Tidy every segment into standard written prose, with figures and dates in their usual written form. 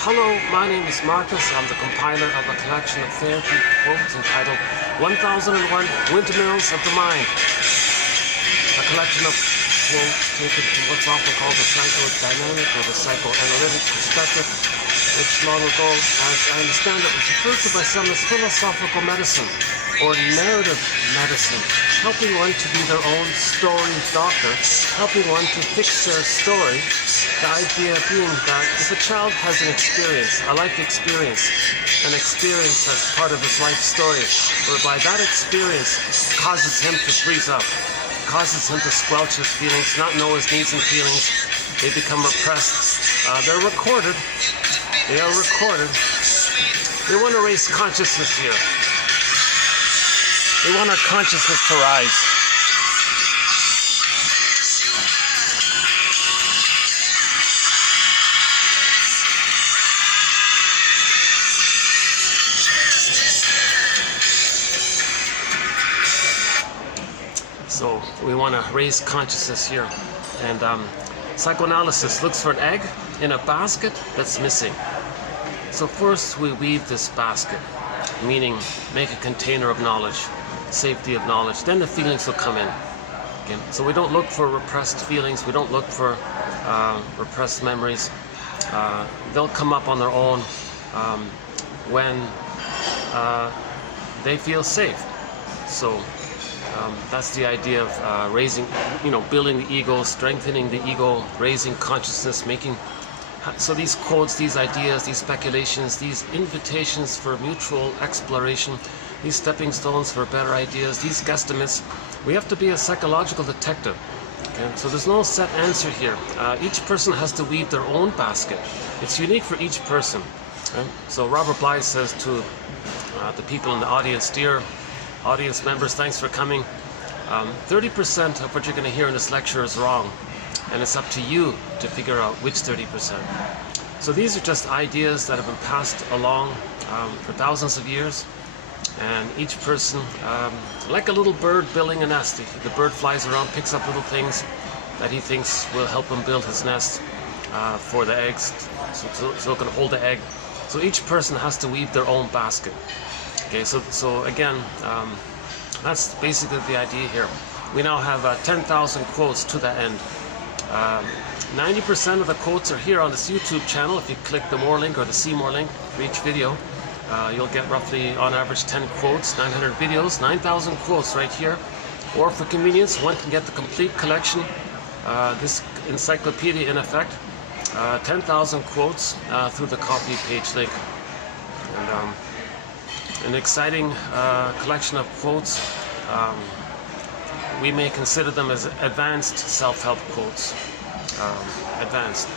Hello, my name is Marcus. I'm the compiler of a collection of therapy quotes entitled 1001 Windmills of the Mind. A collection of quotes taken from what's often called the psychodynamic or the psychoanalytic perspective, which long ago, as I understand it, was referred to by some as philosophical medicine or narrative medicine, helping one to be their own story doctor, helping one to fix their story. The idea being that if a child has an experience, a life experience, an experience as part of his life story, whereby that experience causes him to freeze up, causes him to squelch his feelings, not know his needs and feelings, they become repressed. They're recorded. They are recorded. They want to raise consciousness here. They want our consciousness to rise. So we want to raise consciousness here. And psychoanalysis looks for an egg in a basket that's missing. So first we weave this basket, meaning make a container of knowledge, safety of knowledge. Then the feelings will come in. Okay? So we don't look for repressed feelings. We don't look for repressed memories. They'll come up on their own when they feel safe. So that's the idea of raising, building the ego, strengthening the ego, raising consciousness, making. So these quotes, these ideas, these speculations, these invitations for mutual exploration, these stepping stones for better ideas, these guesstimates, we have to be a psychological detective. Okay? So there's no set answer here. Each person has to weave their own basket. It's unique for each person. Right? So Robert Bly says to the people in the audience, dear audience members, thanks for coming. 30% of what you're going to hear in this lecture is wrong, and it's up to you to figure out which 30%. So these are just ideas that have been passed along for thousands of years, and each person, like a little bird building a nest, the bird flies around, picks up little things that he thinks will help him build his nest for the eggs, so it can hold the egg. So each person has to weave their own basket. Okay, so again, that's basically the idea here. We now have 10,000 quotes to that end. 90% of the quotes are here on this YouTube channel. If you click the more link or the see more link for each video, you'll get roughly on average 10 quotes, 900 videos, 9,000 quotes right here. Or for convenience, one can get the complete collection, this encyclopedia in effect, 10,000 quotes through the copy page link. And an exciting collection of quotes. We may consider them as advanced self-help quotes. Advanced.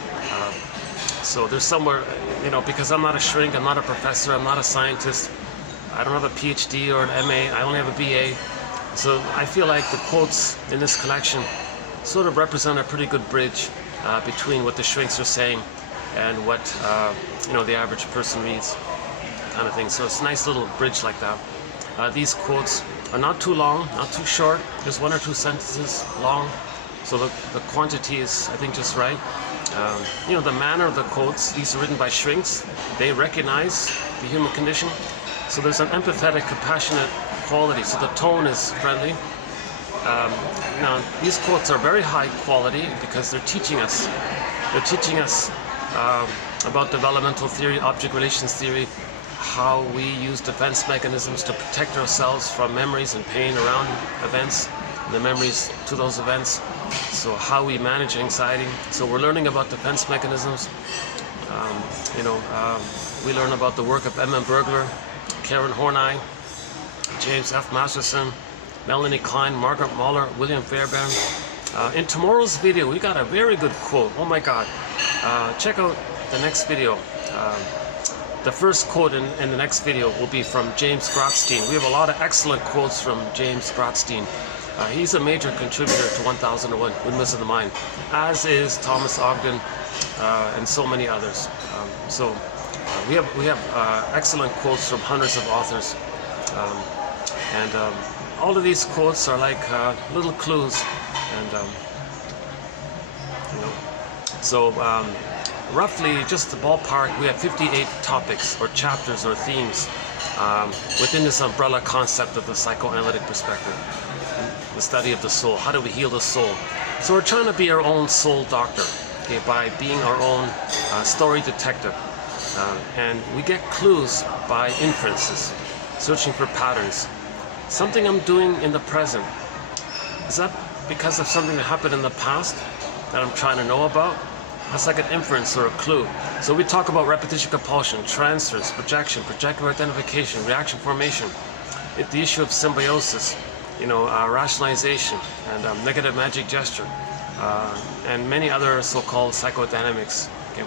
So there's somewhere, because I'm not a shrink, I'm not a professor, I'm not a scientist, I don't have a PhD or an MA, I only have a BA. So I feel like the quotes in this collection sort of represent a pretty good bridge between what the shrinks are saying and what the average person reads, kind of thing. So it's a nice little bridge like that. These quotes are not too long, not too short, just one or two sentences long. So the quantity is, I think, just right. The manner of the quotes, these are written by shrinks. They recognize the human condition. So there's an empathetic, compassionate quality. So the tone is friendly. Now, these quotes are very high quality because they're teaching us. They're teaching us about developmental theory, object relations theory, how we use defense mechanisms to protect ourselves from memories and pain around events, the memories to those events. So how we manage anxiety. So we're learning about defense mechanisms. We learn about the work of M.M. Bergler, Karen Horney, James F. Masterson, Melanie Klein, Margaret Muller, William Fairbairn. In tomorrow's video, we got a very good quote. Oh my God. Check out the next video. The first quote in the next video will be from James Grotstein. We have a lot of excellent quotes from James Grotstein. He's a major contributor to 1001 Windmills of the Mind, as is Thomas Ogden and so many others. We have excellent quotes from hundreds of authors, and all of these quotes are like little clues. And roughly, just the ballpark, we have 58 topics or chapters or themes within this umbrella concept of the psychoanalytic perspective, the study of the soul. How do we heal the soul? So we're trying to be our own soul doctor, okay, by being our own story detective. And we get clues by inferences, searching for patterns. Something I'm doing in the present, is that because of something that happened in the past that I'm trying to know about? That's like an inference or a clue. So we talk about repetition compulsion, transfers, projection, projective identification, reaction formation, the issue of symbiosis, rationalization, and negative magic gesture, and many other so-called psychodynamics. Okay?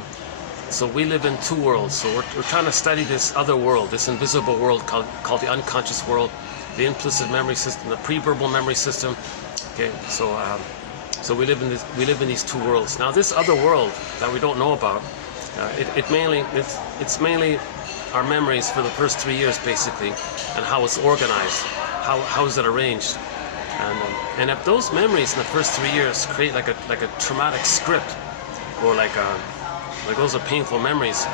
So we live in two worlds. So we're trying to study this other world, this invisible world called the unconscious world, the implicit memory system, the pre-verbal memory system. Okay, so we live in these two worlds. Now, this other world that we don't know about, it's mainly our memories for the first 3 years, basically, and how it's organized, how is it arranged, and if those memories in the first 3 years create like a traumatic script, or like those are painful memories,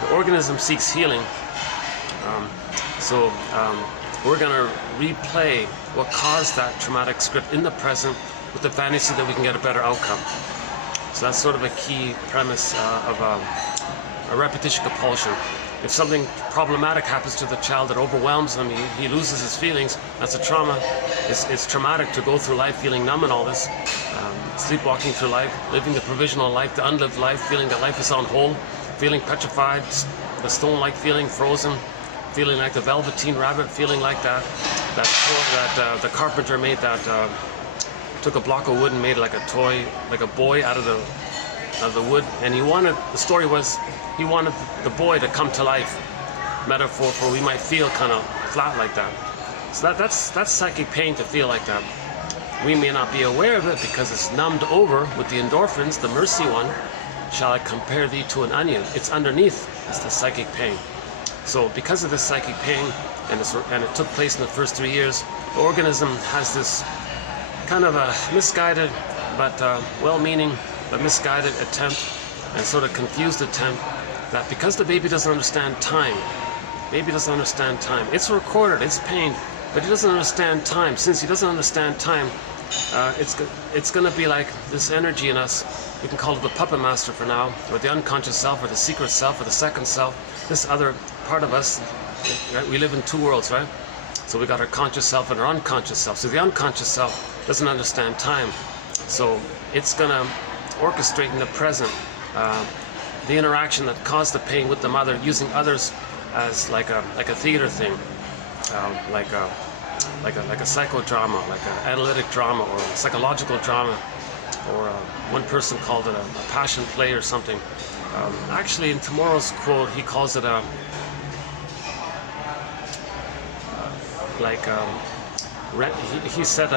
the organism seeks healing. We're gonna replay what caused that traumatic script in the present with the fantasy that we can get a better outcome. So that's sort of a key premise of a repetition compulsion. If something problematic happens to the child that overwhelms him, he loses his feelings, that's a trauma. It's traumatic to go through life feeling numb and all this, sleepwalking through life, living the provisional life, the unlived life, feeling that life is on hold, feeling petrified, the stone-like feeling, frozen, feeling like the velveteen rabbit, feeling like that the carpenter made that, took a block of wood and made like a toy, like a boy out of the wood, and the story was he wanted the boy to come to life, metaphor for we might feel kind of flat like that. So that's psychic pain to feel like that. We may not be aware of it because it's numbed over with the endorphins, the mercy one. Shall I compare thee to an onion? It's underneath, it's the psychic pain. So because of this psychic pain, and it took place in the first 3 years, the organism has this kind of a misguided, but well-meaning, but misguided attempt, and sort of confused attempt, that because the baby doesn't understand time, it's recorded, it's pain, but he doesn't understand time. Since he doesn't understand time, it's going to be like this energy in us. We can call it the puppet master for now, or the unconscious self, or the secret self, or the second self, this other part of us, right? We live in two worlds, right? So we got our conscious self and our unconscious self. So the unconscious self doesn't understand time. So it's going to orchestrate in the present the interaction that caused the pain with the mother, using others as like a theater thing, like a psychodrama, like an analytic drama, or a psychological drama, or one person called it a passion play or something. Actually, in tomorrow's quote, he calls it he said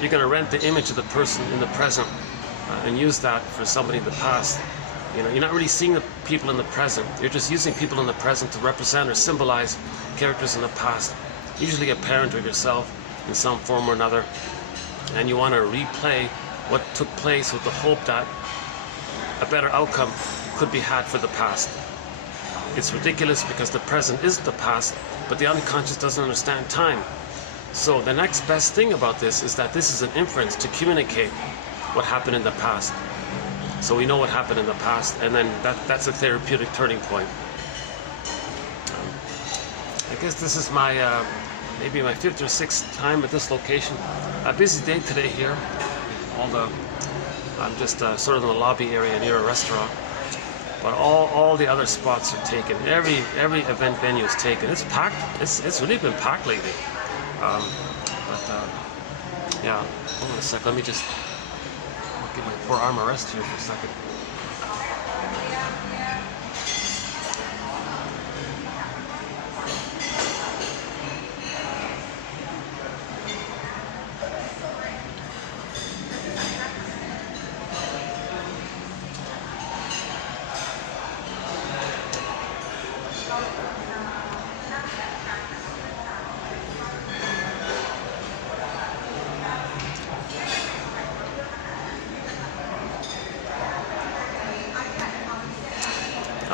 you're going to rent the image of the person in the present and use that for somebody in the past. You're not really seeing the people in the present. You're just using people in the present to represent or symbolize characters in the past, usually a parent or yourself in some form or another. And you want to replay what took place with the hope that a better outcome could be had for the past. It's ridiculous because the present is the past, but the unconscious doesn't understand time. So the next best thing about this is that this is an inference to communicate what happened in the past. So we know what happened in the past, and then that's a therapeutic turning point. I guess this is my maybe my 5th or 6th time at this location. A busy day today here. I'm just sort of in the lobby area near a restaurant, but all the other spots are taken. Every event venue is taken. It's packed. It's really been packed lately. Yeah. Hold on a sec. Let me just give my poor arm a rest here for a second.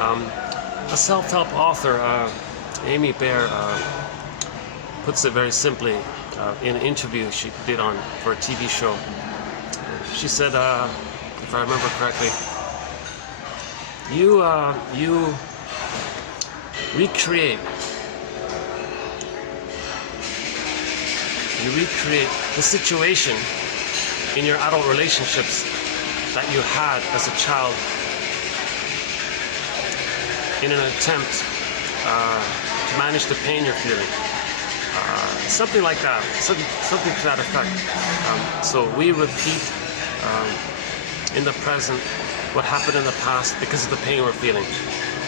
A self-help author, Amy Bear, puts it very simply in an interview she did for a TV show. She said, if I remember correctly, you recreate the situation in your adult relationships that you had as a child in an attempt to manage the pain you're feeling. Something like that, something to that effect. So we repeat in the present what happened in the past because of the pain we're feeling.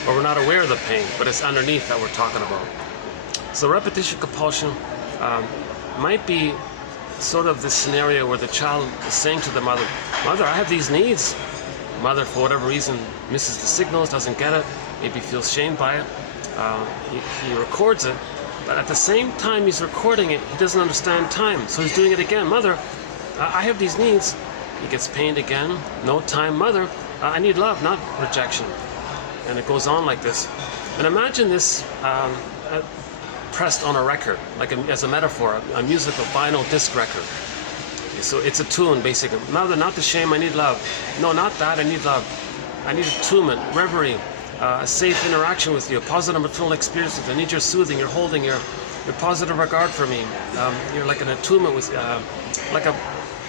Or we're not aware of the pain, but it's underneath that we're talking about. So repetition compulsion might be sort of this scenario where the child is saying to the mother, "Mother, I have these needs." Mother, for whatever reason, misses the signals, doesn't get it, maybe feels shamed by it. He records it, but at the same time he's recording it, he doesn't understand time, so he's doing it again. "Mother, I have these needs." He gets pained again, no time. "Mother, I need love, not rejection." And it goes on like this. And imagine this pressed on a record, like as a metaphor, a musical vinyl disc record. So it's a tune, basically. "Mother, not the shame, I need love." "No, not that, I need love. I need attunement, reverie, a safe interaction with you, a positive maternal experience with you. I need your soothing, your holding, your positive regard for me. You're like an attunement with,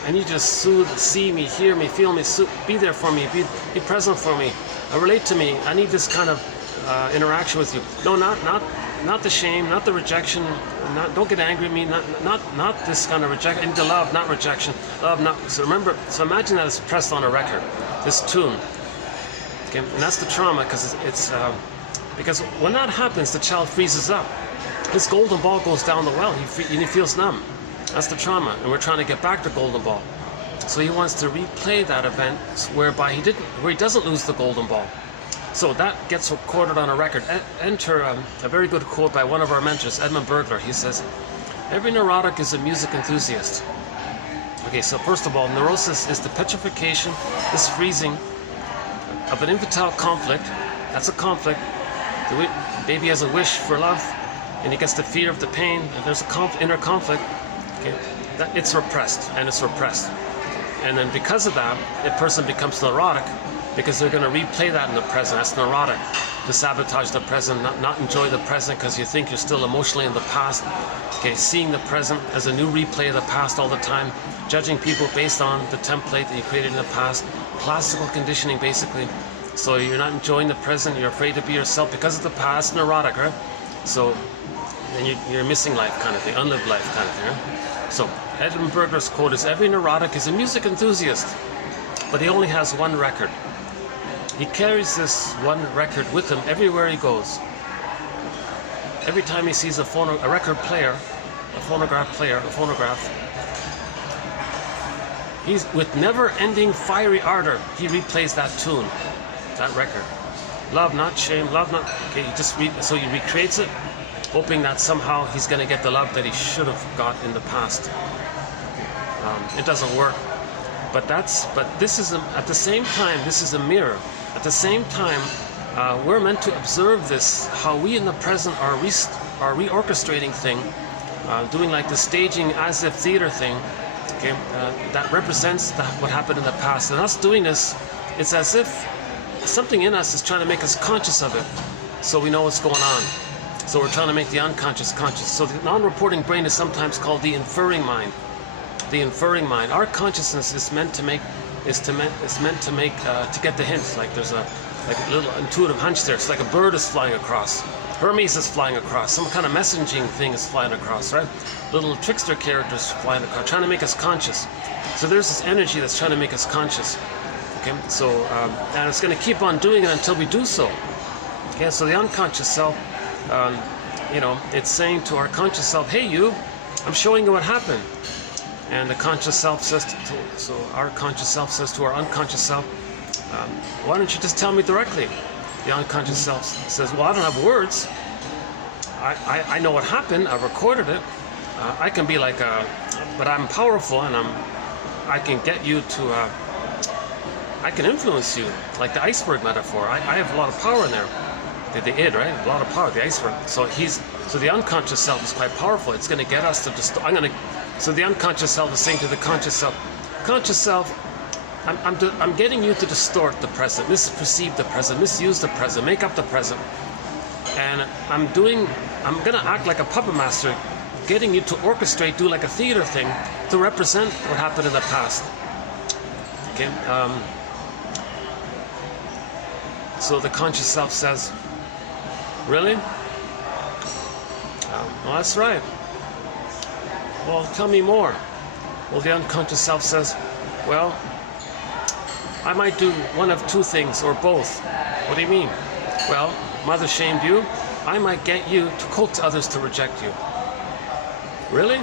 I need you to soothe, see me, hear me, feel me, be there for me, be present for me, relate to me. I need this kind of interaction with you. No, not the shame, not the rejection. Don't get angry at me. Not this kind of rejection. I need the love, not rejection. Love, not. So remember. So imagine that it's pressed on a record. This tune. Okay, and that's the trauma because when that happens, the child freezes up. His golden ball goes down the well. He feels numb. That's the trauma, and we're trying to get back to golden ball. So he wants to replay that event where he doesn't lose the golden ball. So that gets recorded on a record. Enter a very good quote by one of our mentors, Edmund Bergler. He says, "Every neurotic is a music enthusiast." Okay, so first of all, neurosis is the petrification, this freezing of an infantile conflict. That's a conflict. The baby has a wish for love, and he gets the fear of the pain, and there's a inner conflict. Okay, it's repressed, and it's repressed. And then because of that, a person becomes neurotic, because they're going to replay that in the present. That's neurotic. To sabotage the present, not enjoy the present because you think you're still emotionally in the past. Okay, seeing the present as a new replay of the past all the time, judging people based on the template that you created in the past. Classical conditioning, basically. So you're not enjoying the present, you're afraid to be yourself because of the past, neurotic, right? So then you're missing life kind of thing, unlived life kind of thing, right? So Edmund Bergler's quote is, "Every neurotic is a music enthusiast, but he only has one record. He carries this one record with him everywhere he goes. Every time he sees a record player, a phonograph, he's with never-ending fiery ardor, he replays that tune, that record. Love, not shame, love, not..." Okay, so he recreates it, hoping that somehow he's going to get the love that he should have got in the past. It doesn't work. But this is at the same time, this is a mirror. At the same time, we're meant to observe this, how we in the present are reorchestrating thing, doing like the staging as if theater thing, okay, that represents what happened in the past. And us doing this, it's as if something in us is trying to make us conscious of it, so we know what's going on. So we're trying to make the unconscious conscious. So the non-reporting brain is sometimes called the inferring mind. The inferring mind. Our consciousness is meant to get the hints. Like there's a little intuitive hunch there. It's like a bird is flying across. Hermes is flying across. Some kind of messaging thing is flying across, right? Little trickster characters flying across, trying to make us conscious. So there's this energy that's trying to make us conscious. Okay, so and it's going to keep on doing it until we do so. Okay, so the unconscious self, it's saying to our conscious self, "Hey, you, I'm showing you what happened." And the conscious self says, our conscious self says to our unconscious self, "Why don't you just tell me directly?" The unconscious self says, "Well, I don't have words. I know what happened. I recorded it. I can be like but I'm powerful, and I can get you to I can influence you, like the iceberg metaphor. I have a lot of power in there. The id, right? A lot of power, the iceberg. So the unconscious self is quite powerful. It's going to get us to just. So the unconscious self is saying to the conscious self, I'm getting you to distort the present, misperceive the present, misuse the present, make up the present, and I'm going to act like a puppet master, getting you to orchestrate, do like a theater thing, to represent what happened in the past. Okay. So the conscious self says, really? Well, that's right. Well, tell me more. Well, the unconscious self says, well, I might do one of two things, or both. What do you mean? Well, mother shamed you. I might get you to coax others to reject you. Really?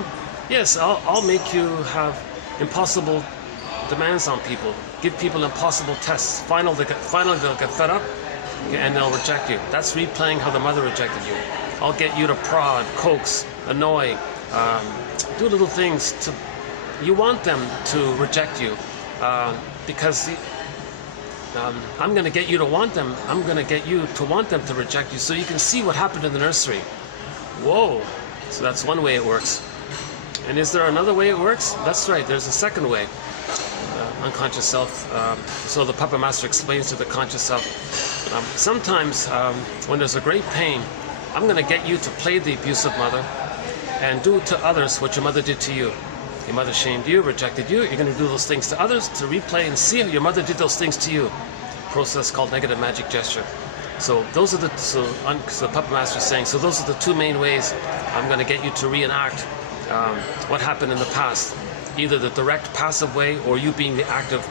Yes, I'll make you have impossible demands on people. Give people impossible tests. Finally they'll get fed up, and they'll reject you. That's replaying how the mother rejected you. I'll get you to prod, coax, annoy, do little things to. You want them to reject you, because I'm going to get you to want them. I'm going to get you to want them to reject you, so you can see what happened in the nursery. Whoa! So that's one way it works. And is there another way it works? That's right. There's a second way. Unconscious self. So the puppet master explains to the conscious self. Sometimes when there's a great pain, I'm going to get you to play the abusive mother and do to others what your mother did to you. Your mother shamed you, rejected you. You're going to do those things to others to replay and see how your mother did those things to you. Process called negative magic gesture. So those are the the puppet master is saying. So those are the two main ways I'm going to get you to reenact what happened in the past. Either the direct passive way, or you being the active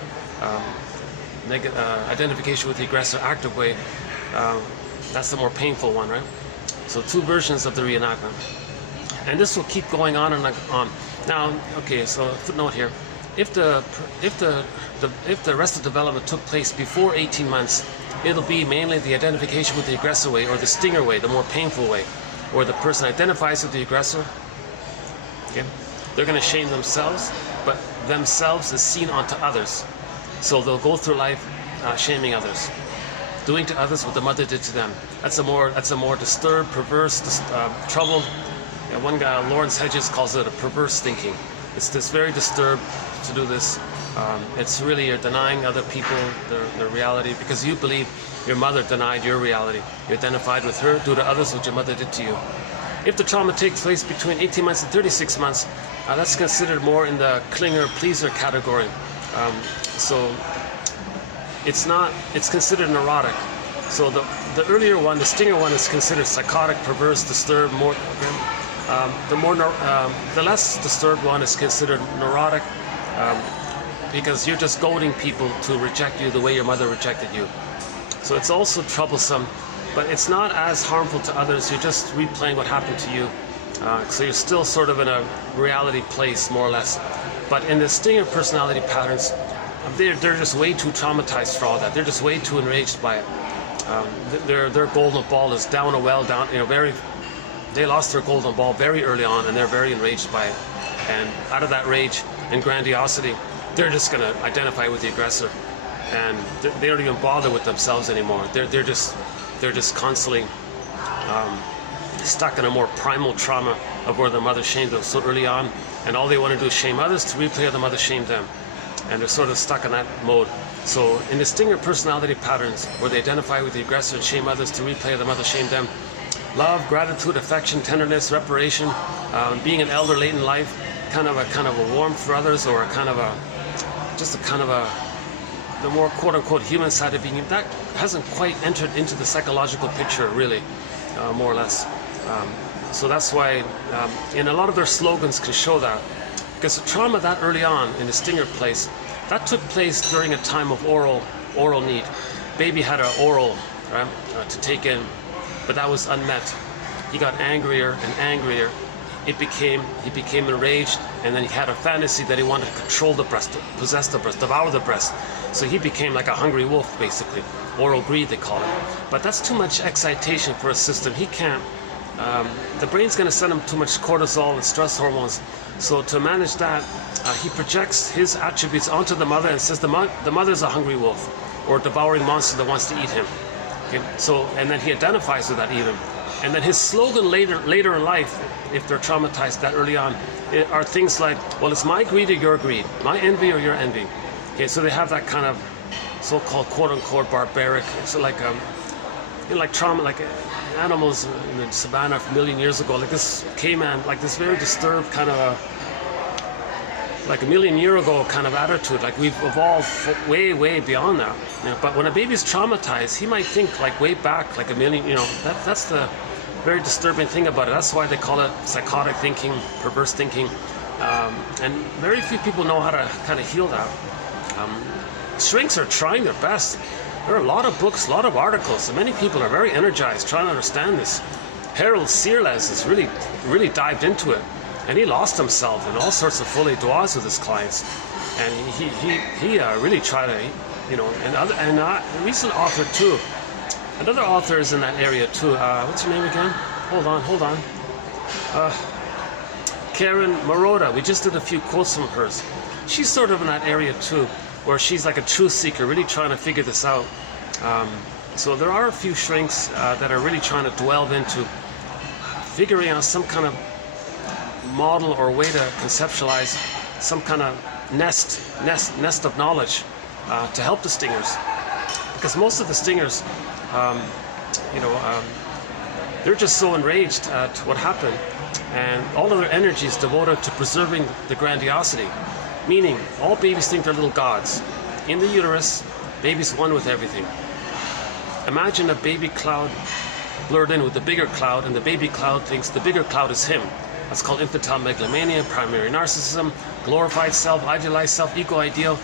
identification with the aggressor active way. That's the more painful one, right? So two versions of the reenactment, and this will keep going on and on. Now, okay, so footnote here: if the arrested development took place before 18 months, it'll be mainly the identification with the aggressor way, or the stinger way, the more painful way, where the person identifies with the aggressor. Okay, they're going to shame themselves, but themselves is seen onto others, so they'll go through life shaming others, doing to others what the mother did to them. That's a more disturbed, perverse, troubled. One guy, Lawrence Hedges, calls it a perverse thinking. It's this very disturbed to do this. It's really you're denying other people their reality because you believe your mother denied your reality. You identified with her, do to others what your mother did to you. If the trauma takes place between 18 months and 36 months, that's considered more in the clinger-pleaser category. So it's considered neurotic. So the earlier one, the stinger one, is considered psychotic, perverse, disturbed. The less disturbed one is considered neurotic, because you're just goading people to reject you the way your mother rejected you. So it's also troublesome, but it's not as harmful to others. You're just replaying what happened to you. So you're still sort of in a reality place, more or less. But in the stinger personality patterns, they're just way too traumatized for all that. They're just way too enraged by it. Their golden ball is down a well, they lost their golden ball very early on, and they're very enraged by it. And out of that rage and grandiosity, they're just going to identify with the aggressor, and they don't even bother with themselves anymore. They're just constantly stuck in a more primal trauma of where the mother shamed them so early on, and all they want to do is shame others to replay how the mother shamed them, and they're sort of stuck in that mode. So in the stinger personality patterns, where they identify with the aggressor and shame others to replay how the mother shamed them, love, gratitude, affection, tenderness, reparation, being an elder late in life, kind of a warmth for others, or the more quote-unquote human side of being, that hasn't quite entered into the psychological picture, really, more or less. So that's why in a lot of their slogans can show that, because the trauma that early on in the stinger place, that took place during a time of oral need. Baby had an oral, right, to take in, but that was unmet. He got angrier and angrier. He became enraged, and then he had a fantasy that he wanted to control the breast, possess the breast, devour the breast. So he became like a hungry wolf, basically. Oral greed, they call it. But that's too much excitation for a system. He can't the brain's going to send him too much cortisol and stress hormones. So to manage that, he projects his attributes onto the mother and says the mother's a hungry wolf or a devouring monster that wants to eat him. Okay? So, and then he identifies with that even. And then his slogan later in life, if they're traumatized that early on, are things like, well, it's my greed or your greed, my envy or your envy. Okay, so they have that kind of so-called quote-unquote barbaric, so like like trauma, like animals in the savannah a million years ago, like this caveman, like this very disturbed kind of like a million year ago kind of attitude, like we've evolved way beyond that. You know, but when a baby's traumatized, he might think like way back, like a million, you know, that's the very disturbing thing about it. That's why they call it psychotic thinking, perverse thinking, and very few people know how to kind of heal that. Shrinks are trying their best. There are a lot of books, a lot of articles, and many people are very energized trying to understand this. Harold Searles has really dived into it, and he lost himself in all sorts of folie douze with his clients, and he really tried to, you know, and a recent author too. Another author is in that area too. What's her name again? Hold on. Karen Moroda. We just did a few quotes from hers. She's sort of in that area too, where she's like a truth seeker, really trying to figure this out. So there are a few shrinks that are really trying to delve into figuring out some kind of model or way to conceptualize some kind of nest of knowledge to help the stingers, because most of the stingers, they're just so enraged at what happened, and all of their energy is devoted to preserving the grandiosity. Meaning, all babies think they're little gods. In the uterus, baby's one with everything. Imagine a baby cloud blurred in with the bigger cloud, and the baby cloud thinks the bigger cloud is him. That's called infantile megalomania, primary narcissism, glorified self, idealized self, ego ideal.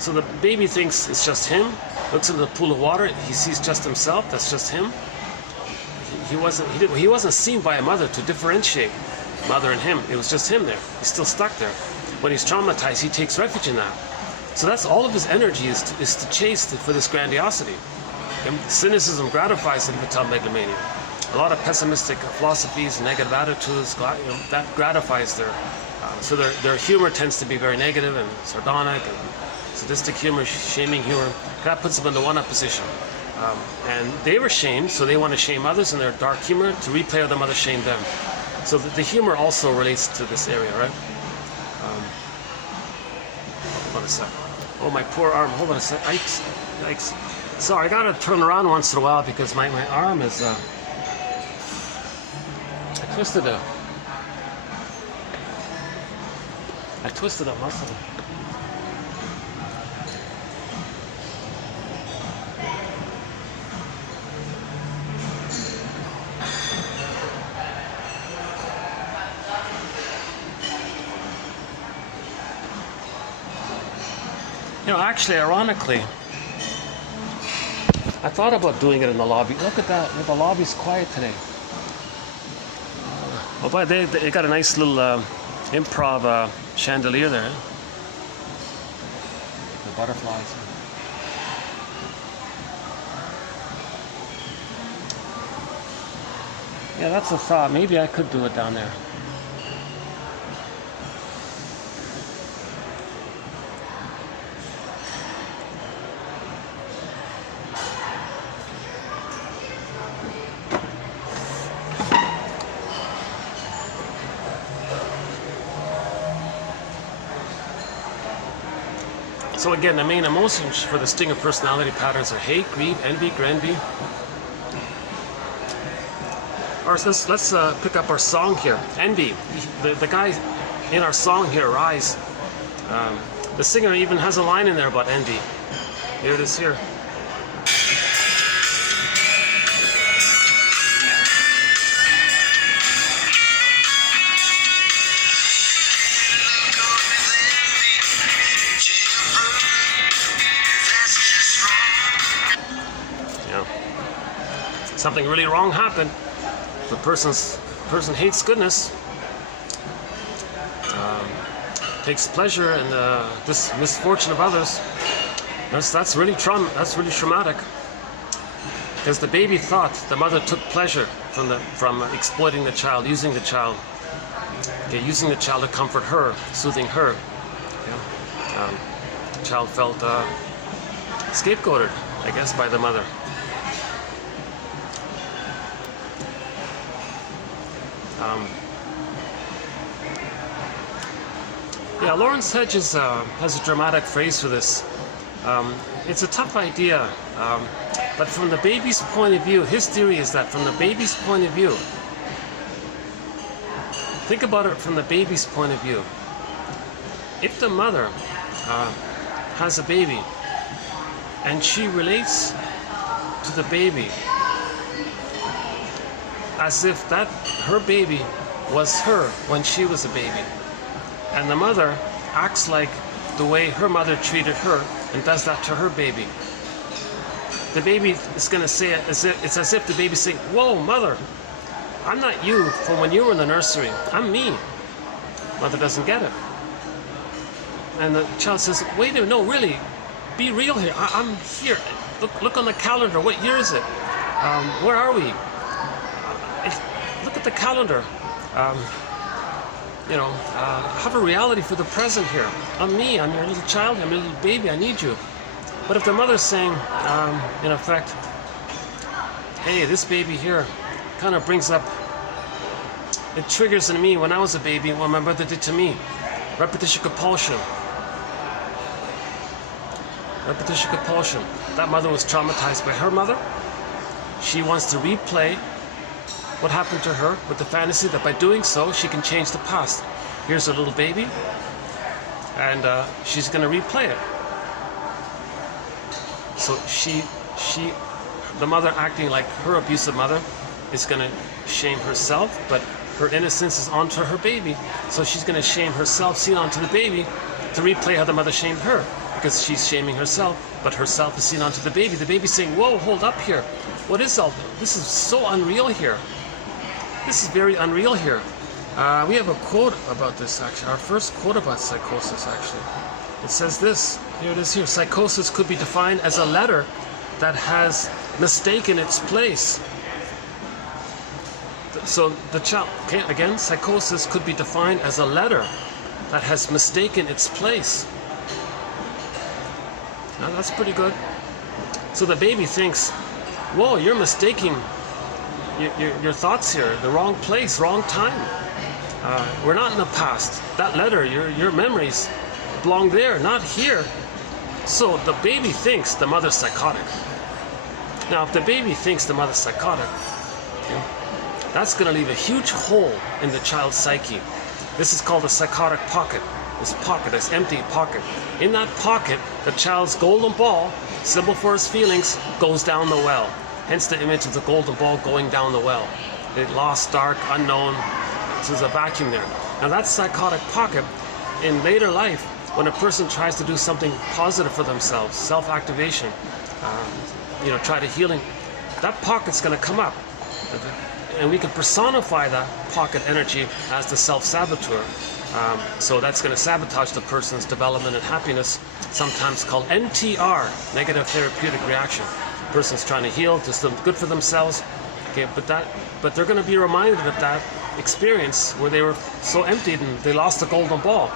So the baby thinks it's just him, looks into the pool of water, he sees just himself, that's just him. He wasn't seen by a mother to differentiate mother and him. It was just him there. He's still stuck there. When he's traumatized, he takes refuge in that. So that's all of his energy is to chase for this grandiosity. And cynicism gratifies infantile megalomania. A lot of pessimistic philosophies, negative attitudes, that gratifies their. So their humor tends to be very negative and sardonic and sadistic humor, shaming humor. That puts them in the one-up position. And they were shamed, so they want to shame others in their dark humor to replay how the mother shamed them. So the humor also relates to this area, right? Hold on a sec. Oh, my poor arm. Hold on a sec. Yikes. Sorry, I gotta turn around once in a while because my arm is. I twisted a muscle. You know, actually, ironically, I thought about doing it in the lobby. Look at that. The lobby's quiet today. Oh, but they got a nice little improv chandelier there. The butterflies. Yeah, that's a thought. Maybe I could do it down there. So again, the main emotions for the stinger personality patterns are hate, greed, envy, granby. Let's pick up our song here. Envy. The guy in our song here, Rise. The singer even has a line in there about envy. Here it is here. Something really wrong happened. The person hates goodness, takes pleasure in this misfortune of others. That's really traumatic. because the baby thought the mother took pleasure from exploiting the child, using the child, using the child to comfort her, soothing her. The child felt scapegoated, I guess, by the mother. Lawrence Hedges has a dramatic phrase for this. It's a tough idea, but from the baby's point of view, his theory is that from the baby's point of view, think about it from the baby's point of view. If the mother has a baby and she relates to the baby as if that her baby was her when she was a baby, and the mother acts like the way her mother treated her and does that to her baby, the baby is going to say it as if it's as if the baby's saying, "Whoa, mother, I'm not you from when you were in the nursery. I'm me." Mother doesn't get it. And the child says, "Wait a minute, no, really, be real here. I'm here. Look on the calendar. What year is it? Where are we? Look at the calendar. Have a reality for the present here. I'm me. I'm your little child. I'm your little baby. I need you." But if the mother's saying, in effect, "Hey, this baby here kind of brings up, it triggers in me when I was a baby what my mother did to me. Repetition compulsion. Repetition compulsion. That mother was traumatized by her mother. She wants to replay what happened to her with the fantasy that by doing so she can change the past. Here's her little baby, and she's going to replay it. So the mother acting like her abusive mother is going to shame herself, but her innocence is onto her baby. So she's going to shame herself, seen onto the baby, to replay how the mother shamed her, because she's shaming herself, but herself is seen onto the baby. The baby's saying, "Whoa, hold up here. What is all this? This is so unreal here. This is very unreal here." We have a quote about this, actually. Our first quote about psychosis, actually. It says this. Here it is here. "Psychosis could be defined as a letter that has mistaken its place." So the child, okay, again, psychosis could be defined as a letter that has mistaken its place. Now that's pretty good. So the baby thinks, "Whoa, you're mistaking your thoughts here, the wrong place, wrong time. We're not in the past. That letter, your memories belong there, not here." So the baby thinks the mother's psychotic. Now, if the baby thinks the mother's psychotic, that's going to leave a huge hole in the child's psyche. This is called a psychotic pocket. This empty pocket. In that pocket, the child's golden ball, symbol for his feelings, goes down the well. Hence the image of the golden ball going down the well. The lost, dark, unknown. So there's a vacuum there. Now that psychotic pocket, in later life, when a person tries to do something positive for themselves, self-activation, try to healing, that pocket's going to come up. And we can personify that pocket energy as the self-saboteur. So that's going to sabotage the person's development and happiness, sometimes called NTR, negative therapeutic reaction. The person's trying to heal, do something good for themselves, okay, but they're going to be reminded of that experience where they were so emptied and they lost the golden ball.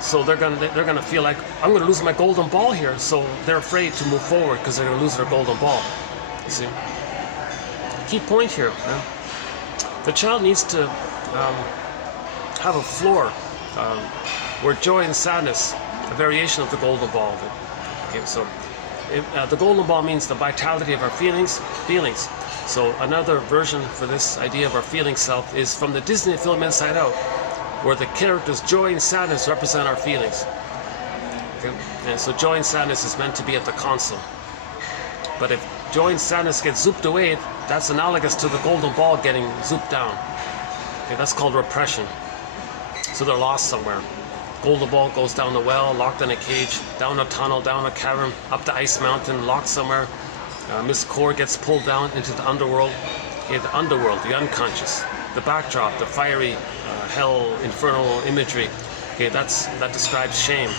So they're going to feel like, "I'm going to lose my golden ball here." So they're afraid to move forward because they're going to lose their golden ball. You see? Key point here. The child needs to have a floor where joy and sadness, a variation of the golden ball. Okay, so the golden ball means the vitality of our feelings. So another version for this idea of our feeling self is from the Disney film Inside Out, where the characters joy and sadness represent our feelings. Okay? And so joy and sadness is meant to be at the console. But if joy and sadness get zooped away, that's analogous to the golden ball getting zooped down. Okay, that's called repression. So they're lost somewhere. Golden ball goes down the well, locked in a cage, down a tunnel, down a cavern, up the ice mountain, locked somewhere. Miss Core gets pulled down into the underworld. Okay, the underworld, the unconscious, the backdrop, the fiery hell, infernal imagery. Okay, that describes shame.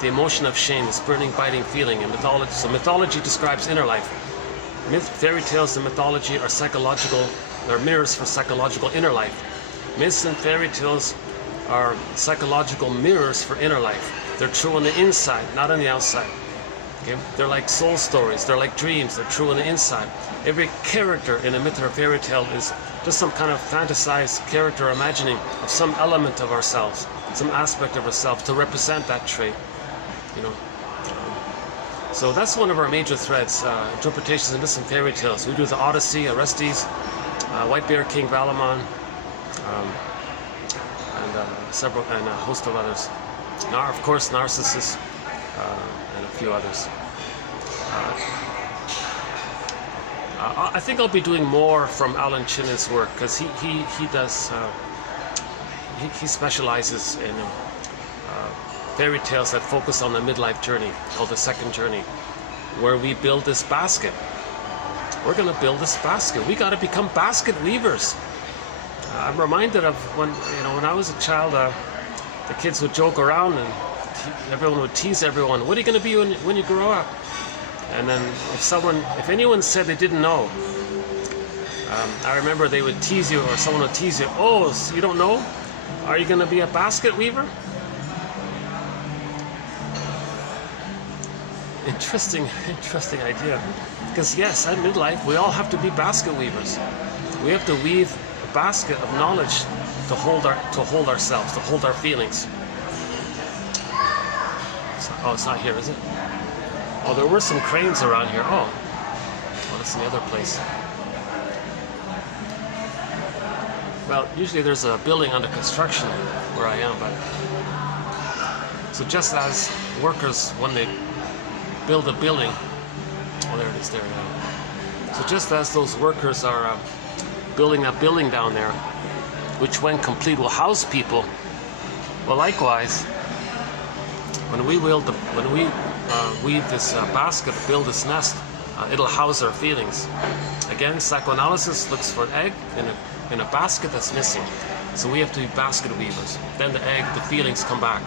the emotion of shame, this burning, biting feeling in mythology. So mythology describes inner life. Fairy tales and mythology are psychological, they're mirrors for psychological inner life. Myths and fairy tales are psychological mirrors for inner life. They're true on the inside, not on the outside. Okay? They're like soul stories, they're like dreams, they're true on the inside. Every character in a myth or fairy tale is just some kind of fantasized character imagining of some element of ourselves, some aspect of ourselves to represent that trait. You know. So that's one of our major threads, interpretations of myths and fairy tales. We do the Odyssey, Orestes, White Bear King Valamon, and a host of others. Of course, Narcissus, and a few others. I think I'll be doing more from Alan Chinna's work, because he does he specializes in fairy tales that focus on the midlife journey, called the second journey, where we build this basket. We're going to build this basket. We got to become basket weavers. I'm reminded of when I was a child, the kids would joke around and everyone would tease everyone. What are you going to be when you grow up? And then if anyone said they didn't know, I remember they would tease you, or someone would tease you. Oh, so you don't know? Are you going to be a basket weaver? Interesting idea. Because yes, at midlife, we all have to be basket weavers. We have to weave a basket of knowledge to hold ourselves, to hold our feelings. Oh, it's not here, is it? Oh, there were some cranes around here. Oh, that's in the other place. Well, usually there's a building under construction where I am, but so just as workers, when they build a building, oh, there it is, there. So just as those workers are building a building down there, which when complete will house people, well, likewise, when we weave this basket, build this nest, it'll house our feelings. Again, psychoanalysis looks for an egg in a basket that's missing. So we have to be basket weavers. Then the egg, the feelings come back.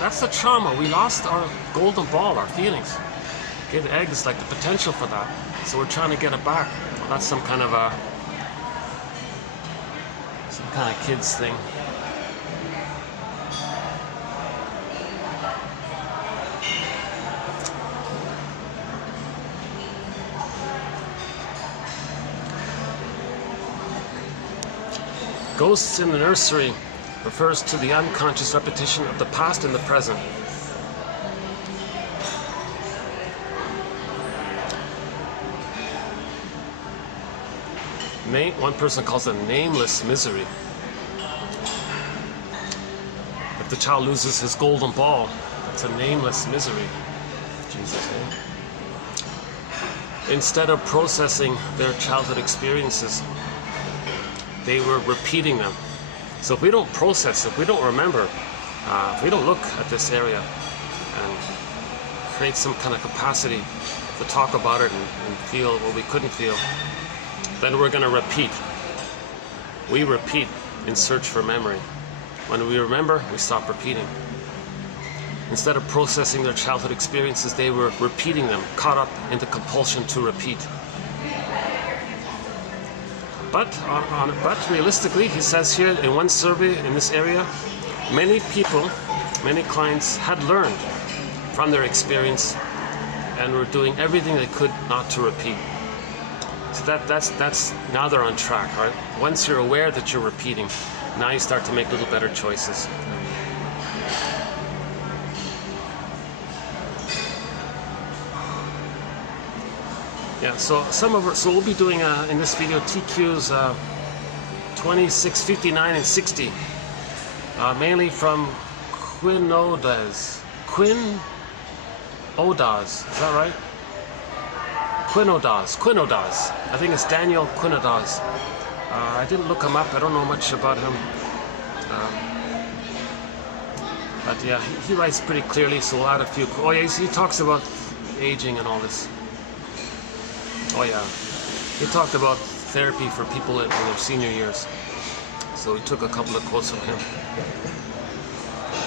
That's the trauma. We lost our golden ball, our feelings. Okay, the egg is like the potential for that. So we're trying to get it back. Well, that's some kind of kids thing. Ghosts in the nursery refers to the unconscious repetition of the past and the present. One person calls it nameless misery. If the child loses his golden ball, it's a nameless misery. Jesus' name. Instead of processing their childhood experiences, they were repeating them. So if we don't process, if we don't remember, if we don't look at this area and create some kind of capacity to talk about it and feel what we couldn't feel, then we're going to repeat. We repeat in search for memory. When we remember, we stop repeating. Instead of processing their childhood experiences, they were repeating them, caught up in the compulsion to repeat. But realistically, he says here in one survey in this area, many people, many clients had learned from their experience and were doing everything they could not to repeat. So that's now they're on track, right? Once you're aware that you're repeating, now you start to make little better choices. Yeah, so we'll be doing in this video TQs 26, 59, and 60, mainly from Quinodas. Is that right? Quinodas. I think it's Daniel Quinodas. I didn't look him up. I don't know much about him. But yeah, he writes pretty clearly, so we'll add a few. Oh yeah, he talks about aging and all this. Oh yeah, he talked about therapy for people in their senior years. So we took a couple of quotes from him.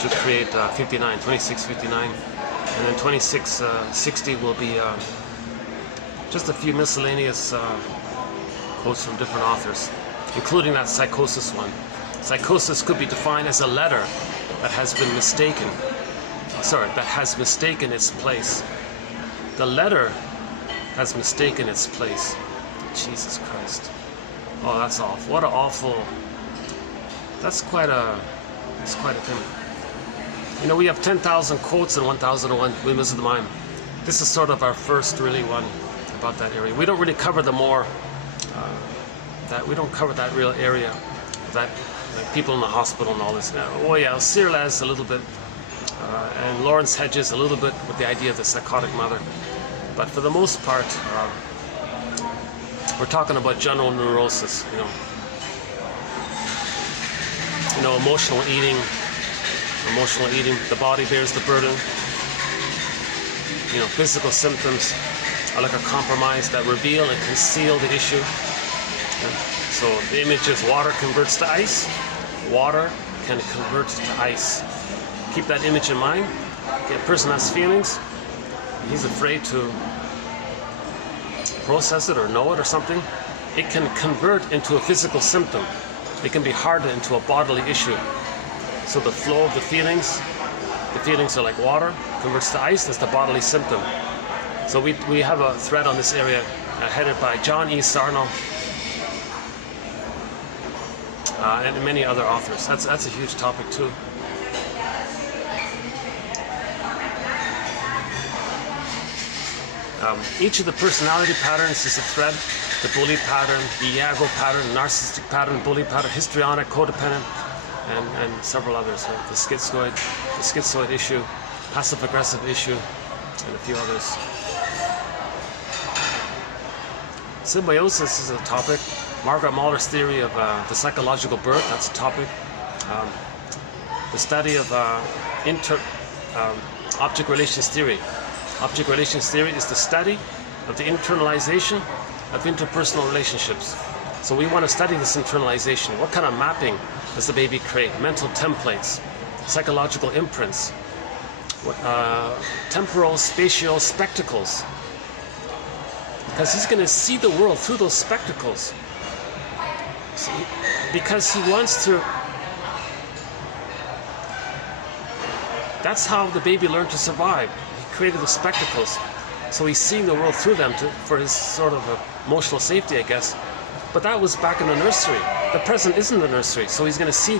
to create 59, 2659, and then 2660 will be just a few miscellaneous quotes from different authors, including that psychosis one. Psychosis could be defined as a letter that has been mistaken. Sorry, that has mistaken its place. The letter has mistaken its place. Jesus Christ. Oh, that's awful. What an awful. That's quite a thing. You know, we have 10,000 quotes in 1001 Windmills of the Mind. This is sort of our first really one about that area. We don't really cover the more we don't cover that real area, that like people in the hospital and all this. Oh yeah, Cyrill's a little bit, and Lawrence Hedges a little bit with the idea of the psychotic mother. But for the most part, we're talking about general neurosis. You know, emotional eating. The body bears the burden. You know, physical symptoms are like a compromise that reveal and conceal the issue. So the image is water converts to ice. Water can convert to ice. Keep that image in mind. The person has feelings. He's afraid to process it or know it or something. It can convert into a physical symptom. It can be hardened into a bodily issue. So the flow of the feelings are like water, converts to ice. That's the bodily symptom. So we have a thread on this area headed by John E. Sarno and many other authors. That's a huge topic too. Each of the personality patterns is a thread. The bully pattern, the Iago pattern, narcissistic pattern, bully pattern, histrionic, codependent, and several others. Right? The schizoid issue, passive-aggressive issue, and a few others. Symbiosis is a topic. Margaret Mahler's theory of the psychological birth, that's a topic. The study of object relations theory. Object relations theory is the study of the internalization of interpersonal relationships. So we want to study this internalization. What kind of mapping does the baby create? Mental templates, psychological imprints, temporal, spatial spectacles. Because he's going to see the world through those spectacles. See? Because he wants to. That's how the baby learned to survive. He created the spectacles. So he's seeing the world through them for his sort of emotional safety, I guess. But that was back in the nursery. The present isn't the nursery. So he's going to see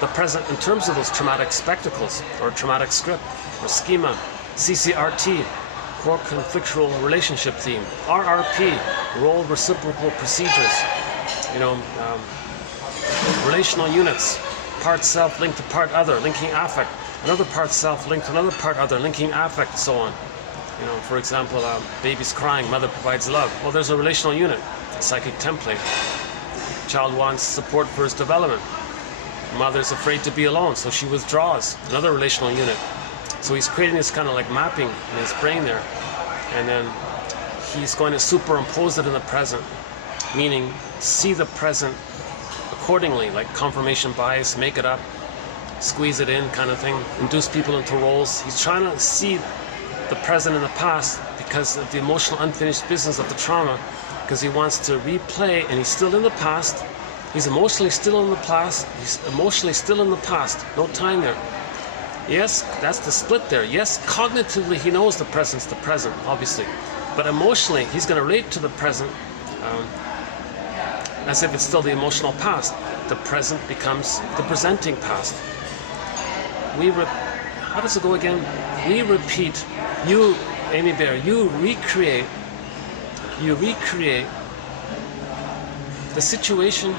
the present in terms of those traumatic spectacles, or traumatic script, or schema, CCRT, core conflictual relationship theme, RRP, role reciprocal procedures, relational units, part self linked to part other, linking affect, another part self linked to another part other, linking affect, so on. For example, baby's crying, mother provides love. Well, there's a relational unit, a psychic template. Child wants support for his development. Mother's afraid to be alone, so she withdraws, another relational unit. So he's creating this kind of like mapping in his brain there. And then he's going to superimpose it in the present, meaning see the present accordingly, like confirmation bias, make it up, squeeze it in kind of thing, induce people into roles. He's trying to see the present and the past because of the emotional unfinished business of the trauma, because he wants to replay, and he's still in the past. He's emotionally still in the past. He's emotionally still in the past. No time there. Yes, that's the split there. Yes, cognitively he knows the present's the present, obviously. But emotionally, he's going to relate to the present as if it's still the emotional past. The present becomes the presenting past. How does it go again? We repeat. You, Amy Bear, you recreate the situation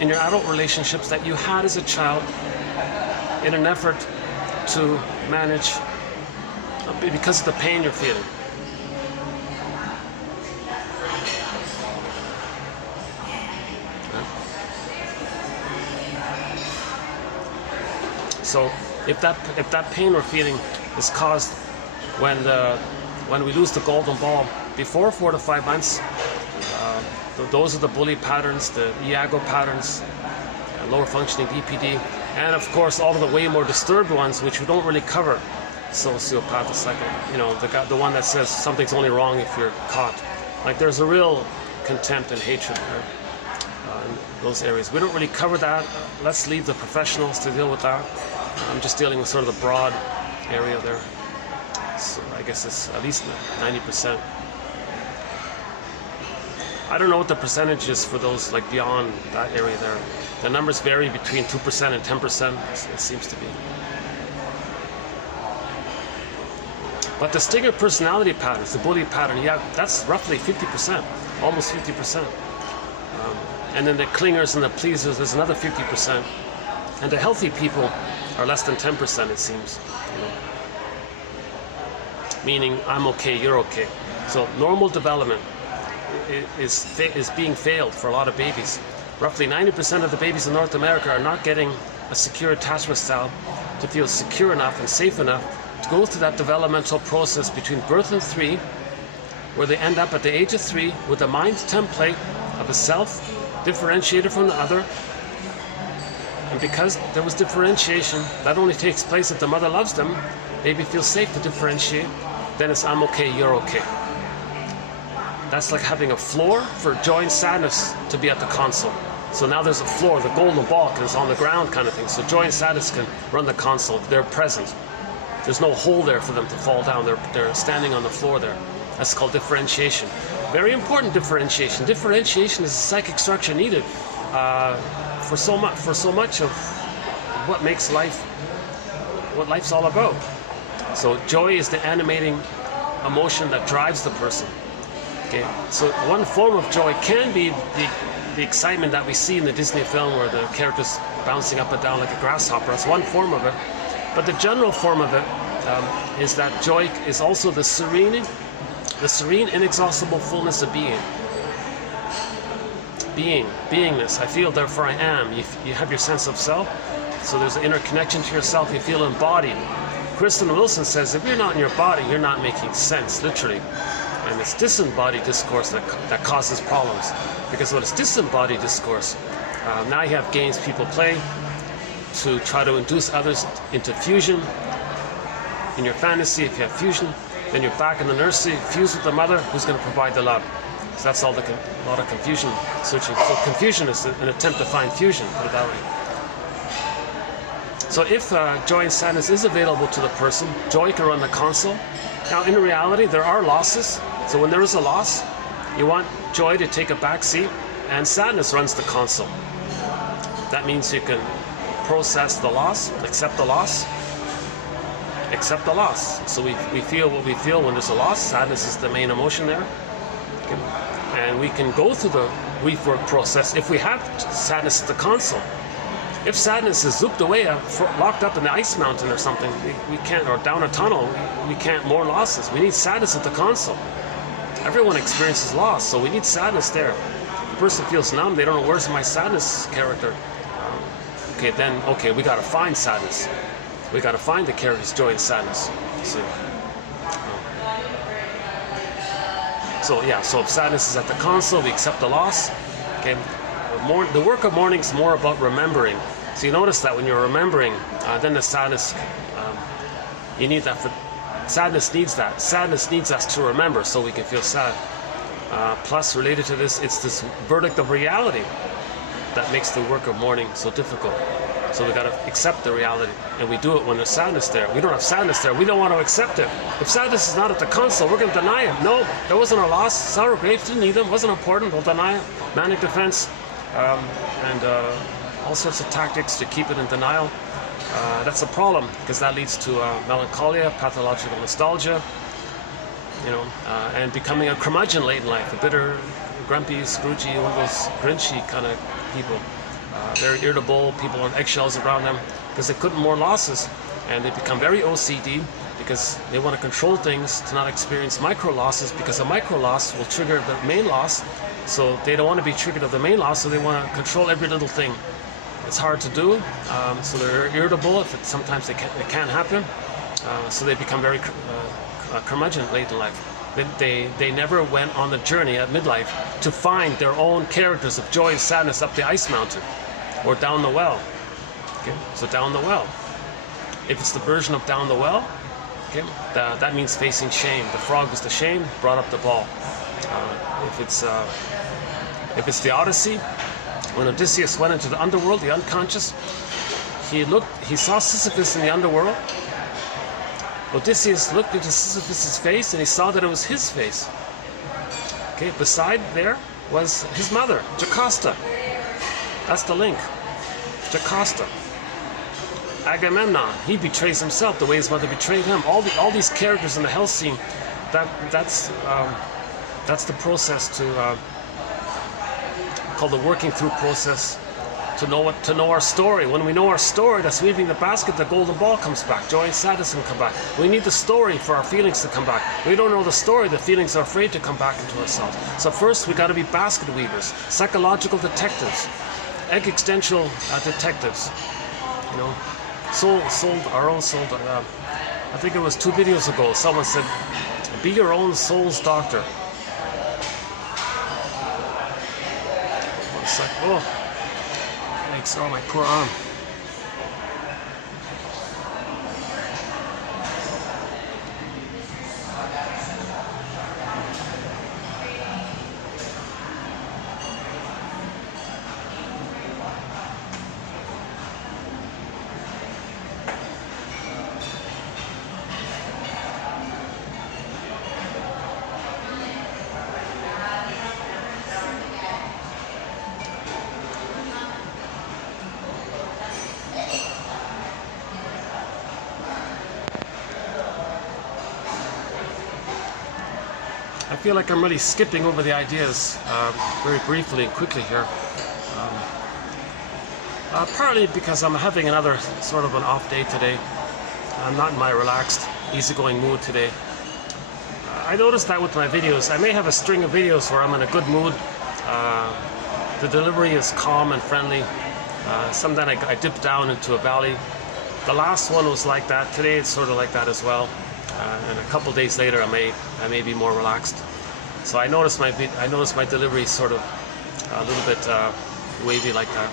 in your adult relationships that you had as a child in an effort to manage because of the pain you're feeling. So if that pain we're feeling is caused when we lose the golden ball before 4 to 5 months, those are the bully patterns, the Iago patterns, lower functioning DPD, and of course all of the way more disturbed ones, which we don't really cover. Sociopath, the one that says something's only wrong if you're caught. Like there's a real contempt and hatred there in those areas. We don't really cover that. Let's leave the professionals to deal with that. I'm just dealing with sort of the broad area there. So I guess it's at least 90%. I don't know what the percentage is for those like beyond that area there. The numbers vary between 2% and 10%, it seems to be. But the stinger personality patterns, the bully pattern, yeah, that's roughly 50%, almost 50%. And then the clingers and the pleasers, there's another 50%. And the healthy people are less than 10%, it seems. Meaning, I'm okay, you're okay. So normal development is being failed for a lot of babies. Roughly 90% of the babies in North America are not getting a secure attachment style to feel secure enough and safe enough to go through that developmental process between birth and 3, where they end up at the age of 3 with a mind template of a self differentiated from the other. And because there was differentiation, that only takes place if the mother loves them, baby feels safe to differentiate, then it's I'm okay, you're okay. That's like having a floor for joy and sadness to be at the console. So now there's a floor, the golden ball is on the ground kind of thing. So joy and sadness can run the console, they're present. There's no hole there for them to fall down. They're standing on the floor there. That's called differentiation. Very important differentiation. Differentiation is the psychic structure needed for so much of what makes life, what life's all about. So joy is the animating emotion that drives the person. Okay. So one form of joy can be the excitement that we see in the Disney film where the character's bouncing up and down like a grasshopper. That's one form of it. But the general form of it is that joy is also the serene, inexhaustible fullness of being. Beingness. I feel, therefore I am. You have your sense of self, so there's an inner connection to yourself. You feel embodied. Kristen Wilson says, if you're not in your body, you're not making sense, literally. And it's disembodied discourse that causes problems. Because when it's disembodied discourse, now you have games people play to try to induce others into fusion. In your fantasy, if you have fusion, then you're back in the nursery, fused with the mother who's going to provide the love. So that's all a lot of confusion searching. So confusion is an attempt to find fusion, put it that way. So if joy and sadness is available to the person, joy can run the console. Now in reality, there are losses. So when there is a loss, you want joy to take a back seat, and sadness runs the console. That means you can process the loss, accept the loss. So we feel what we feel when there's a loss. Sadness is the main emotion there. Okay. And we can go through the grief work process if we have sadness at the console. If sadness is zooped away, locked up in the ice mountain or something, we can't, or down a tunnel, we can't, more losses. We need sadness at the console. Everyone experiences loss, so we need sadness there. If the person feels numb, they don't know, where's my sadness character? Okay, we gotta find sadness. We gotta find the character's joy and sadness. So if sadness is at the console, we accept the loss. Okay, the work of mourning is more about remembering. So you notice that when you're remembering, then the sadness, you need that for, sadness needs that. Sadness needs us to remember so we can feel sad. Plus, related to this, it's this verdict of reality that makes the work of mourning so difficult. So we gotta accept the reality, and we do it when there's sadness there. We don't have sadness there, we don't want to accept it. If sadness is not at the console, we're gonna deny it. No, there wasn't a loss. Sour grapes, didn't need them, wasn't important, we'll deny it. Manic defense, and all sorts of tactics to keep it in denial. That's a problem, because that leads to melancholia, pathological nostalgia, and becoming a curmudgeon late in life, a bitter, grumpy, scroogey, one of those grinchy kind of people. Very irritable, people on eggshells around them, because they couldn't mourn losses, and they become very OCD because they want to control things to not experience micro losses, because a micro loss will trigger the main loss. So they don't want to be triggered of the main loss, so they want to control every little thing. It's hard to do, so they're irritable if sometimes it can't happen. So they become very curmudgeon late in life. They never went on the journey at midlife to find their own characters of joy and sadness up the ice mountain. or down the well. Okay, so down the well. If it's the version of down the well, okay, that means facing shame. The frog was the shame, brought up the ball. If it's the Odyssey, when Odysseus went into the underworld, the unconscious, he saw Sisyphus in the underworld. Odysseus looked into Sisyphus' face and he saw that it was his face. Okay, beside there was his mother, Jocasta. That's the link. Jocasta. Agamemnon, he betrays himself the way his mother betrayed him. All these characters in the hell scene, that's the process called the working through process to know our story. When we know our story, that's weaving the basket, the golden ball comes back. Joy and sadness can come back. We need the story for our feelings to come back. We don't know the story, the feelings are afraid to come back into ourselves. So first we got to be basket weavers, psychological detectives, existential detectives. You know, our own soul. I think it was 2 videos ago. Someone said, "Be your own soul's doctor." It's like, oh, thanks. Oh, my poor arm. I feel like I'm really skipping over the ideas very briefly and quickly here. Partly because I'm having another sort of an off day today. I'm not in my relaxed, easygoing mood today. I noticed that with my videos. I may have a string of videos where I'm in a good mood. The delivery is calm and friendly. Sometimes I dip down into a valley. The last one was like that. Today it's sort of like that as well. And a couple days later, I may be more relaxed. So I noticed my delivery sort of a little bit wavy like that.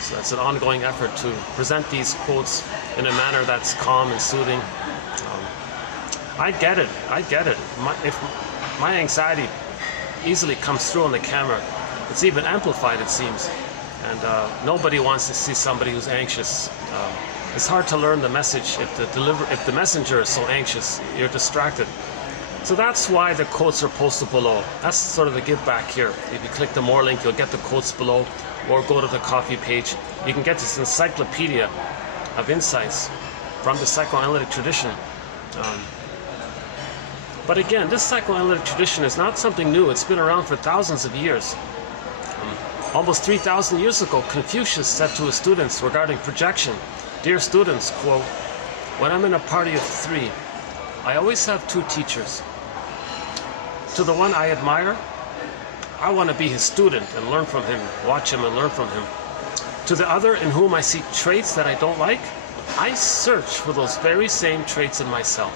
So it's an ongoing effort to present these quotes in a manner that's calm and soothing. I get it. My anxiety easily comes through on the camera. It's even amplified, it seems. And nobody wants to see somebody who's anxious. It's hard to learn the message if the messenger is so anxious. You're distracted. So that's why the quotes are posted below. That's sort of the give back here. If you click the more link, you'll get the quotes below, or go to the coffee page. You can get this encyclopedia of insights from the psychoanalytic tradition. But again, this psychoanalytic tradition is not something new. It's been around for thousands of years. Almost 3,000 years ago, Confucius said to his students regarding projection, "Dear students, quote, when I'm in a party of 3, I always have 2 teachers. To the one I admire, I want to be his student and learn from him, watch him and learn from him. To the other in whom I see traits that I don't like, I search for those very same traits in myself."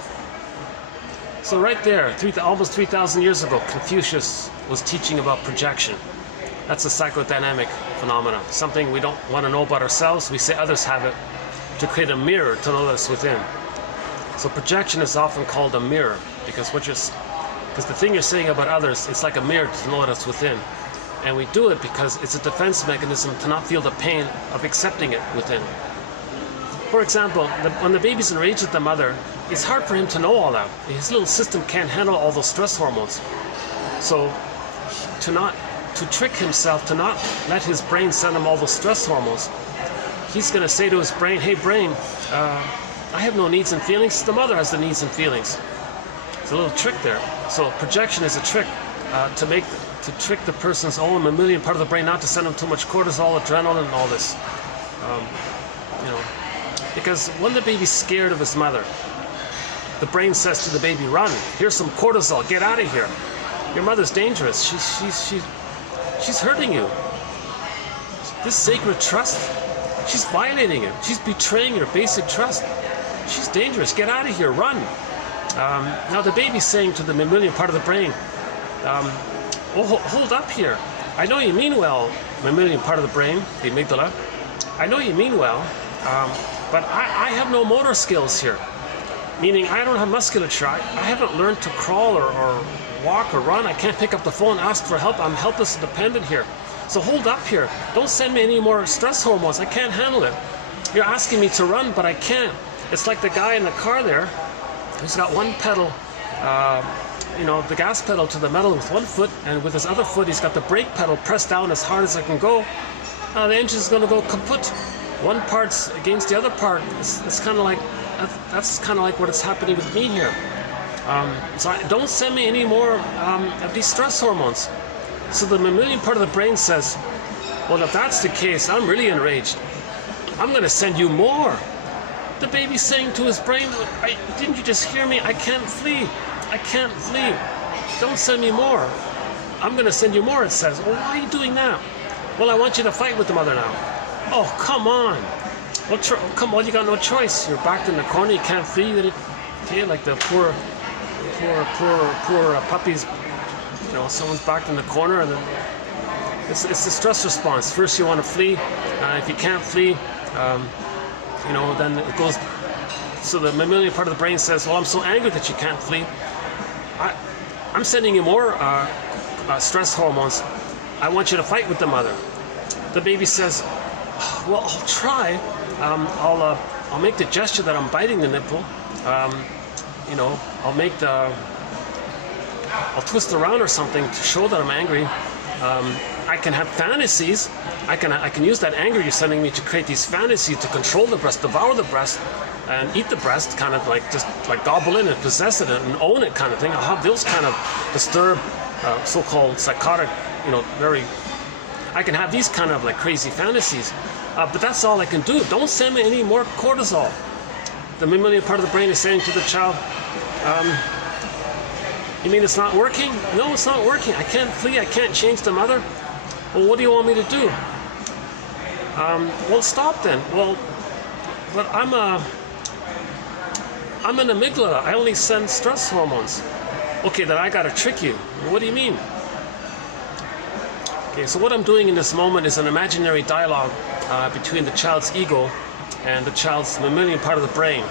So right there, almost 3,000 years ago, Confucius was teaching about projection. That's a psychodynamic phenomenon, something we don't want to know about ourselves. We say others have it to create a mirror to know that's within. So projection is often called a mirror because the thing you're saying about others, it's like a mirror to know that's within. And we do it because it's a defense mechanism to not feel the pain of accepting it within. For example, when the baby's enraged at the mother, it's hard for him to know all that. His little system can't handle all those stress hormones. So to trick himself, to not let his brain send him all those stress hormones, he's going to say to his brain, "Hey brain, I have no needs and feelings. The mother has the needs and feelings." It's a little trick there. So projection is a trick to trick the person's own mammalian part of the brain not to send them too much cortisol, adrenaline, and all this. Because when the baby's scared of his mother, the brain says to the baby, "Run! Here's some cortisol. Get out of here. Your mother's dangerous. She's hurting you. This sacred trust, she's violating it. She's betraying your basic trust. She's dangerous. Get out of here. Run." Now the baby's saying to the mammalian part of the brain, "Oh, hold up here. I know you mean well, mammalian part of the brain, the amygdala. I know you mean well, but I have no motor skills here. Meaning I don't have musculature. I haven't learned to crawl or walk or run. I can't pick up the phone and ask for help. I'm helpless and dependent here. So hold up here. Don't send me any more stress hormones. I can't handle it. You're asking me to run, but I can't. It's like the guy in the car there who's got one pedal, the gas pedal to the metal with one foot, and with his other foot he's got the brake pedal pressed down as hard as I can go. The engine's going to go kaput. One part's against the other part. It's kind of like, that's kind of like what is happening with me here. So don't send me any more of these stress hormones. So the mammalian part of the brain says, well, if that's the case, I'm really enraged. I'm going to send you more. The baby's saying to his brain, didn't you just hear me? I can't flee. I can't flee. Don't send me more. I'm going to send you more, it says. Well, why are you doing that? Well, I want you to fight with the mother now. Oh, come on. Well, come on, you got no choice. You're backed in the corner, you can't flee. Okay, like the poor puppies. Someone's backed in the corner, and then it's the stress response. First, you want to flee. If you can't flee, then it goes. So the mammalian part of the brain says, "Well, I'm so angry that you can't flee. I'm sending you more stress hormones. I want you to fight with the mother." The baby says, "Well, I'll try. I'll make the gesture that I'm biting the nipple. I'll twist around or something to show that I'm angry. I can have fantasies. I can use that anger you're sending me to create these fantasies to control the breast, devour the breast, and eat the breast, kind of like just like gobble in and possess it and own it kind of thing. I'll have those kind of disturbed, so-called psychotic, I can have these kind of like crazy fantasies. But that's all I can do. Don't send me any more cortisol." The mammalian part of the brain is saying to the child, "You mean it's not working?" "No, it's not working. I can't flee. I can't change the mother." "Well, what do you want me to do?" "Well, stop then." "Well, but I'm an amygdala. I only send stress hormones." "Okay, then I gotta trick you." "What do you mean?" Okay, so what I'm doing in this moment is an imaginary dialogue between the child's ego and the child's mammalian part of the brain.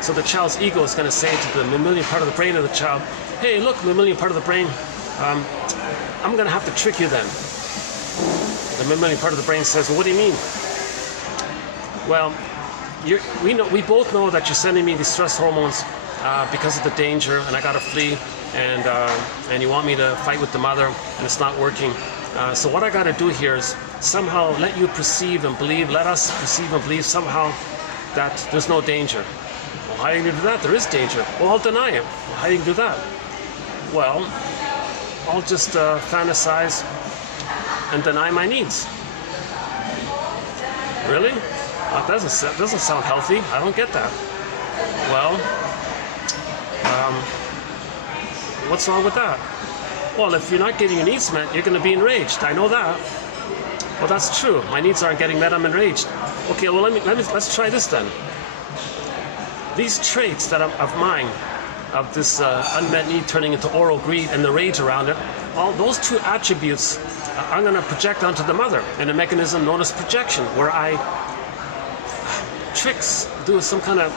So the child's ego is going to say to the mammalian part of the brain of the child, "Hey, look, mammalian part of the brain, I'm going to have to trick you then." The mammalian part of the brain says, "Well, what do you mean?" "Well, we both know that you're sending me these stress hormones because of the danger, and I got to flee, and you want me to fight with the mother, and it's not working. So what I got to do here is somehow let us perceive and believe somehow that there's no danger." "Well, how are you going to do that? There is danger." "Well, I'll deny it." "Well, how are you going to do that?" "Well, I'll just fantasize and deny my needs." "Really? That doesn't sound healthy. I don't get that." "Well, what's wrong with that?" "Well, if you're not getting your needs met, you're going to be enraged. I know that." "Well, that's true. My needs aren't getting met. I'm enraged." "Okay, well, let's try this then. These traits that of mine, of this unmet need turning into oral greed and the rage around it, all those two attributes, I'm going to project onto the mother in a mechanism known as projection, where I do some kind of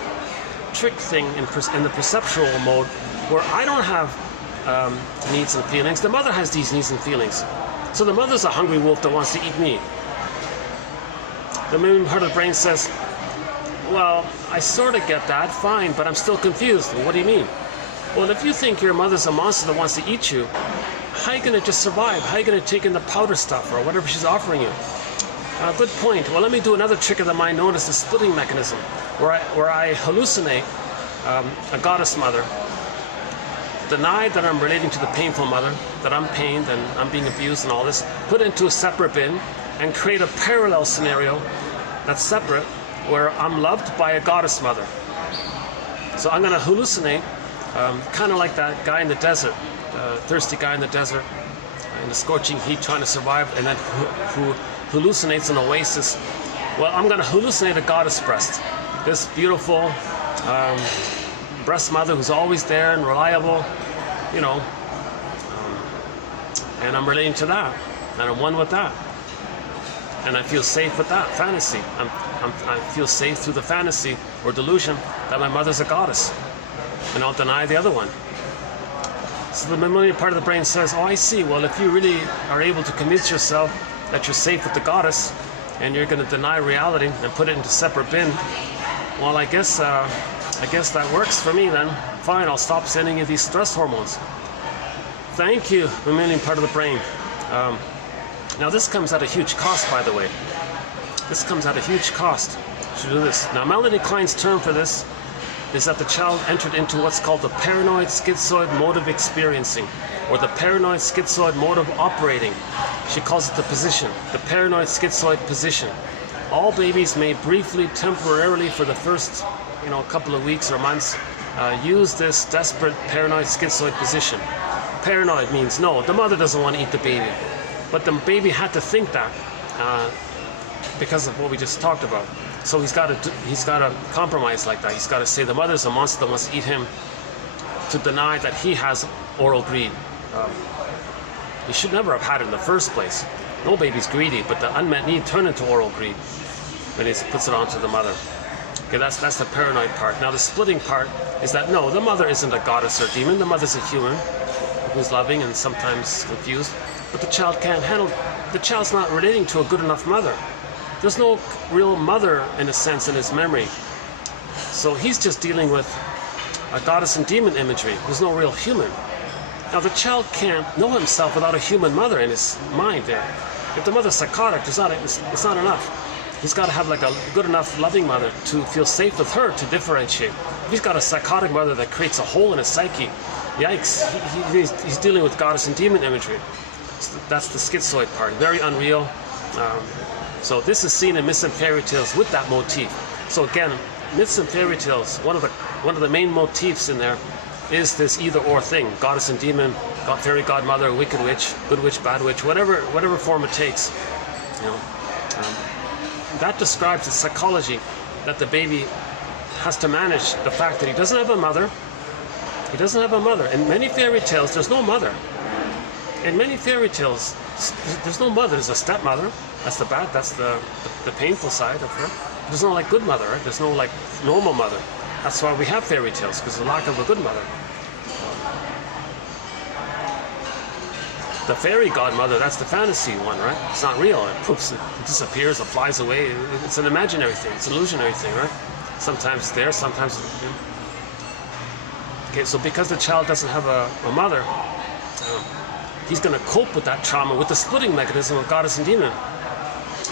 trick thing in the perceptual mode, where I don't have needs and feelings. The mother has these needs and feelings. So the mother's a hungry wolf that wants to eat me. The main part of the brain says, "Well, I sort of get that, fine, but I'm still confused." "Well, what do you mean?" "Well, if you think your mother's a monster that wants to eat you, how are you going to just survive? How are you going to take in the powder stuff or whatever she's offering you?" Good point. Well, let me do another trick of the mind known as the splitting mechanism, where I hallucinate a goddess mother, deny that I'm relating to the painful mother, that I'm pained and I'm being abused and all this, put it into a separate bin, and create a parallel scenario that's separate, where I'm loved by a goddess mother. So I'm going to hallucinate, kind of like that guy in the desert, thirsty guy in the desert, in the scorching heat trying to survive, and then who hallucinates an oasis. Well, I'm going to hallucinate a goddess breast. This beautiful breast mother who's always there and reliable, and I'm relating to that, and I'm one with that, and I feel safe with that fantasy. I feel safe through the fantasy or delusion that my mother's a goddess, and I'll deny the other one. So the mammalian part of the brain says, oh, I see, well, if you really are able to convince yourself that you're safe with the goddess, and you're going to deny reality and put it into separate bin, well, I guess that works for me then. Fine, I'll stop sending you these stress hormones. Thank you, mammalian part of the brain. Now this comes at a huge cost, by the way. This comes at a huge cost to do this. Now Melanie Klein's term for this is that the child entered into what's called the paranoid schizoid mode of experiencing, or the paranoid schizoid mode of operating. She calls it the position, the paranoid schizoid position. All babies may briefly, temporarily, for the first couple of weeks or months, use this desperate paranoid schizoid position. Paranoid means no, the mother doesn't want to eat the baby, but the baby had to think that because of what we just talked about. So he's got to compromise like that. He's got to say the mother's a monster that wants to eat him, to deny that he has oral greed. He should never have had it in the first place. No baby's greedy, but the unmet need turned into oral greed when he puts it onto the mother. Okay, that's the paranoid part. Now the splitting part is that no, the mother isn't a goddess or demon. The mother's a human who's loving and sometimes confused, but the child can't handle. The child's not relating to a good enough mother. There's no real mother in a sense in his memory. So he's just dealing with a goddess and demon imagery. There's no real human. Now the child can't know himself without a human mother in his mind there. If the mother's psychotic, it's not enough. He's got to have like a good enough loving mother to feel safe with her to differentiate. If he's got a psychotic mother that creates a hole in his psyche, yikes, he's dealing with goddess and demon imagery. So that's the schizoid part, very unreal. So this is seen in myths and fairy tales with that motif. So again, myths and fairy tales, one of the main motifs in there is this either or thing, goddess and demon, fairy godmother, wicked witch, good witch, bad witch, whatever form it takes. That describes the psychology that the baby has to manage the fact that he doesn't have a mother. He doesn't have a mother. In many fairy tales, there's no mother. In many fairy tales, there's no mother. There's a stepmother. That's the bad. That's the painful side of her. There's no like good mother. Right? There's no like normal mother. That's why we have fairy tales, because of the lack of a good mother. The fairy godmother, that's the fantasy one, right? It's not real. It poops, it disappears, it flies away. It's an imaginary thing. It's an illusionary thing, right? Sometimes it's there, sometimes it's... Okay, so because the child doesn't have a mother, he's going to cope with that trauma with the splitting mechanism of goddess and demon.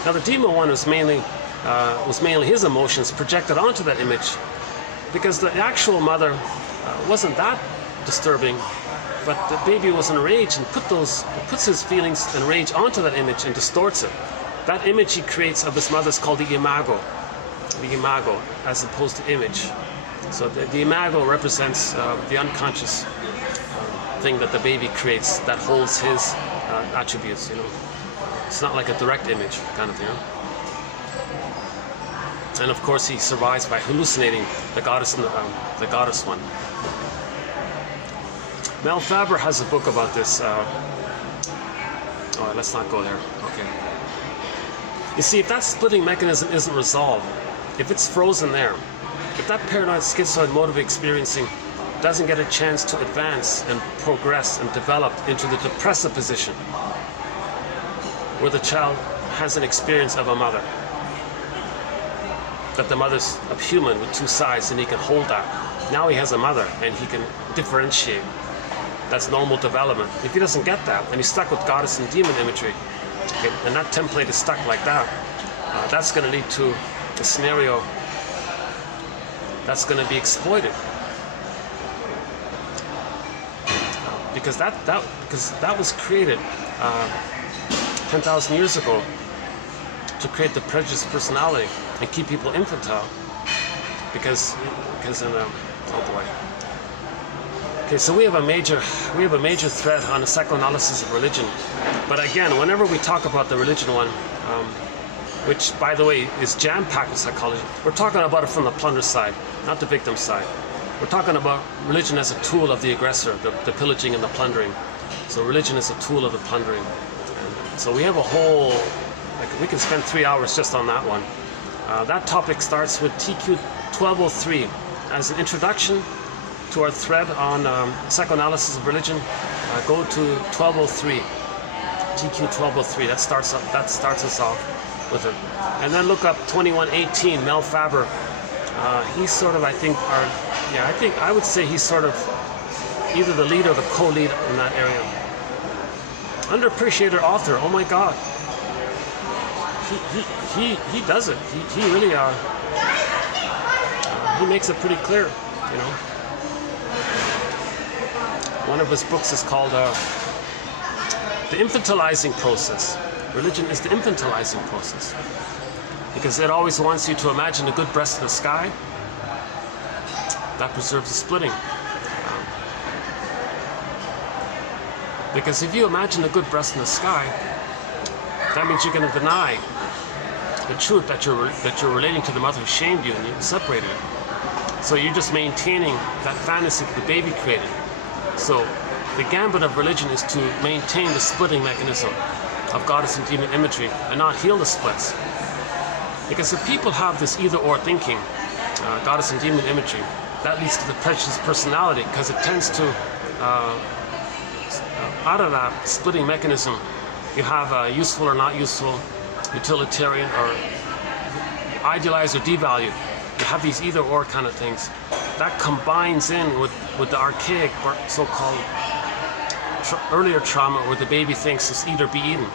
Now the demon one was mainly his emotions projected onto that image, because the actual mother wasn't that disturbing, but the baby was enraged and puts his feelings and rage onto that image and distorts it. That image he creates of his mother is called the imago, as opposed to image. So the imago represents the unconscious thing that the baby creates that holds his attributes. It's not like a direct image kind of thing. And of course, he survives by hallucinating the goddess and the goddess one. Mel Faber has a book about this. Let's not go there. Okay. You see, if that splitting mechanism isn't resolved, if it's frozen there, if that paranoid schizoid mode of experiencing doesn't get a chance to advance and progress and develop into the depressive position, where the child has an experience of a mother, that the mother's a human with two sides and he can hold that. Now he has a mother and he can differentiate. That's normal development. If he doesn't get that, and he's stuck with goddess and demon imagery, okay, and that template is stuck like that, that's going to lead to a scenario that's going to be exploited. Because that was created 10,000 years ago to create the prejudiced personality and keep people infantile. Because in oh boy. Okay, so we have a major threat on the psychoanalysis of religion. But again, whenever we talk about the religion one, which by the way is jam-packed with psychology, we're talking about it from the plunder side, not the victim side. We're talking about religion as a tool of the aggressor, the pillaging and the plundering. So religion is a tool of the plundering. And so we have a whole, like we can spend 3 hours just on that one. That topic starts with TQ 1203 as an introduction to our thread on psychoanalysis of religion. Go to 1203, TQ 1203. That starts us off with it. And then look up 2118, Mel Faber. He's sort of, I would say he's sort of either the lead or the co-lead in that area. Underappreciated author. Oh my God. He does it. He really he makes it pretty clear, you know. One of his books is called The Infantilizing Process. Religion is the infantilizing process, because it always wants you to imagine a good breast in the sky. That preserves the splitting. Because if you imagine a good breast in the sky, that means you're going to deny the truth that you're relating to the mother who shamed you and you separated it. So you're just maintaining that fantasy that the baby created. So the gambit of religion is to maintain the splitting mechanism of goddess and demon imagery and not heal the splits. Because if people have this either-or thinking, goddess and demon imagery, that leads to the prejudiced personality, because it tends to, out of that splitting mechanism, you have useful or not useful, utilitarian or idealized or devalued. You have these either-or kind of things. That combines in with the archaic so-called earlier trauma where the baby thinks it's eat or be eaten.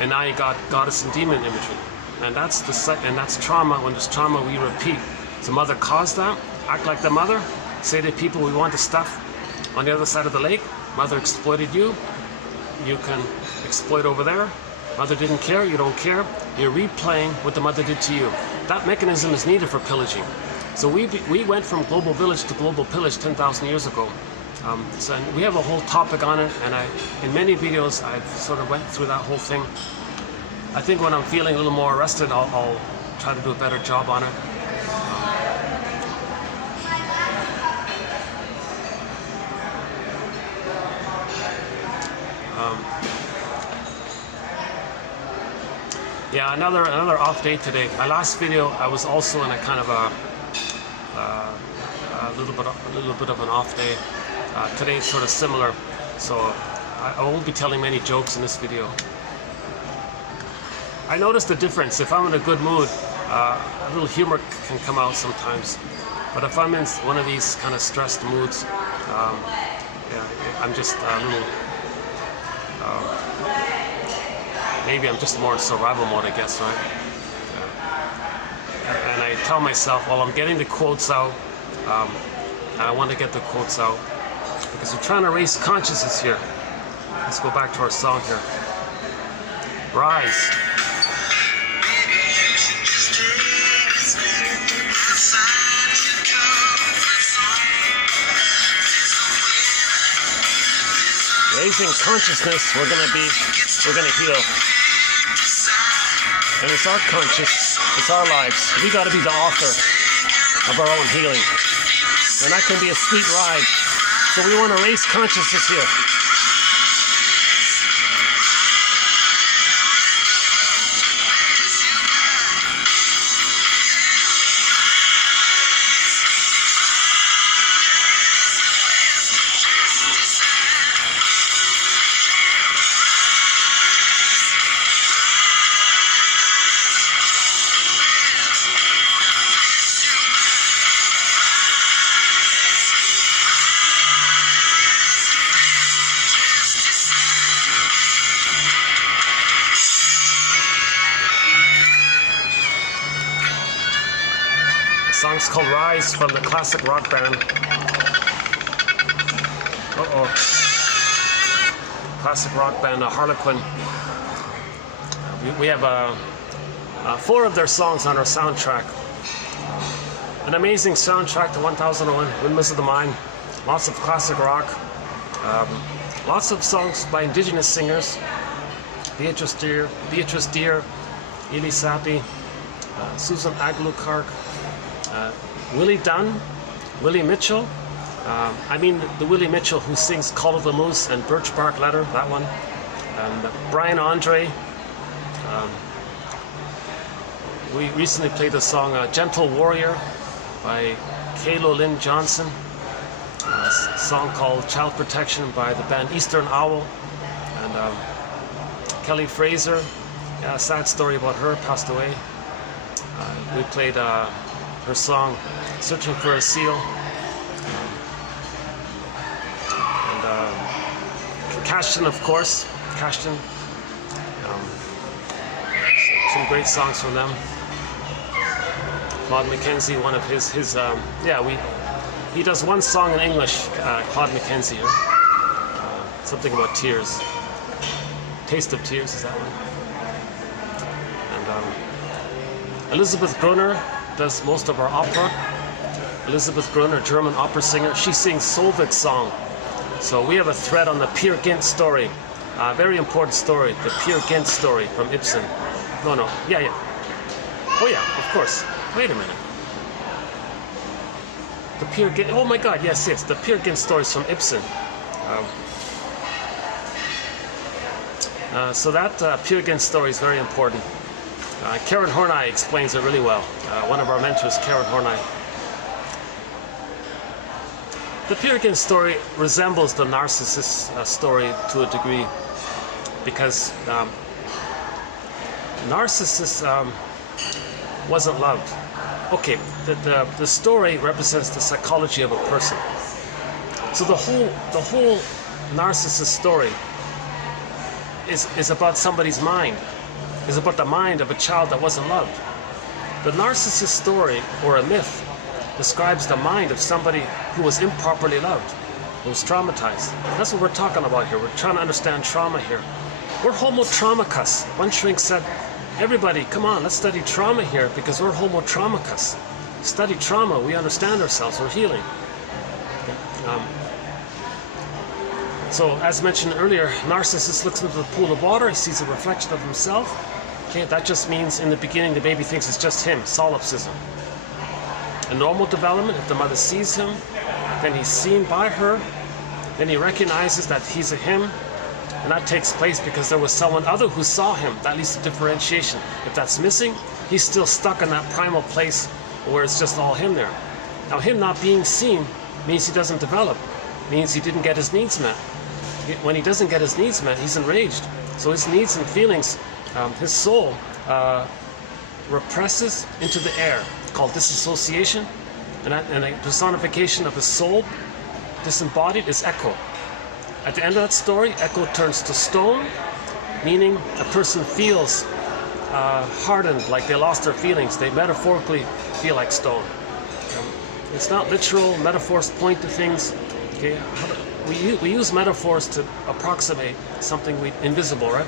And now you got goddess and demon imagery. And that's trauma. When there's trauma, we repeat. So mother caused that, act like the mother, say to people we want the stuff on the other side of the lake. Mother exploited you, you can exploit over there. Mother didn't care, you don't care. You're replaying what the mother did to you. That mechanism is needed for pillaging. So we went from global village to global pillage 10,000 years ago. So we have a whole topic on it, and in many videos I've sort of went through that whole thing. I think when I'm feeling a little more rested, I'll try to do a better job on it. Yeah, another off day today. My last video, I was also in a kind of a little bit of an off day. Today is sort of similar, so I won't be telling many jokes in this video. I noticed the difference. If I'm in a good mood, a little humor can come out sometimes. But if I'm in one of these kind of stressed moods, I'm just a little. Maybe I'm just more in survival mode, I guess, right? And I tell myself, well, I'm getting the quotes out, and I want to get the quotes out, because we're trying to raise consciousness here. Let's go back to our song here. Rise. Raising consciousness, we're gonna heal. And it's our conscious, it's our lives. We gotta be the author of our own healing. And that can be a sweet ride. So we wanna raise consciousness here. The song's called Rise from the classic rock band. Classic rock band Harlequin. We have 4 of their songs on our soundtrack. An amazing soundtrack to 1001, Windmills of the Mind. Lots of classic rock. Lots of songs by indigenous singers. Beatrice Deer, Eli Sapi, Susan Aglukart, Willie Dunn, Willie Mitchell, I mean the Willie Mitchell who sings Call of the Moose and Birch Bark Letter, that one. And Brian Andre. We recently played the song Gentle Warrior by Kalo Lynn Johnson. A song called Child Protection by the band Eastern Owl. And Kelly Fraser, yeah, a sad story about her, passed away. We played her song Searching for a Seal. And Cashton, of course. Cashton. Some great songs from them. Claude McKenzie, one of his he does one song in English, Claude McKenzie here. Something about tears. Taste of Tears is that one. And Elizabeth Gruner does most of our opera. Elizabeth Gruner, German opera singer, she sings Solveig's song. So we have a thread on the Peer Gynt story. Very important story, the Peer Gynt story from Ibsen. No, yeah. Oh yeah, of course. Wait a minute. The Peer Gynt, oh my God, yes, the Peer Gynt stories from Ibsen. So that Peer Gynt story is very important. Karen Horney explains it really well. One of our mentors, Karen Horney. The Peer Gynt story resembles the Narcissus story to a degree, because Narcissus wasn't loved. Okay, the story represents the psychology of a person. So the whole Narcissus story is about somebody's mind. Is about the mind of a child that wasn't loved. The Narcissus story, or a myth, describes the mind of somebody who was improperly loved, who was traumatized. That's what we're talking about here. We're trying to understand trauma here. We're homo traumacus. One shrink said, everybody, come on, let's study trauma here, because we're homo traumacus. Study trauma, we understand ourselves, we're healing. So, as mentioned earlier, Narcissus looks into the pool of water, he sees a reflection of himself. Okay, that just means in the beginning the baby thinks it's just him, solipsism. In normal development, if the mother sees him, then he's seen by her, then he recognizes that he's a him, and that takes place because there was someone other who saw him. That leads to differentiation. If that's missing, he's still stuck in that primal place where it's just all him there. Now, him not being seen means he doesn't develop, means he didn't get his needs met. When he doesn't get his needs met, he's enraged. So his needs and feelings, his soul represses into the air. It's called disassociation, and a personification of the soul, disembodied, is Echo. At the end of that story, Echo turns to stone, meaning a person feels hardened, like they lost their feelings. They metaphorically feel like stone. It's not literal. Metaphors point to things. Okay, we use metaphors to approximate something invisible, right?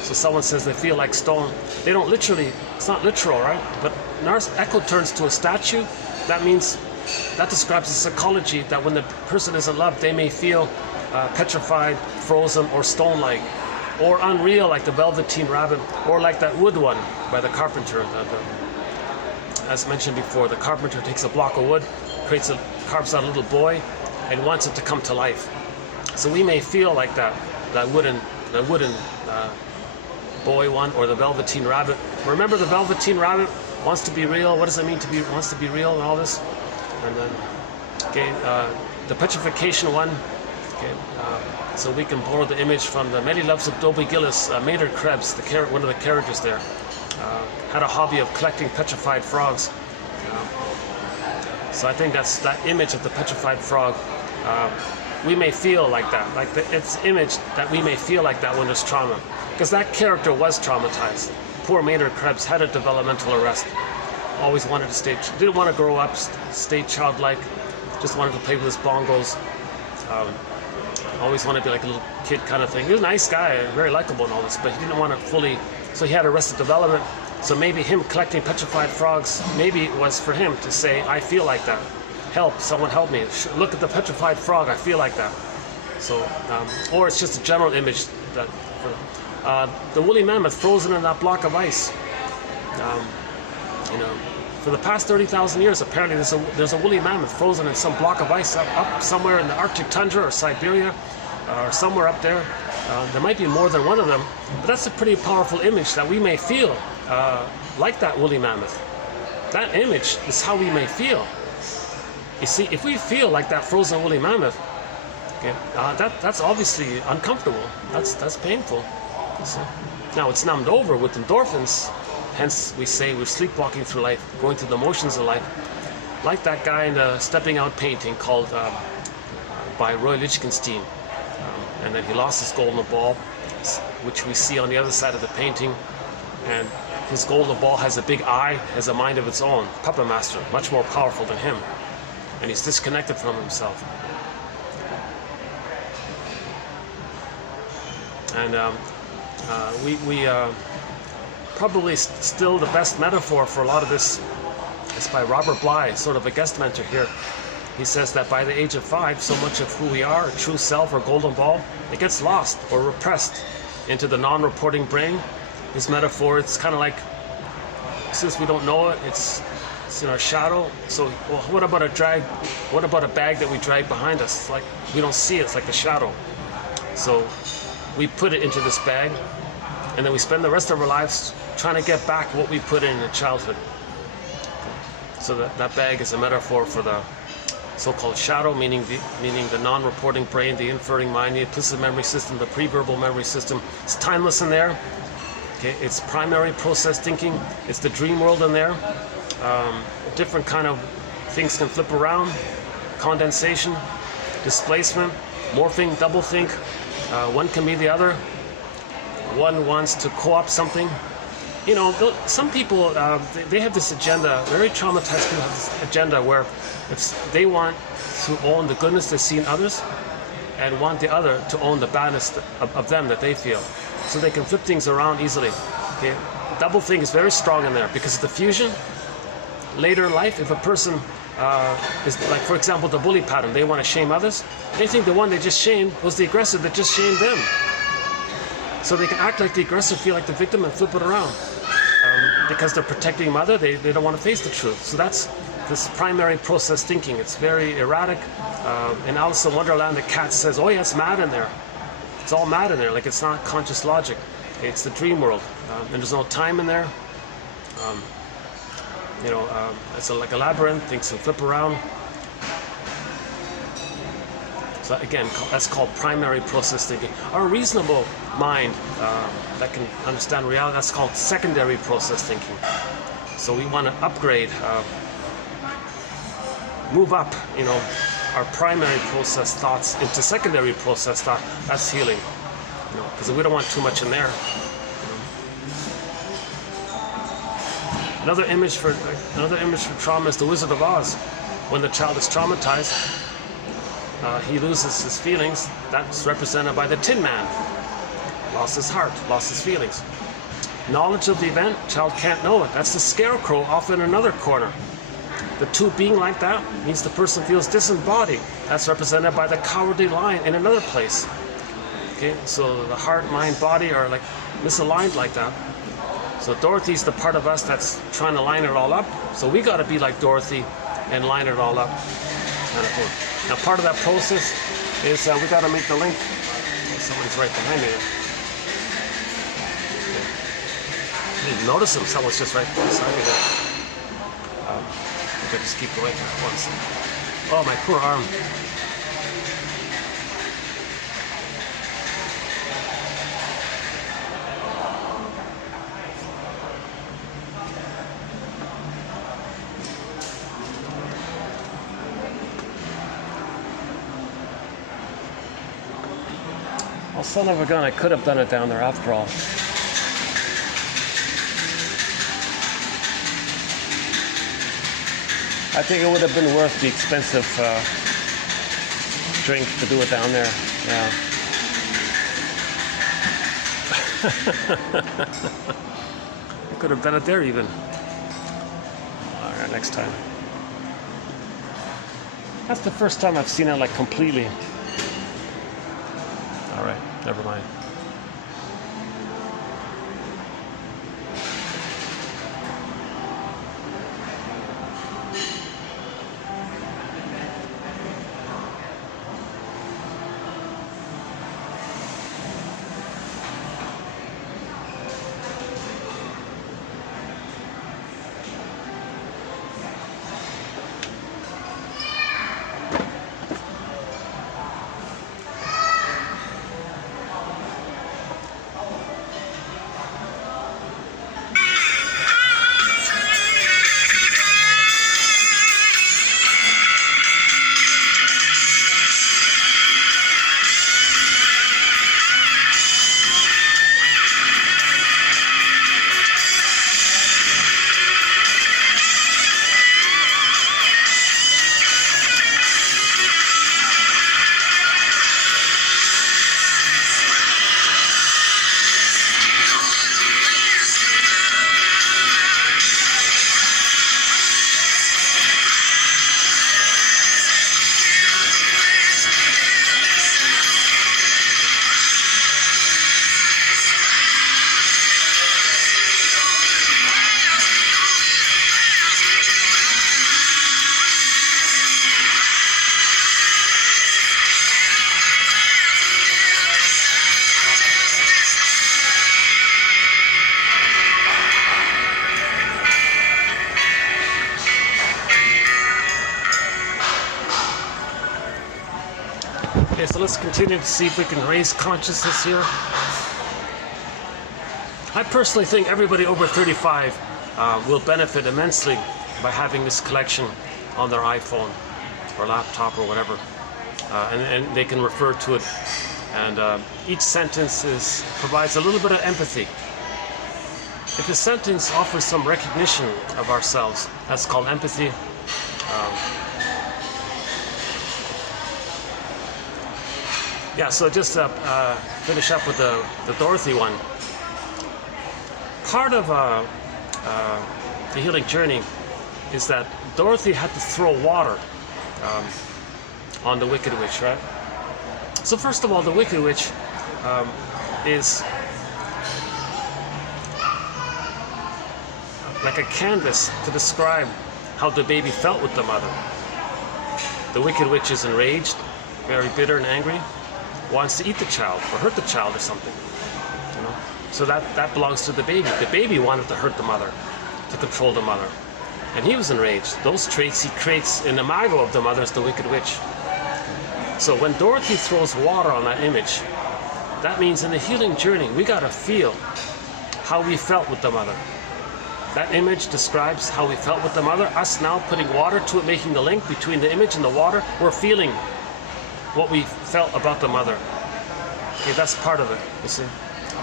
So someone says they feel like stone. They don't literally. It's not literal, right? But Echo turns to a statue. That means that describes the psychology that when the person isn't loved, they may feel petrified, frozen, or stone-like, or unreal, like the Velveteen Rabbit, or like that wood one by the carpenter. As mentioned before, the carpenter takes a block of wood, carves out a little boy, and wants it to come to life. So we may feel like that wooden boy one, or the Velveteen Rabbit. Remember, the Velveteen Rabbit wants to be real. What does it mean wants to be real and all this? And then, the petrification one. Okay, so we can borrow the image from the Many Loves of Dobie Gillis. Maynard Krebs, one of the characters there, had a hobby of collecting petrified frogs. So I think that's that image of the petrified frog. We may feel like that, it's image that we may feel like that when there's trauma, because that character was traumatized. Poor Maynard Krebs had a developmental arrest. Always wanted to didn't want to grow up, stay childlike, just wanted to play with his bongos. Always wanted to be like a little kid kind of thing. He was a nice guy, very likable and all this, but he didn't want to fully, so he had arrested development. So maybe him collecting petrified frogs, maybe it was for him to say, I feel like that. Help, someone help me. Look at the petrified frog, I feel like that. So, or it's just a general image that, the woolly mammoth frozen in that block of ice. For the past 30,000 years, apparently there's a woolly mammoth frozen in some block of ice up somewhere in the Arctic tundra or Siberia or somewhere up there. There might be more than one of them, but that's a pretty powerful image that we may feel like that woolly mammoth. That image is how we may feel. You see, if we feel like that frozen woolly mammoth, okay, that's obviously uncomfortable. That's painful. So, now it's numbed over with endorphins. Hence, we say we're sleepwalking through life, going through the motions of life, like that guy in the Stepping Out painting called by Roy Lichtenstein. And then he lost his golden ball, which we see on the other side of the painting. And his golden ball has a big eye, has a mind of its own. Puppet master, much more powerful than him. And he's disconnected from himself. And we probably still the best metaphor for a lot of this is by Robert Bly, sort of a guest mentor here. He says that by the age of 5, so much of who we are, true self or golden ball, it gets lost or repressed into the non-reporting brain. His metaphor, it's kind of like, since we don't know it, it's in our shadow. So, well, what about a bag that we drag behind us? It's like we don't see it. It's like a shadow. So we put it into this bag, and then we spend the rest of our lives trying to get back what we put in childhood. So that bag is a metaphor for the so-called shadow, meaning the non-reporting brain, the inferring mind, the implicit memory system, the pre-verbal memory system. It's timeless in there. Okay, it's primary process thinking. It's the dream world in there. Different kind of things can flip around. Condensation, displacement, morphing, doublethink. One can be the other. One wants to co-opt something. You know, some people, they have this agenda, very traumatized people have this agenda where if they want to own the goodness they see in others and want the other to own the badness of them that they feel. So they can flip things around easily. Okay? Doublethink is very strong in there because of the fusion. Later in life, if a person is like, for example, the bully pattern, they want to shame others, they think the one they just shamed was the aggressor that just shamed them. So they can act like the aggressor, feel like the victim, and flip it around. Because they're protecting mother, they don't want to face the truth. So that's this primary process thinking. It's very erratic. In Alice in Wonderland, the cat says, oh yeah, it's mad in there. It's all mad in there, like it's not conscious logic. It's the dream world. And there's no time in there. It's like a labyrinth, things can flip around. So again, that's called primary process thinking. Our reasonable mind that can understand reality, that's called secondary process thinking. So we want to upgrade, move up, our primary process thoughts into secondary process thought. That's healing, because we don't want too much in there. Another image for trauma is the Wizard of Oz. When the child is traumatized, he loses his feelings. That's represented by the Tin Man. Lost his heart, lost his feelings. Knowledge of the event, child can't know it. That's the Scarecrow off in another corner. The two being like that means the person feels disembodied. That's represented by the Cowardly Lion in another place. Okay, so the heart, mind, body are like misaligned like that. So Dorothy's the part of us that's trying to line it all up. So we got to be like Dorothy and line it all up. Now part of that process is we got to make the link. Oh, somebody's right behind me. I didn't notice him. Someone's just right beside me there. I could just keep going once. Oh, my poor arm. Well, son of a gun, I could have done it down there after all. I think it would have been worth the expensive drink to do it down there. Yeah. I could have done it there even. All right, next time. That's the first time I've seen it like completely. All right, never mind. So let's continue to see if we can raise consciousness here. I personally think everybody over 35 will benefit immensely by having this collection on their iPhone or laptop or whatever, and they can refer to it. And each sentence provides a little bit of empathy. If a sentence offers some recognition of ourselves, that's called empathy. Yeah, so just finish up with the Dorothy one. Part of the healing journey is that Dorothy had to throw water on the Wicked Witch, right? So first of all, the Wicked Witch is like a canvas to describe how the baby felt with the mother. The Wicked Witch is enraged, very bitter and angry, wants to eat the child or hurt the child or something, you know. So that belongs to the baby. The baby wanted to hurt the mother, to control the mother, and he was enraged. Those traits he creates in the imago of the mother as the Wicked Witch. So when Dorothy throws water on that image, that means in the healing journey we gotta feel how we felt with the mother. That image describes how we felt with the mother. Us now putting water to it, making the link between the image and the water, we're feeling what we felt about the mother. Okay, that's part of it, you see.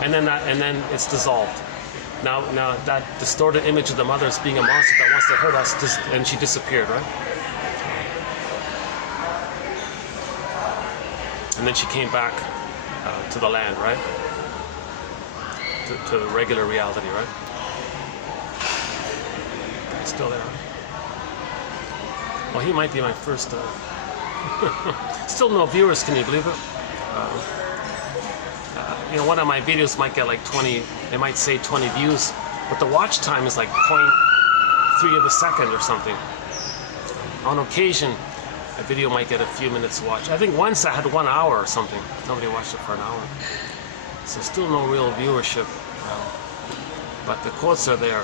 And then it's dissolved. Now that distorted image of the mother as being a monster that wants to hurt us, and she disappeared, right? And then she came back to the land, right? To the regular reality, right? He's still there, right? Well, he might be my first. Still no viewers, can you believe it? You know, one of my videos might get like 20, they might say 20 views, but the watch time is like 0.3 of a second or something. On occasion, a video might get a few minutes to watch. I think once I had 1 hour or something. Nobody watched it for an hour. So still no real viewership. But the quotes are there.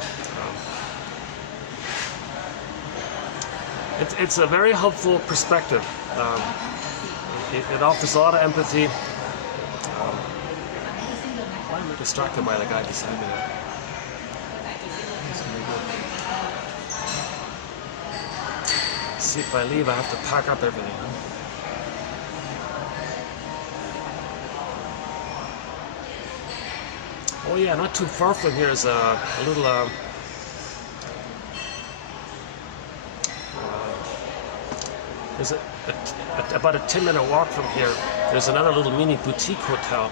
It's a very helpful perspective. It offers a lot of empathy. Why am I distracted by the guy beside me there? See, if I leave, I have to pack up everything. Oh yeah, not too far from here is a little there's about a 10-minute walk from here. There's another little mini boutique hotel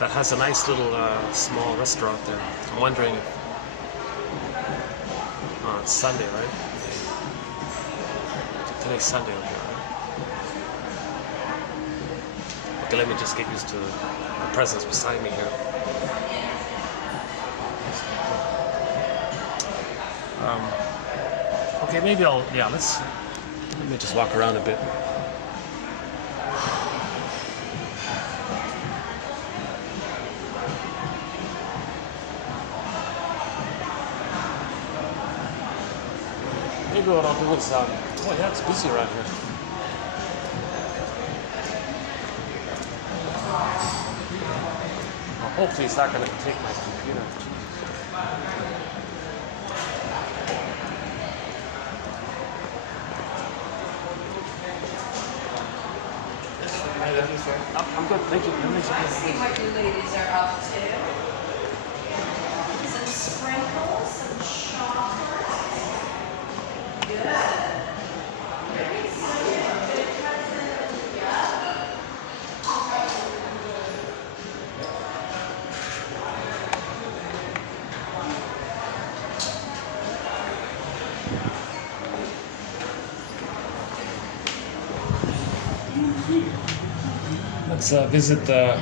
that has a nice little small restaurant there. I'm wondering if it's Sunday, right? Today's Sunday over here, right? Okay, let me just get used to the presence beside me here. Okay, maybe let me just walk around a bit. Maybe what I'll do is, oh yeah, it's busy around here. Well, hopefully it's not going to take my computer. I'm good, thank you. Let's see what you ladies are up to. Some sprinkles, some chocolate. Good. Very excited. Good present. Yeah. Let's visit the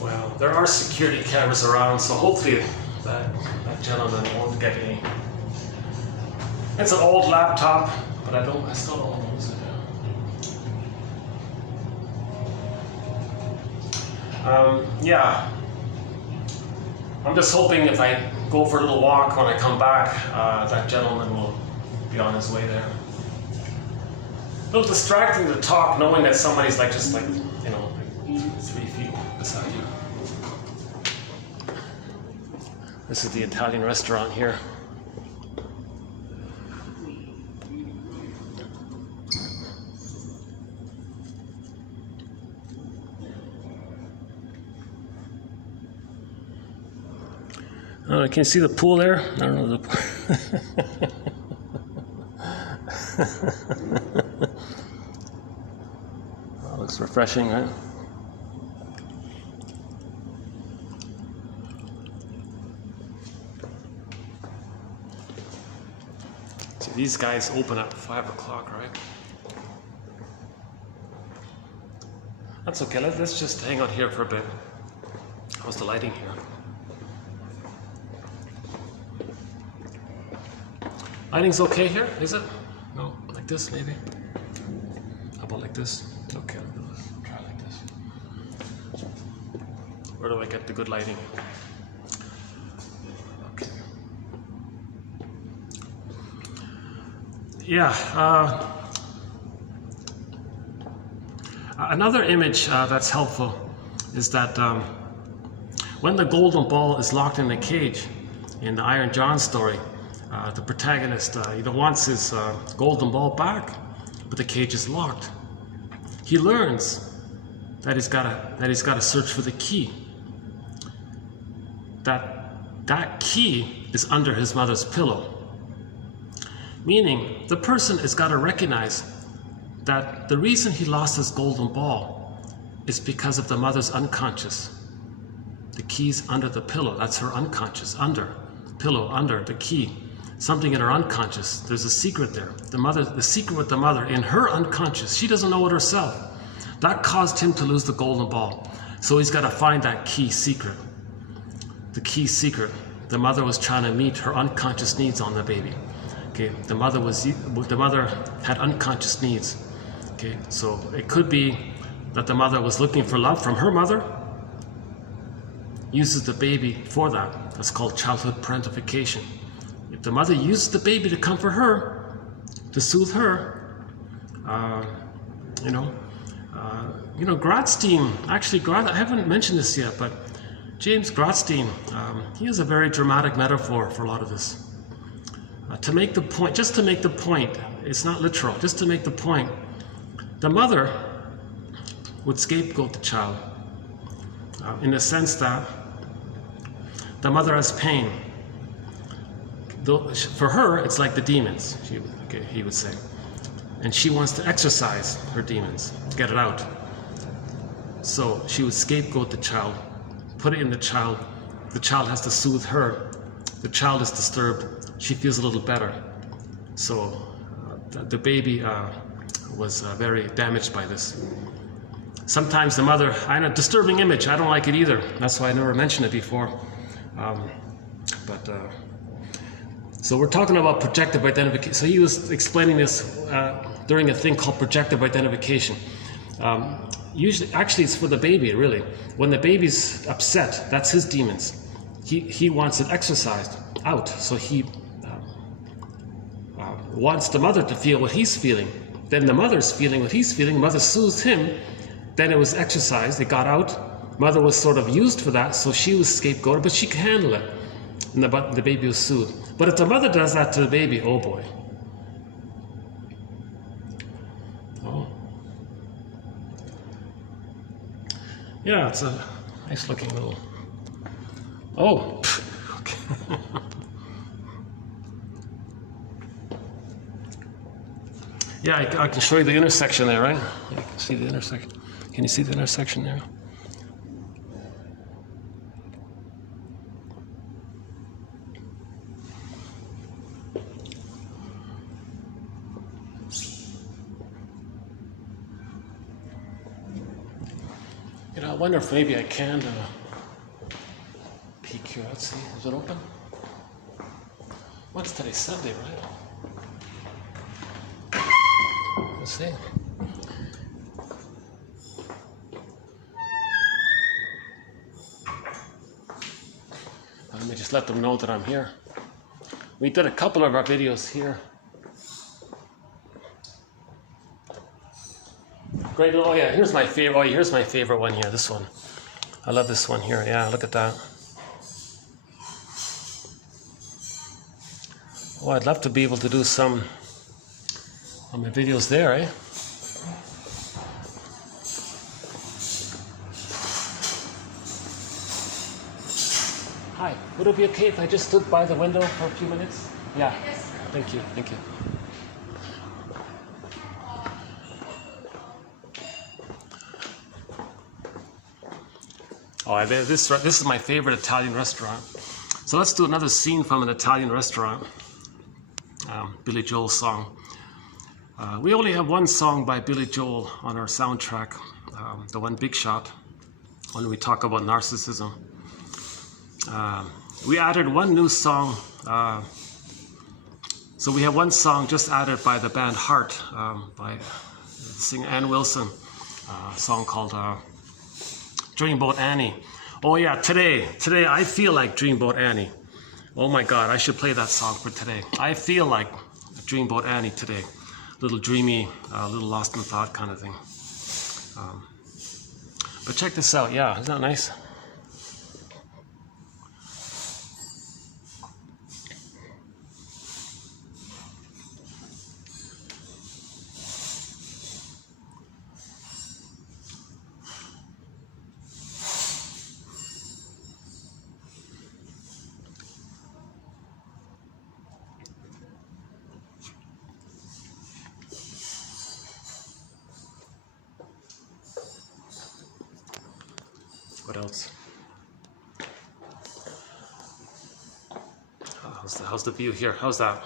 well, there are security cameras around, so hopefully that gentleman won't get any. It's an old laptop, but I still don't want to use it. Yeah, I'm just hoping if I go for a little walk when I come back, that gentleman will be on his way there. A little distracting to talk knowing that somebody's like just like, you know, like 3 feet beside you. This is the Italian restaurant here. Can you see the pool there? I don't know. That looks refreshing, right? So these guys open at 5 o'clock, right? That's okay. Let's just hang out here for a bit. How's the lighting here? Lighting's okay here, is it? No, like this maybe? How about like this? Okay, let's try like this. Where do I get the good lighting? Okay. Yeah, another image that's helpful is that when the golden ball is locked in the cage in the Iron John story, the protagonist wants his golden ball back, but the cage is locked. He learns that he's got to search for the key. That key is under his mother's pillow. Meaning, the person has got to recognize that the reason he lost his golden ball is because of the mother's unconscious. The key's under the pillow. That's her unconscious. Under pillow, under the key. Something in her unconscious. There's a secret there. The secret with the mother in her unconscious. She doesn't know it herself. That caused him to lose the golden ball. So he's got to find that key secret. The key secret. The mother was trying to meet her unconscious needs on the baby. Okay, the mother had unconscious needs. Okay, so it could be that the mother was looking for love from her mother. Uses the baby for that. That's called childhood parentification. If the mother uses the baby to comfort her, to soothe her, Gratstein, actually, I haven't mentioned this yet, but James Gratstein, he has a very dramatic metaphor for a lot of this. To make the point, just to make the point, it's not literal, just to make the point, the mother would scapegoat the child in the sense that the mother has pain. For her, it's like the demons, he would say. And she wants to exorcise her demons, get it out. So she would scapegoat the child, put it in the child. The child has to soothe her. The child is disturbed. She feels a little better. So the baby was very damaged by this. Sometimes the mother, I know, disturbing image, I don't like it either. That's why I never mentioned it before. So we're talking about projective identification. So he was explaining this during a thing called projective identification. Actually, it's for the baby, really. When the baby's upset, that's his demons. He wants it exorcised out. So he wants the mother to feel what he's feeling. Then the mother's feeling what he's feeling. Mother soothes him. Then it was exorcised. It got out. Mother was sort of used for that, so she was scapegoated, but she could handle it. And the baby was soothed. But if the mother does that to the baby, oh boy. Oh. Yeah, it's a nice looking little... Oh. Okay. Yeah, I can show you the intersection there, right? You can see the intersection. Can you see the intersection there? I wonder if maybe I can peek here. Let's see. Is it open? What's today? Sunday, right? Let's see. Let me just let them know that I'm here. We did a couple of our videos here. Great. Oh yeah, here's my favorite. Oh, here's my favorite one here. This one. I love this one here. Yeah, look at that. Oh, I'd love to be able to do some on my videos there, eh? Hi, would it be okay if I just stood by the window for a few minutes? Yeah. Thank you. Thank you. Oh, this is my favorite Italian restaurant. So let's do another scene from an Italian restaurant. Billy Joel song. We only have one song by Billy Joel on our soundtrack, the one Big Shot, when we talk about narcissism. We added one new song. So we have one song just added by the band Heart, by singer Ann Wilson, a song called Dreamboat Annie. Oh yeah, today I feel like Dreamboat Annie. Oh my God, I should play that song for today. I feel like Dreamboat Annie today. Little dreamy, little lost in thought kind of thing. But check this out, yeah, isn't that nice? What else? How's the view here? How's that?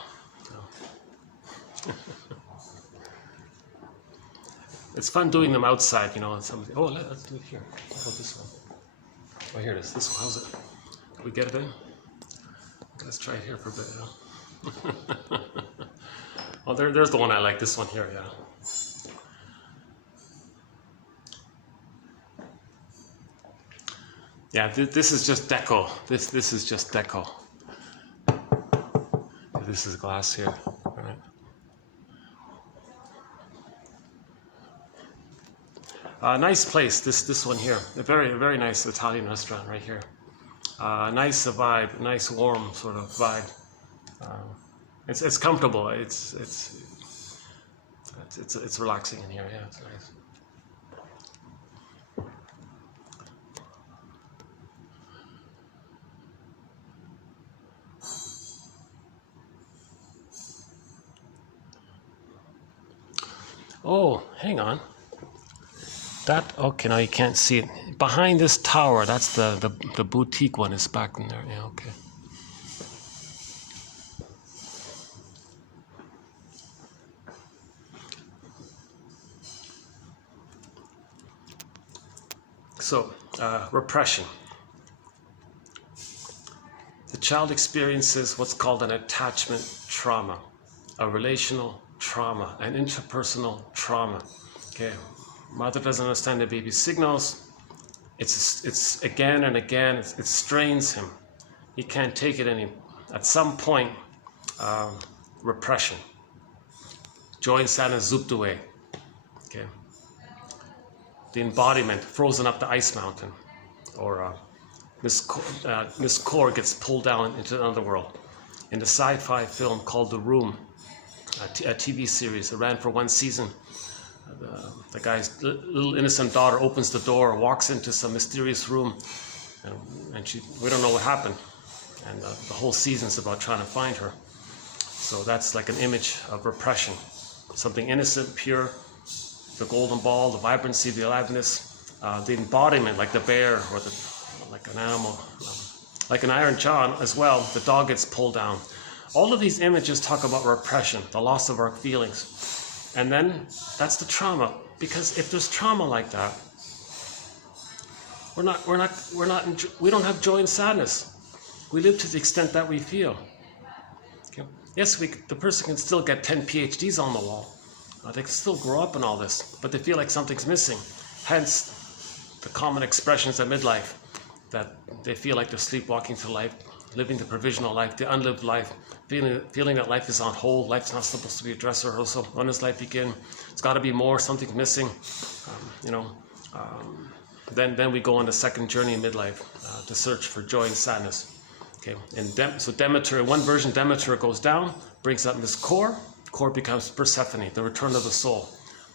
It's fun doing them outside, you know. Oh, let's do it here. How about this one? Oh, here it is. This one. How's it? Can we get it in? Let's try it here for a bit. Oh, there's the one I like. This one here, yeah. Yeah, this is just deco. This is just deco. This is glass here. All right. Nice place. This one here. A very nice Italian restaurant right here. Nice vibe. Nice warm sort of vibe. It's comfortable. It's relaxing in here. Yeah, it's nice. Oh, hang on. Okay, now you can't see it. Behind this tower, that's the boutique one is back in there. Yeah, okay. So, repression. The child experiences what's called an attachment trauma, a relational trauma, an interpersonal trauma. Okay, mother doesn't understand the baby's signals. It's again and again. It strains him. He can't take it anymore. At some point, repression. Joy and sadness zooped away. Okay. The embodiment frozen up the ice mountain, or Miss Core gets pulled down into the underworld. In the sci-fi film called The Room, a TV series. It ran for one season. The guy's little innocent daughter opens the door, walks into some mysterious room, and we don't know what happened. And the whole season's about trying to find her. So that's like an image of repression. Something innocent, pure, the golden ball, the vibrancy, the aliveness, the embodiment, like the bear or like an animal, like an iron jaw as well. The dog gets pulled down. All of these images talk about repression, the loss of our feelings. And then that's the trauma. Because if there's trauma like that, we don't have joy and sadness. We live to the extent that we feel. Okay. Yes, the person can still get 10 PhDs on the wall. They can still grow up in all this, but they feel like something's missing. Hence, the common expressions at midlife, that they feel like they're sleepwalking through life, living the provisional life, the unlived life, feeling that life is on hold, life's not supposed to be a dress rehearsal. When does life begin? It's got to be more, something's missing. Then we go on the second journey in midlife to search for joy and sadness. Okay, and so Demeter, one version, Demeter goes down, brings up this core. Core becomes Persephone, the return of the soul.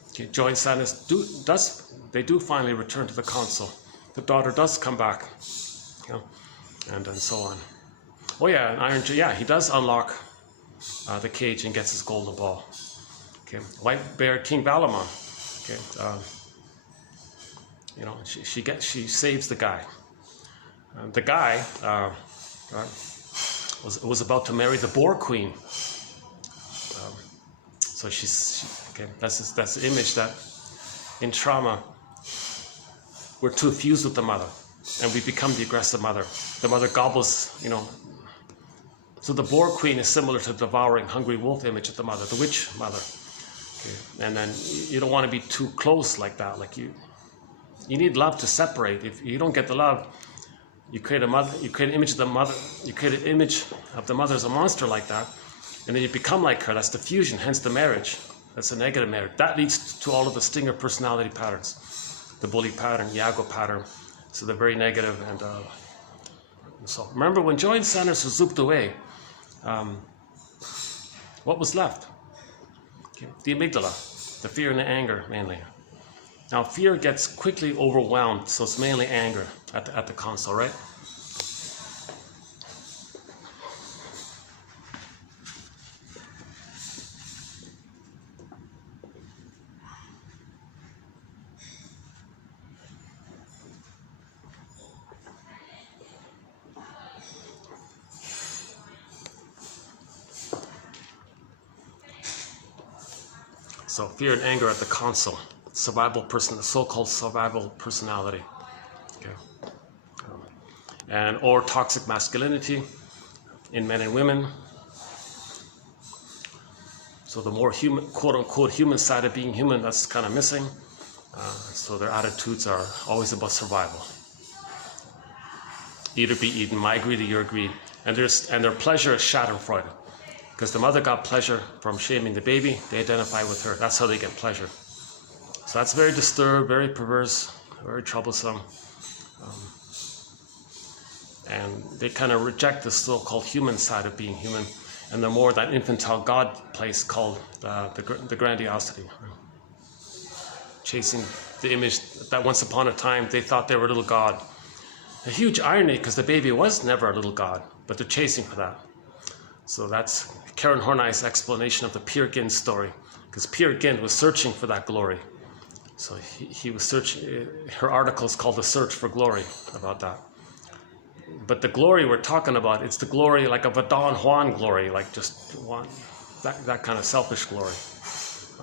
Okay, joy and sadness do finally return to the console. The daughter does come back, and so on. Oh yeah, and he does unlock the cage and gets his golden ball. Okay, White Bear, King Balamon. Okay, she saves the guy. The guy was about to marry the Boar Queen. So that's the image that in trauma we're too fused with the mother, and we become the aggressive mother. The mother gobbles, So the Boar Queen is similar to the devouring, hungry wolf image of the mother, the witch mother. Okay. And then you don't want to be too close like that. Like you need love to separate. If you don't get the love, you create an image of the mother. You create an image of the mother as a monster like that, and then you become like her. That's the fusion, hence the marriage. That's a negative marriage. That leads to all of the stinger personality patterns, the bully pattern, Iago pattern. So they're very negative. And so remember, when joy and sadness was zooped away, what was left? Okay. The amygdala, the fear and the anger mainly. Now fear gets quickly overwhelmed, so it's mainly anger at the console, right? So fear and anger at the console, the so-called survival personality, okay, or toxic masculinity in men and women. So the more human, quote-unquote, human side of being human, that's kind of missing. So their attitudes are always about survival. Eat or be eaten, my greed or your greed, and their pleasure is Schadenfreude. Because the mother got pleasure from shaming the baby, they identify with her. That's how they get pleasure. So that's very disturbed, very perverse, very troublesome. And they kind of reject the so-called human side of being human, and the more that infantile God place called the grandiosity. Chasing the image that once upon a time they thought they were a little God. A huge irony, because the baby was never a little God, but they're chasing for that. So that's Karen Horney's explanation of the Peer Gynt story, because Peer Gynt was searching for that glory. So he was searching. Her article is called "The Search for Glory" about that. But the glory we're talking about, it's the glory like of a Don Juan glory, like just one, that kind of selfish glory,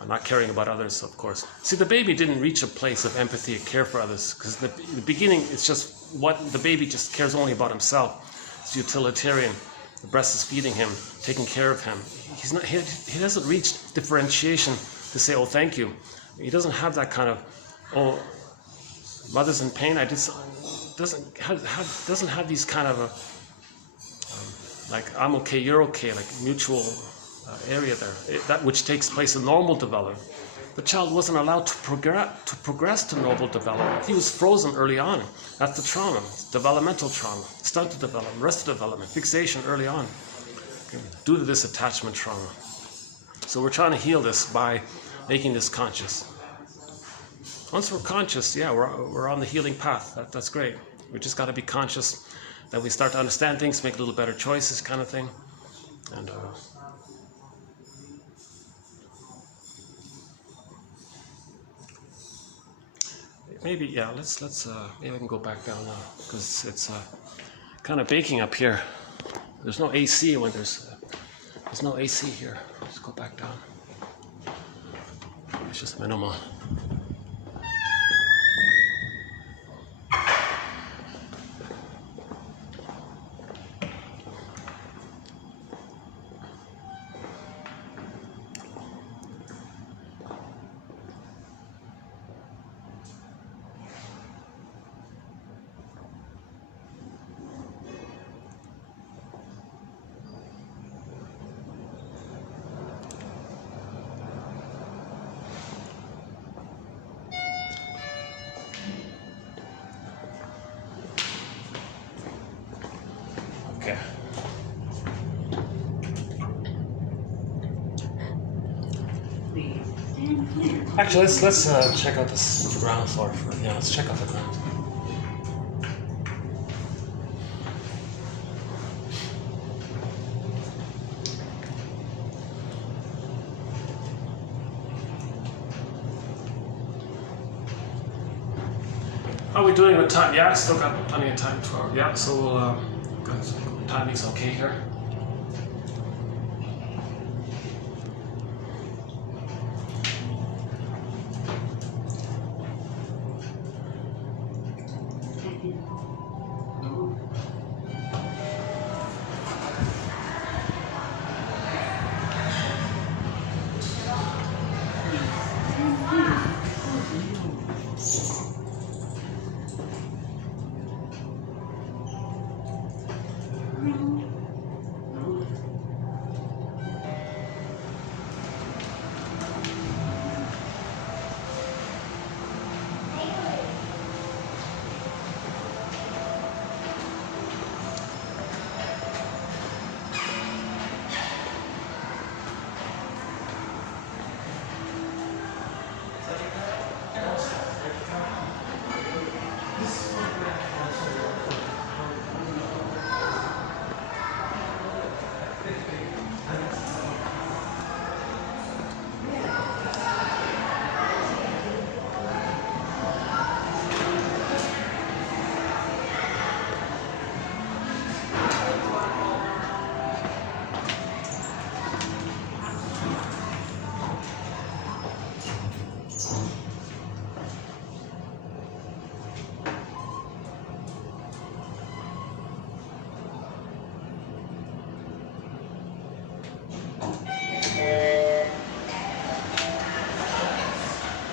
not caring about others, of course. See, the baby didn't reach a place of empathy or care for others, because in the beginning, it's just the baby just cares only about himself. It's utilitarian. The breast is feeding him, taking care of him. He doesn't reach differentiation to say, oh, thank you. He doesn't have that kind of, oh, mother's in pain. Doesn't have these kind of like I'm okay, you're okay, like mutual area there. That which takes place in normal development. The child wasn't allowed to progress to normal development. He was frozen early on. That's the trauma, developmental trauma, stunted development, arrested development, fixation early on, okay, due to this attachment trauma. So we're trying to heal this by making this conscious. Once we're conscious, yeah, we're on the healing path. That's great. We just got to be conscious that we start to understand things, make a little better choices, kind of thing, and. Maybe, yeah, let's maybe I can go back down now, because it's kind of baking up here. There's no AC when there's no AC here. Let's go back down. It's just minimal. Okay. Actually, let's check out the ground floor. Yeah, let's check out the ground. How are we doing with time? Yeah, still got plenty of time for. Yeah, so we'll. Timing's okay here.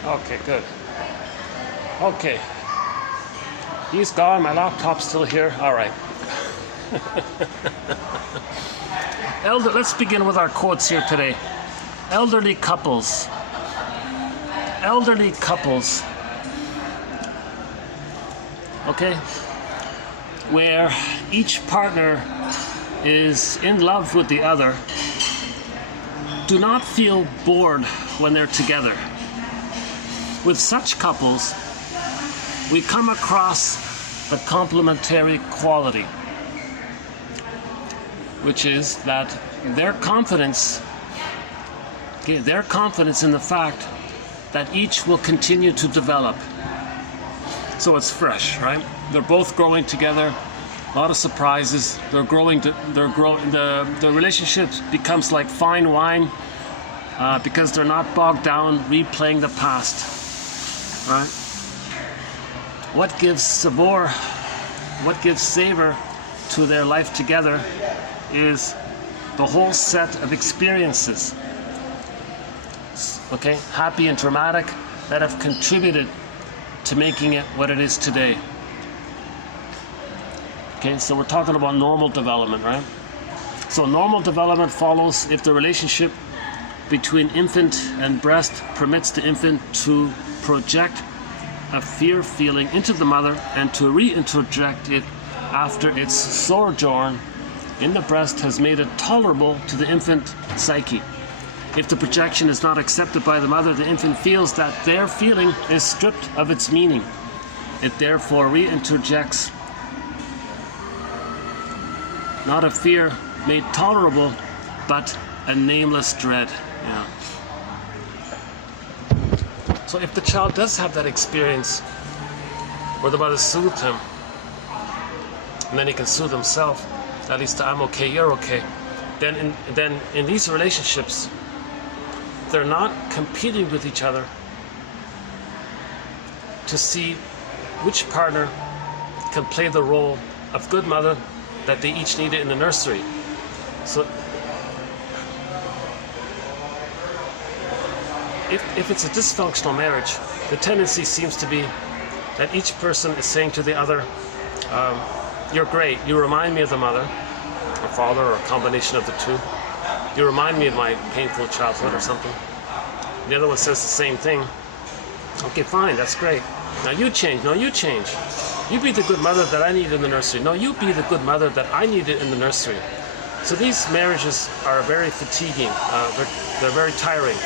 Okay, good. Okay. He's gone, my laptop's still here. All right. Let's begin with our quotes here today. Elderly couples. Elderly couples. Okay? Where each partner is in love with the other, do not feel bored when they're together. With such couples, we come across the complementary quality, which is that their confidence in the fact that each will continue to develop. So it's fresh, right? They're both growing together, a lot of surprises. The relationship becomes like fine wine because they're not bogged down replaying the past. Right? What gives savour to their life together is the whole set of experiences, okay, happy and dramatic, that have contributed to making it what it is today. Okay, so we're talking about normal development, right? So normal development follows if the relationship between infant and breast permits the infant to project a fear feeling into the mother and to reintroject it after its sojourn in the breast has made it tolerable to the infant psyche. If the projection is not accepted by the mother, the infant feels that their feeling is stripped of its meaning. It therefore reintrojects not a fear made tolerable, but a nameless dread. Yeah. So if the child does have that experience where the mother soothed him, and then he can soothe himself, at least I'm okay, you're okay, then in these relationships, they're not competing with each other to see which partner can play the role of good mother that they each needed in the nursery. So if it's a dysfunctional marriage, the tendency seems to be that each person is saying to the other, you're great, you remind me of the mother, or father, or a combination of the two. You remind me of my painful childhood or something. The other one says the same thing. Okay, fine, that's great. Now you change, no, you change. You be the good mother that I need in the nursery. No, you be the good mother that I needed in the nursery. So these marriages are very fatiguing. They're very tiring.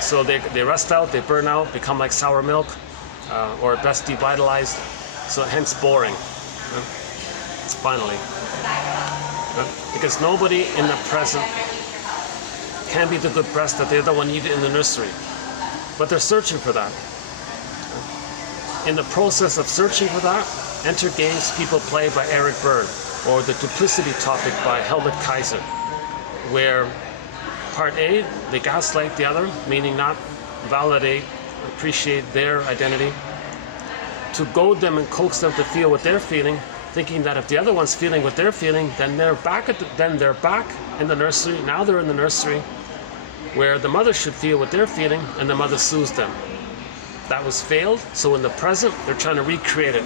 So they rust out, they burn out, become like sour milk, or at best devitalized. So hence boring. Finally. Because nobody in the present can be the good breast that the other one needed in the nursery. But they're searching for that. In the process of searching for that, enter Games People Play by Eric Byrne, or The Duplicity Topic by Helmut Kaiser, where part A, they gaslight the other, meaning not validate, appreciate their identity, to goad them and coax them to feel what they're feeling, thinking that if the other one's feeling what they're feeling, then they're back in the nursery. Now they're in the nursery, where the mother should feel what they're feeling, and the mother soothes them. That was failed, so in the present, they're trying to recreate it.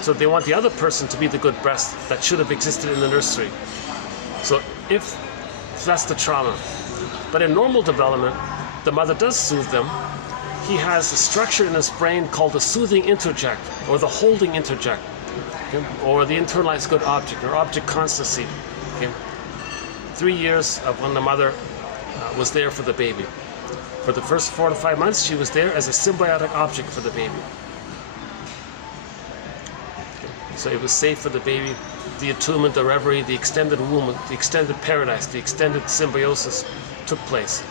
So they want the other person to be the good breast that should have existed in the nursery. So if that's the trauma. But in normal development, the mother does soothe them. He has a structure in his brain called the soothing introject, or the holding introject, okay? Or the internalized good object, or object constancy. Okay? 3 years of when the mother was there for the baby. For the first 4 to 5 months, she was there as a symbiotic object for the baby. So it was safe for the baby. The attunement, the reverie, the extended womb, the extended paradise, the extended symbiosis took place.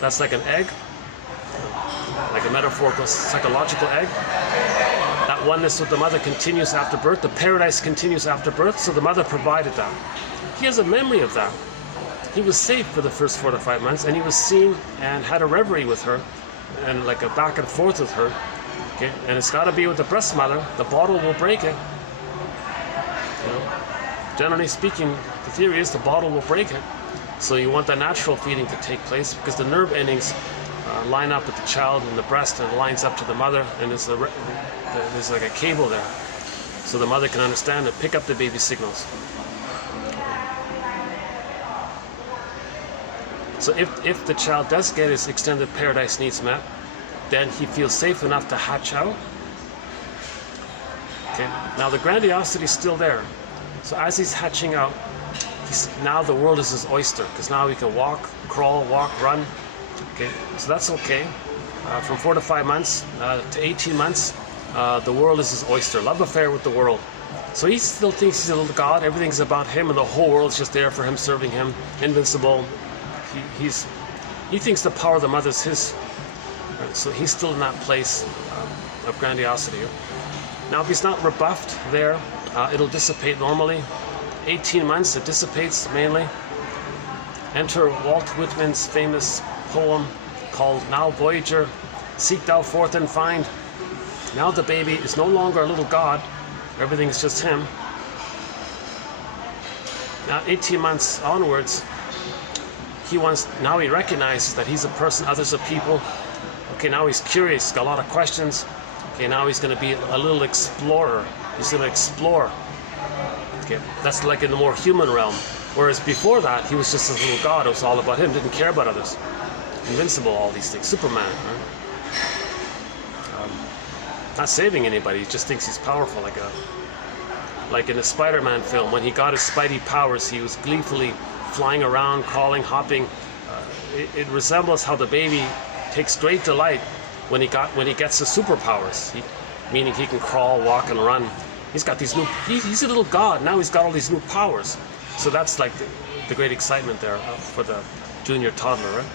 That's like an egg, like a metaphorical psychological egg. That oneness with the mother continues after birth. The paradise continues after birth, so the mother provided that. He has a memory of that. He was safe for the first 4 to 5 months, and he was seen and had a reverie with her, and like a back and forth with her. Okay, and it's got to be with the breast mother. The bottle will break it. You know, generally speaking, the theory is the bottle will break it. So you want the natural feeding to take place, because the nerve endings line up with the child in the breast, and it lines up to the mother, and there's like a cable there, so the mother can understand and pick up the baby signals. So if the child does get his extended paradise needs met, then he feels safe enough to hatch out. Okay. Now the grandiosity is still there. So as he's hatching out, now the world is his oyster, because now he can walk, crawl, walk, run. Okay. So that's okay. From 4 to 5 months to 18 months, the world is his oyster. Love affair with the world. So he still thinks he's a little god. Everything's about him, and the whole world's just there for him, serving him, invincible. He thinks the power of the mother is his. Right? So he's still in that place of grandiosity. Now, if he's not rebuffed there, it'll dissipate normally. 18 months, it dissipates mainly. Enter Walt Whitman's famous poem called Now Voyager, Seek Thou Forth and Find. Now the baby is no longer a little god. Everything's just him. Now, 18 months onwards, now he recognizes that he's a person, others are people. Okay, now he's curious, got a lot of questions. Okay, now he's going to be a little explorer. He's going to explore. Okay, that's like in the more human realm. Whereas before that, he was just a little god. It was all about him, didn't care about others. Invincible, all these things. Superman, right? Not saving anybody, he just thinks he's powerful. Like in the Spider-Man film, when he got his Spidey powers, he was gleefully flying around, crawling, hopping. It resembles how the baby takes great delight when he gets the superpowers. Meaning he can crawl, walk, and run. He's got these new. He's a little god. Now he's got all these new powers. So that's like the great excitement there for the junior toddler, right?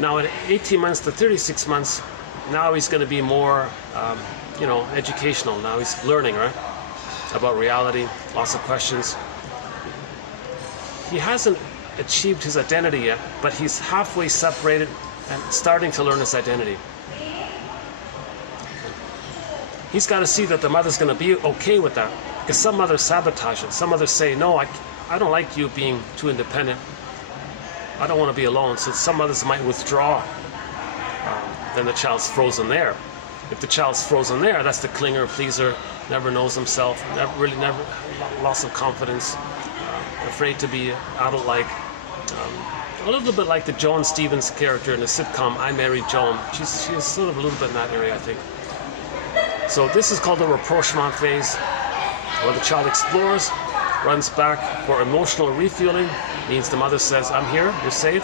Now at 18 months to 36 months, now he's going to be more, educational. Now he's learning, right, about reality. Lots of questions. He hasn't achieved his identity yet, but he's halfway separated and starting to learn his identity. He's got to see that the mother's going to be okay with that, because some mothers sabotage it. Some mothers say, no, I don't like you being too independent. I don't want to be alone. So some mothers might withdraw. Then the child's frozen there. If the child's frozen there, that's the clinger, pleaser, never knows himself, never loss of confidence, afraid to be adult-like. A little bit like the Joan Stevens character in the sitcom I Married Joan. She's sort of a little bit in that area, I think. So this is called the rapprochement phase, where the child explores, runs back for emotional refueling. Means the mother says, I'm here, you're safe.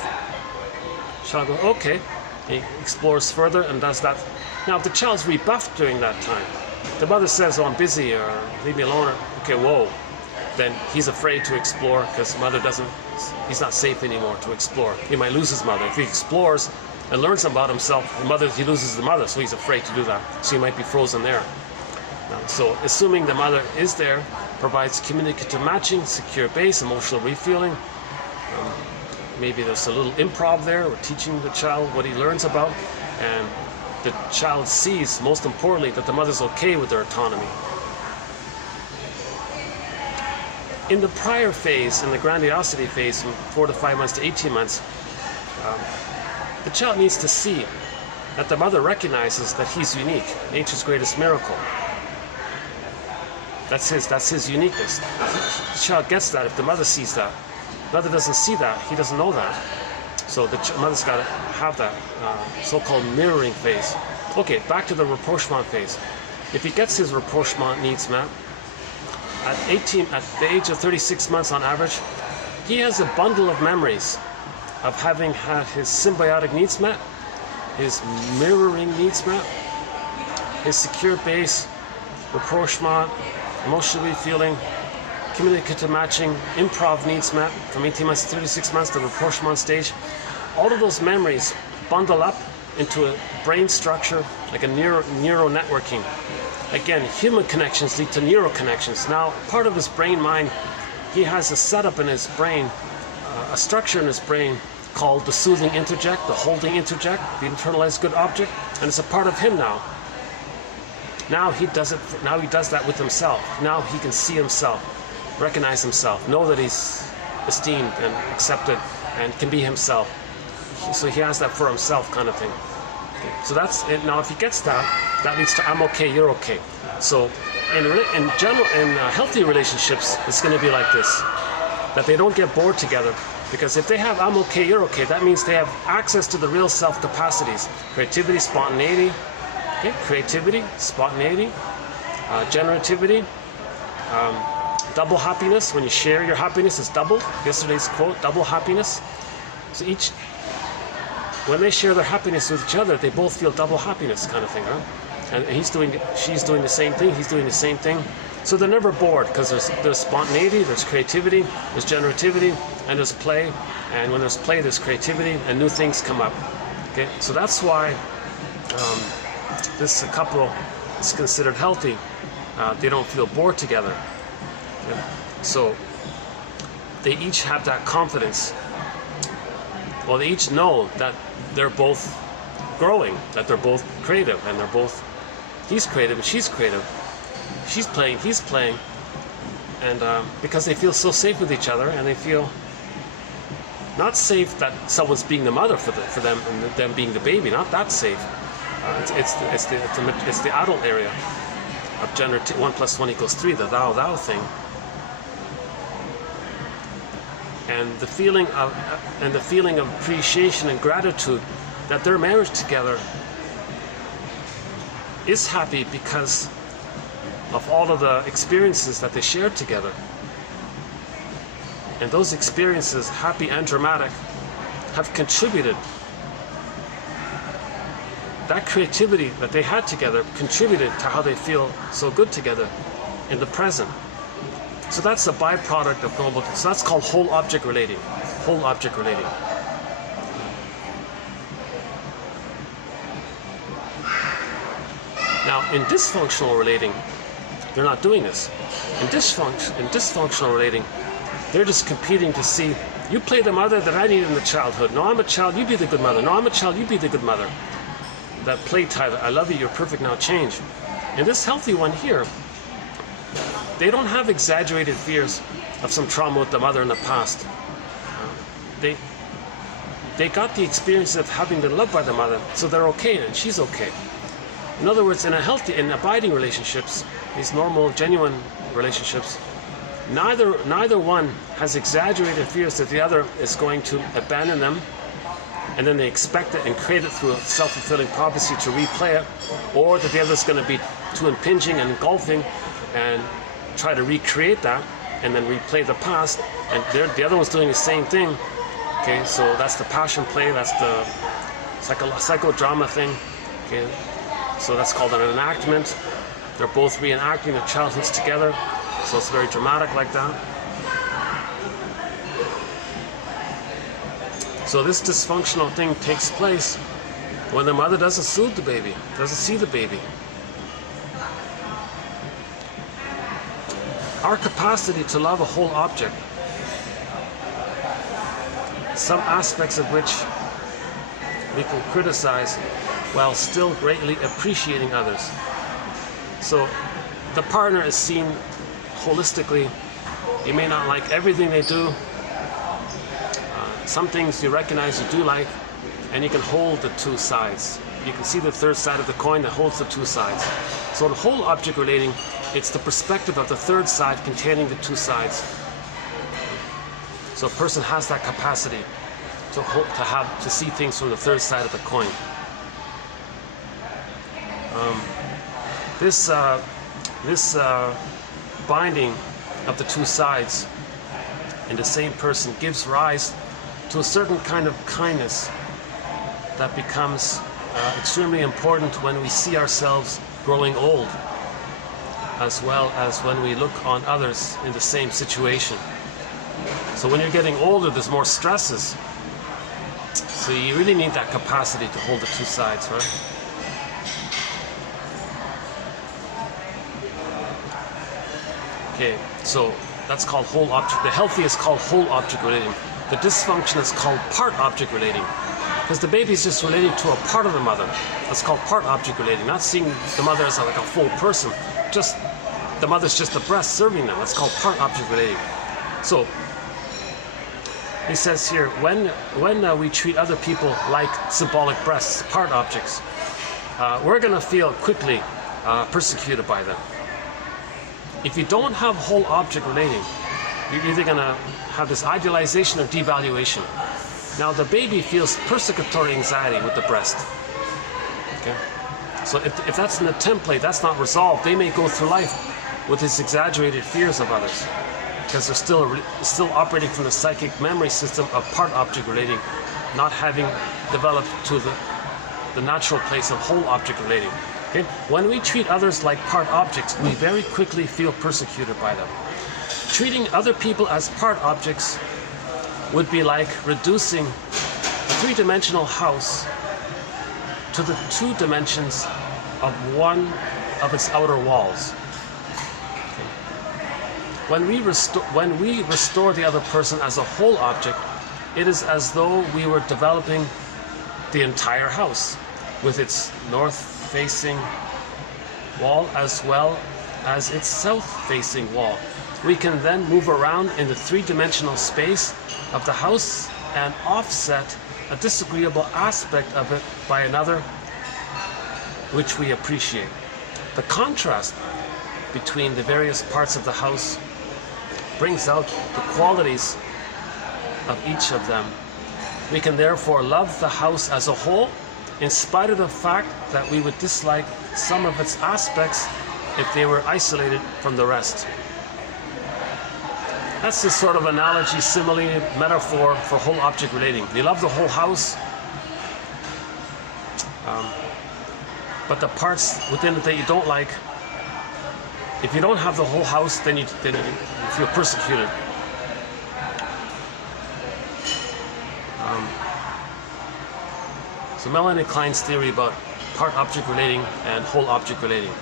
Child goes, okay. He explores further and does that. Now, if the child's rebuffed during that time, the mother says, oh, I'm busy, or leave me alone, or, okay, whoa. Then he's afraid to explore because mother doesn't, he's not safe anymore to explore. He might lose his mother. If he explores and learns about himself, he loses the mother, so he's afraid to do that. So he might be frozen there. Now, so assuming the mother is there, provides communicative matching, secure base, emotional refueling. Maybe there's a little improv there, or teaching the child what he learns about, and the child sees, most importantly, that the mother's okay with their autonomy. In the prior phase, in the grandiosity phase, from 4 to 5 months to 18 months, the child needs to see that the mother recognizes that he's unique, nature's greatest miracle. That's his uniqueness. The child gets that if the mother sees that. The mother doesn't see that, he doesn't know that. So the mother's got to have that so-called mirroring phase. Okay, back to the rapprochement phase. If he gets his rapprochement needs met, at the age of 36 months on average, he has a bundle of memories of having had his symbiotic needs met, his mirroring needs met, his secure base, rapprochement, emotional refueling, communicative matching, improv needs met from 18 months to 36 months, the rapprochement stage. All of those memories bundle up into a brain structure, like a neural networking. Again, human connections lead to neural connections. Now, part of his brain mind, he has a setup in his brain, a structure in his brain called the soothing introject, the holding introject, the internalized good object, and it's a part of him now. Now he does it. Now he does that with himself. Now he can see himself, recognize himself, know that he's esteemed and accepted, and can be himself. So he has that for himself, kind of thing. Okay. So that's it. Now, if he gets that, that leads to I'm okay, you're okay. So in general, in healthy relationships, it's going to be like this: that they don't get bored together. Because if they have I'm okay, you're okay, that means they have access to the real self capacities: creativity, spontaneity. Okay, creativity, spontaneity, generativity, double happiness. When you share your happiness, it's double. Yesterday's quote: double happiness. So when they share their happiness with each other, they both feel double happiness, kind of thing, huh? And she's doing the same thing, he's doing the same thing. So they're never bored, because there's spontaneity, there's creativity, there's generativity, and there's play. And when there's play, there's creativity, and new things come up. Okay, so that's why this couple is considered healthy. They don't feel bored together. Okay? So they each have that confidence. Well, they each know that they're both growing, that they're both creative, and he's creative and she's creative. She's playing, he's playing. And because they feel so safe with each other, and they feel not safe that someone's being the mother for them, and them being the baby, not that safe. It's the adult area of gender 1 + 1 = 3, the thou thing. And the feeling of appreciation and gratitude that their marriage together is happy because of all of the experiences that they shared together. And those experiences, happy and dramatic, have contributed. That creativity that they had together contributed to how they feel so good together in the present. So that's a byproduct of global. So that's called whole object relating. Whole object relating. Now, in dysfunctional relating, they're not doing this. In dysfunctional relating, they're just competing to see, you play the mother that I needed in the childhood. No, I'm a child, you be the good mother. No, I'm a child, you be the good mother. That play type, I love you, you're perfect, now change. In this healthy one here, they don't have exaggerated fears of some trauma with the mother in the past. They got the experience of having been loved by the mother, so they're okay, and she's okay. In other words, in abiding relationships, these normal, genuine relationships, neither one has exaggerated fears that the other is going to abandon them, and then they expect it and create it through a self-fulfilling prophecy to replay it, or that the other is going to be too impinging and engulfing, and try to recreate that, and then replay the past, and the other one's doing the same thing. Okay, so that's the passion play, that's the psychodrama thing. Okay, so that's called an enactment. They're both reenacting their childhoods together, so it's very dramatic like that. So this dysfunctional thing takes place when the mother doesn't soothe the baby, doesn't see the baby. Our capacity to love a whole object, some aspects of which we can criticize while still greatly appreciating others. So the partner is seen holistically. You may not like everything they do. Some things you recognize you do like, and you can hold the two sides. You can see the third side of the coin that holds the two sides. So in whole object relating, it's the perspective of the third side containing the two sides. So a person has that capacity to see things from the third side of the coin. This binding of the two sides in the same person gives rise to a certain kind of kindness that becomes extremely important when we see ourselves growing old, as well as when we look on others in the same situation. So when you're getting older, there's more stresses. So you really need that capacity to hold the two sides, right? Okay, so that's called whole object. The healthy is called whole object relating. The dysfunction is called part object relating. Because the baby is just relating to a part of the mother. That's called part object relating. Not seeing the mother as like a full person. Just the mother's just the breast serving them. That's called part object relating. So he says here, when we treat other people like symbolic breasts, part objects, we're going to feel quickly persecuted by them. If you don't have whole object relating, you're either going to have this idealization or devaluation. Now the baby feels persecutory anxiety with the breast. Okay? So if that's in the template, that's not resolved, they may go through life with this exaggerated fears of others, because they're still operating from the psychic memory system of part object relating, not having developed to the natural place of whole object relating. Okay? When we treat others like part objects, we very quickly feel persecuted by them. Treating other people as part objects would be like reducing a three-dimensional house to the 2 dimensions of one of its outer walls. Okay. When we restore the other person as a whole object, it is as though we were developing the entire house with its north-facing wall as well as its south-facing wall. We can then move around in the 3-dimensional space of the house and offset a disagreeable aspect of it by another which we appreciate. The contrast between the various parts of the house brings out the qualities of each of them. We can therefore love the house as a whole, in spite of the fact that we would dislike some of its aspects if they were isolated from the rest. That's this sort of analogy, simile, metaphor for whole object relating. You love the whole house, but the parts within it that you don't like, if you don't have the whole house, then you feel persecuted. So Melanie Klein's theory about part object relating and whole object relating.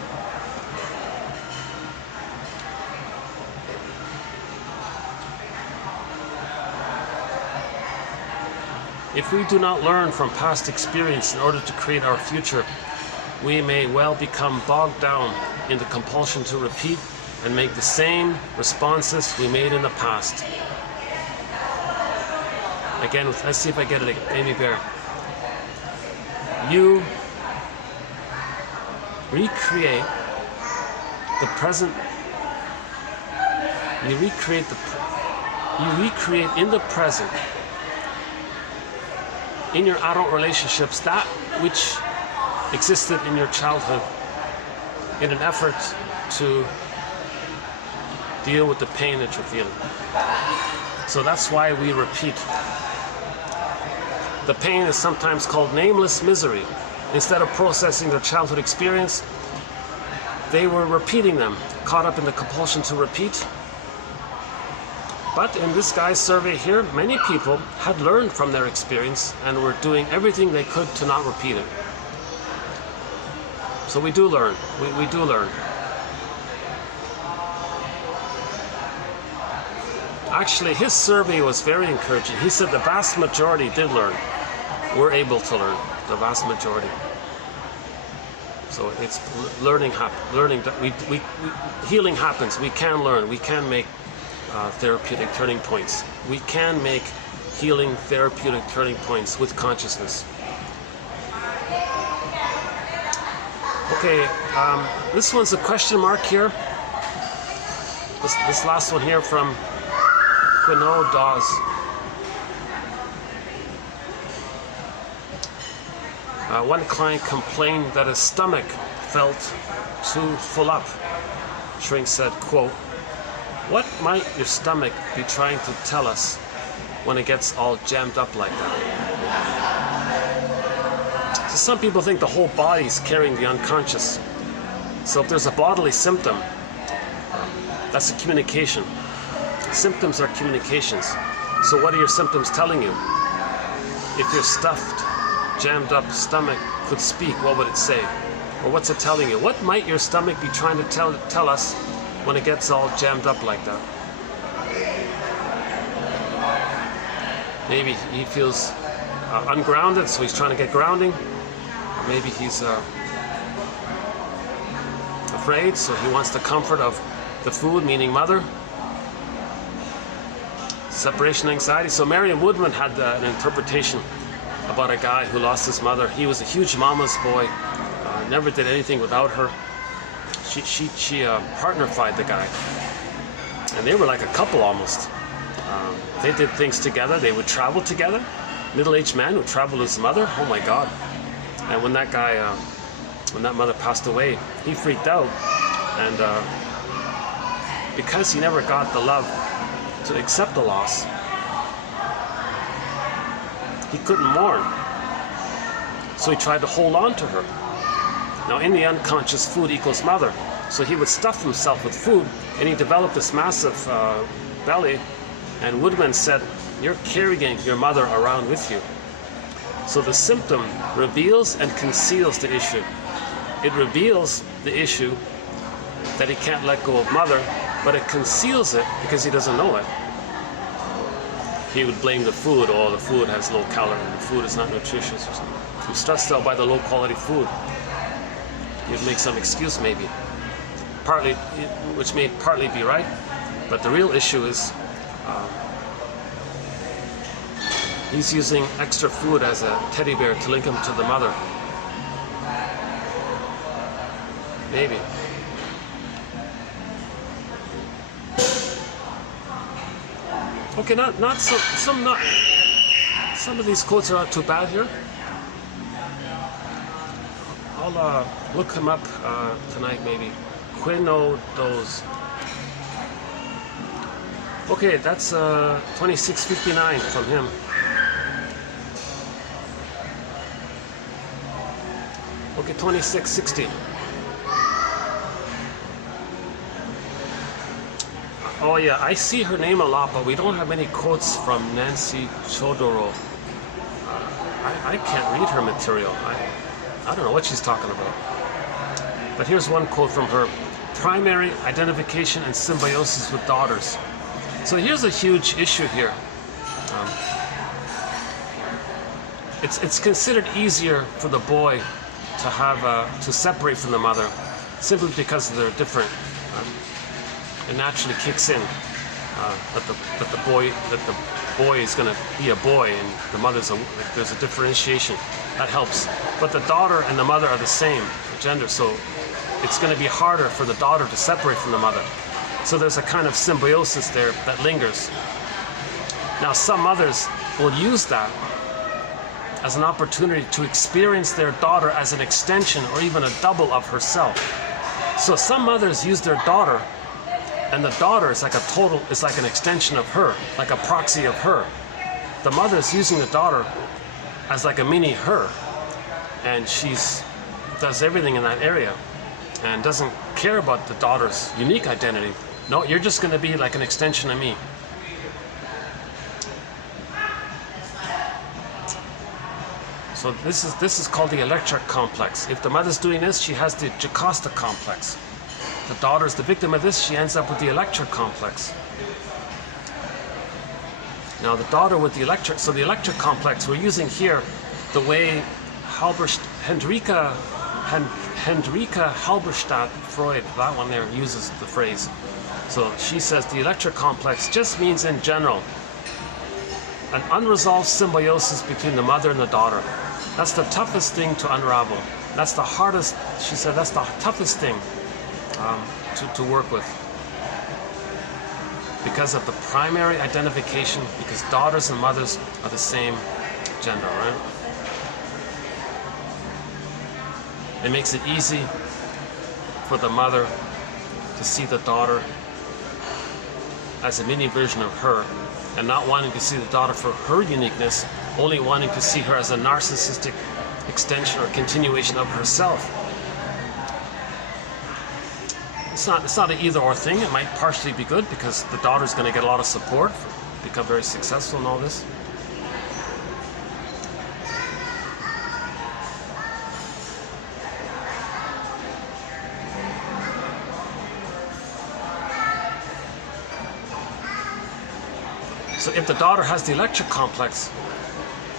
If we do not learn from past experience in order to create our future, we may well become bogged down in the compulsion to repeat and make the same responses we made in the past. Again, let's see if I get it, Amy Bear. You recreate the present. You recreate in the present, in your adult relationships, that which existed in your childhood. in an effort to deal with the pain that you're feeling. So that's why we repeat. The pain is sometimes called nameless misery. Instead of processing their childhood experience, they were repeating them, caught up in the compulsion to repeat. But in this guy's survey here, many people had learned from their experience and were doing everything they could to not repeat it. So we do learn. We do learn. Actually, his survey was very encouraging. He said the vast majority did learn. Were able to learn. The vast majority. So it's learning that healing happens. We can learn. We can make therapeutic turning points. We can make healing therapeutic turning points with consciousness. Okay, this one's a question mark here. This last one here from Quino Dawes. One client complained that his stomach felt too full up. Shrink said, quote, "What might your stomach be trying to tell us when it gets all jammed up like that?" So some people think the whole body is carrying the unconscious. So if there's a bodily symptom, that's a communication. Symptoms are communications. So what are your symptoms telling you? If your stuffed, jammed up stomach could speak, what would it say? Or what's it telling you? What might your stomach be trying to tell us when it gets all jammed up like that? Maybe he feels ungrounded, so he's trying to get grounding. Or maybe he's afraid, so he wants the comfort of the food, meaning mother. Separation anxiety. So Marion Woodman had an interpretation about a guy who lost his mother. He was a huge mama's boy, never did anything without her. She partnerified the guy, and they were like a couple almost. They did things together. They would travel together. Middle-aged man who traveled with his mother. Oh my God! And when that guy, when that mother passed away, he freaked out, and because he never got the love to accept the loss, he couldn't mourn. So he tried to hold on to her. Now in the unconscious, food equals mother. So he would stuff himself with food, and he developed this massive belly. And Woodman said, "You're carrying your mother around with you." So the symptom reveals and conceals the issue. It reveals the issue that he can't let go of mother, but it conceals it because he doesn't know it. He would blame the food. Oh, the food has low calorie, the food is not nutritious or something. He was stressed out by the low quality food. He'd make some excuse maybe, partly, which may partly be right, but the real issue is he's using extra food as a teddy bear to link him to the mother. Maybe. Okay, some of these quotes are not too bad here. I'll look him up tonight maybe. Quino Dawes. Okay, that's 2659 from him. Okay, 2660. Oh yeah, I see her name a lot, but we don't have many quotes from Nancy Chodorow. I can't read her material. I don't know what she's talking about. But here's one quote from her. Primary identification and symbiosis with daughters. So here's a huge issue here. It's considered easier for the boy to have to separate from the mother, simply because they're different. It naturally kicks in that the boy is going to be a boy, and the mother's there's a differentiation that helps. But the daughter and the mother are the same gender, so it's going to be harder for the daughter to separate from the mother. So there's a kind of symbiosis there that lingers. Now some mothers will use that as an opportunity to experience their daughter as an extension or even a double of herself. So some mothers use their daughter, and the daughter is like it's like an extension of her, like a proxy of her. The mother is using the daughter as like a mini her, and does everything in that area and doesn't care about the daughter's unique identity. No, you're just going to be like an extension of me. So this is called the electric complex. If the mother's doing this, she has the Jocasta complex. The daughter's the victim of this, she ends up with the electric complex. Now the daughter with the electric, so the electric complex, we're using here the way Hendrika Halberstadt Freud, that one there, uses the phrase. So she says the electric complex just means in general an unresolved symbiosis between the mother and the daughter. That's the toughest thing to unravel. That's the hardest, she said, that's the toughest thing to work with. Because of the primary identification, because daughters and mothers are the same gender, right? It makes it easy for the mother to see the daughter as a mini version of her, and not wanting to see the daughter for her uniqueness, only wanting to see her as a narcissistic extension or continuation of herself. It's not an either or thing. It might partially be good because the daughter's going to get a lot of support, become very successful in all this. So if the daughter has the electric complex,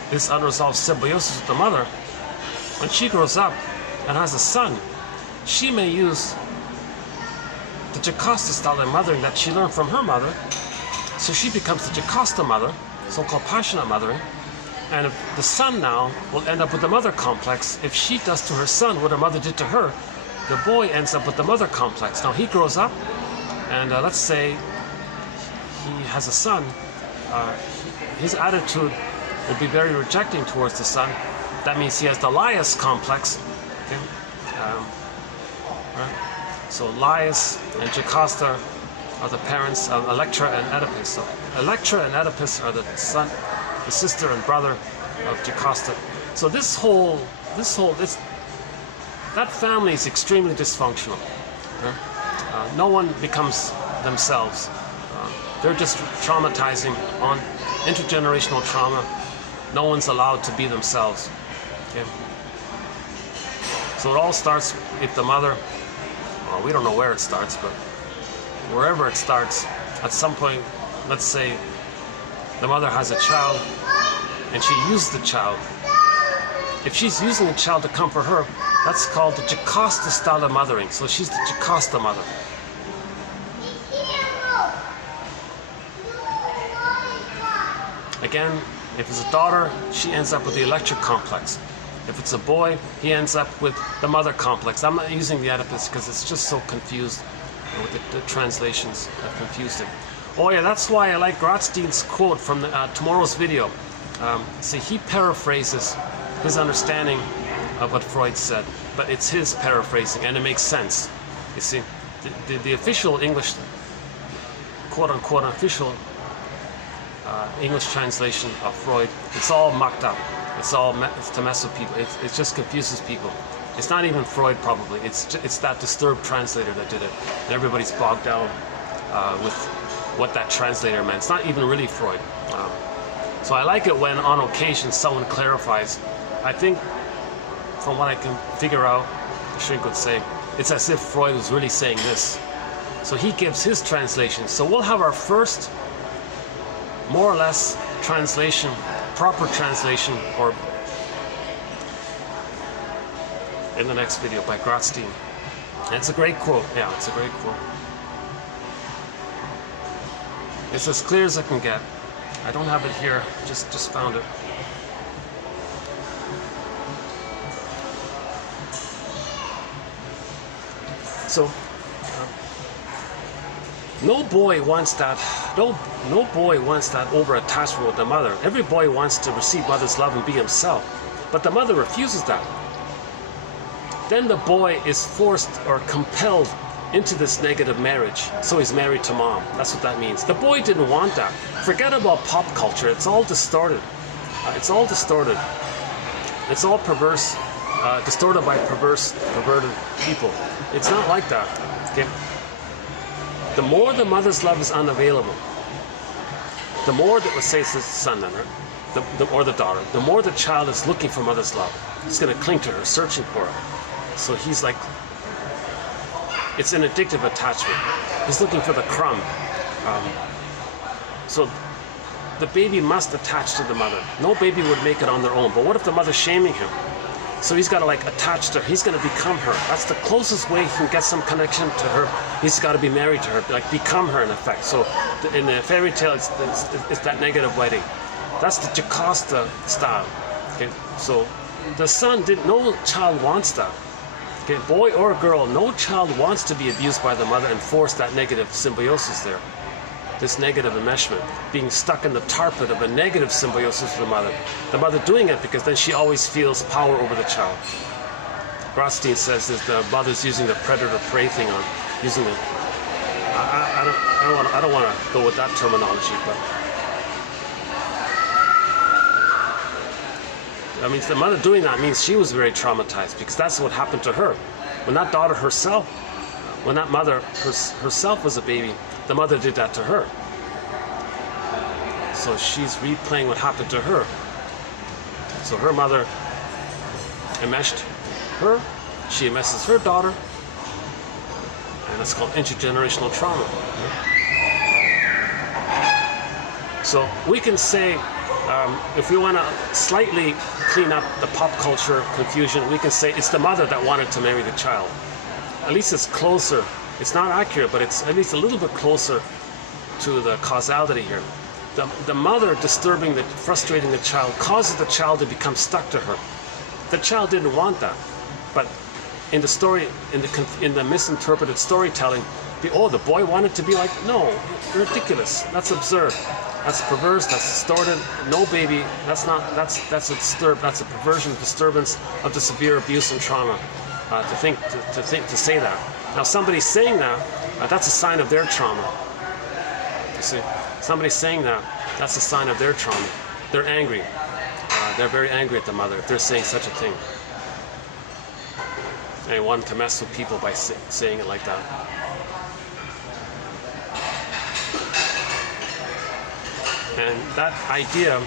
this unresolved symbiosis with the mother, when she grows up and has a son, she may use the Jocasta style of mothering that she learned from her mother. So she becomes the Jocasta mother, so-called passionate mothering. And if the son now will end up with the mother complex, if she does to her son what her mother did to her, the boy ends up with the mother complex. Now he grows up, and let's say he has a son. His attitude will be very rejecting towards the son. That means he has the Laius complex. Okay? Right? So Laius and Jocasta are the parents of Electra and Oedipus. So Electra and Oedipus are the son, the sister and brother of Jocasta. So that family is extremely dysfunctional. Right? No one becomes themselves. They're just traumatizing on intergenerational trauma. No one's allowed to be themselves. Okay? So it all starts if the mother, well, we don't know where it starts, but wherever it starts, at some point, let's say the mother has a child and she used the child. If she's using the child to comfort her, that's called the Jocasta style of mothering. So she's the Jocasta mother. Again, if it's a daughter, she ends up with the electric complex. If it's a boy, he ends up with the mother complex. I'm not using the Oedipus because it's just so confused with the translations have confused him. Oh yeah, that's why I like Grotstein's quote from tomorrow's video. See, he paraphrases his understanding of what Freud said, but it's his paraphrasing and it makes sense. You see, the official English, quote-unquote official English translation of Freud, it's all mucked up. It's to mess with people. It just confuses people. It's not even Freud probably. It's that disturbed translator that did it. And everybody's bogged down with what that translator meant. It's not even really Freud. So I like it when on occasion someone clarifies. I think from what I can figure out, the shrink would say, it's as if Freud was really saying this. So he gives his translation. So we'll have our first more or less translation, proper translation, or in the next video by Grotstein. And it's a great quote. Yeah, it's a great quote. It's as clear as I can get. I don't have it here, just found it. So no boy wants that. No boy wants that over-attachment with the mother. Every boy wants to receive mother's love and be himself, but the mother refuses that. Then the boy is forced or compelled into this negative marriage. So he's married to mom. That's what that means. The boy didn't want that. Forget about pop culture. It's all distorted. It's all distorted. It's all perverse, distorted by perverted people. It's not like that. Okay? The more the mother's love is unavailable, the more that, let's say it's the son then, right? Or the daughter, the more the child is looking for mother's love. He's going to cling to her, searching for her. So he's like, it's an addictive attachment. He's looking for the crumb. So the baby must attach to the mother. No baby would make it on their own. But what if the mother's shaming him? So he's got to like attach to her. He's going to become her. That's the closest way he can get some connection to her. He's got to be married to her, like become her in effect. So in the fairy tale, it's that negative wedding. That's the Jocasta style. Okay, so the son no child wants that. Okay, boy or girl, no child wants to be abused by the mother and force that negative symbiosis there. This negative enmeshment, being stuck in the tar pit of a negative symbiosis with the mother. The mother doing it because then she always feels power over the child. Rothstein says that the mother's using the predator-prey thing on, using it. I don't want to go with that terminology, but I mean, the mother doing that means she was very traumatized because that's what happened to her. When that daughter herself, when that mother herself was a baby, the mother did that to her. So she's replaying what happened to her. So her mother enmeshed her, she enmeshes her daughter, and that's called intergenerational trauma. So we can say, if we want to slightly clean up the pop culture confusion, we can say it's the mother that wanted to marry the child. At least it's closer. It's not accurate, but it's at least a little bit closer to the causality here. The mother disturbing, frustrating the child causes the child to become stuck to her. The child didn't want that, but in the story, in the misinterpreted storytelling, the boy wanted to be like, no, ridiculous. That's absurd. That's perverse. That's distorted. No, baby. That's disturbed. That's a perversion, disturbance of the severe abuse and trauma. To say that. Now, somebody saying that, that's a sign of their trauma. You see, somebody saying that, that's a sign of their trauma. They're angry. They're very angry at the mother if they're saying such a thing. And they want to mess with people by saying it like that. And that idea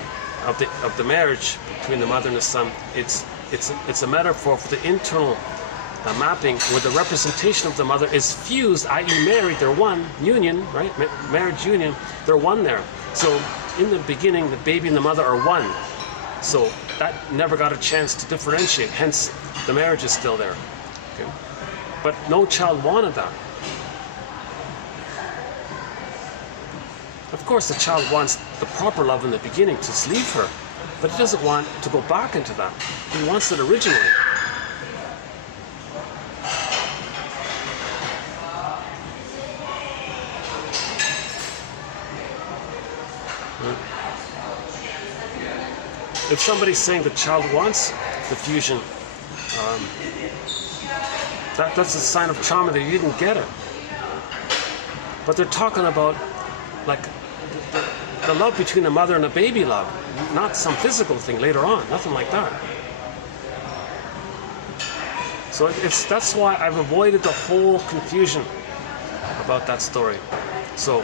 of the marriage between the mother and the son, it's a metaphor for the internal mapping where the representation of the mother is fused, i.e. married, they're one, union, right? Marriage union, they're one there. So in the beginning, the baby and the mother are one. So that never got a chance to differentiate, hence the marriage is still there. Okay? But no child wanted that. Of course, the child wants the proper love in the beginning to leave her, but he doesn't want to go back into that. He wants it originally. If somebody's saying the child wants the fusion, that's a sign of trauma that you didn't get it. But they're talking about like the love between the mother and the baby love, not some physical thing later on, nothing like that. So that's why I've avoided the whole confusion about that story. So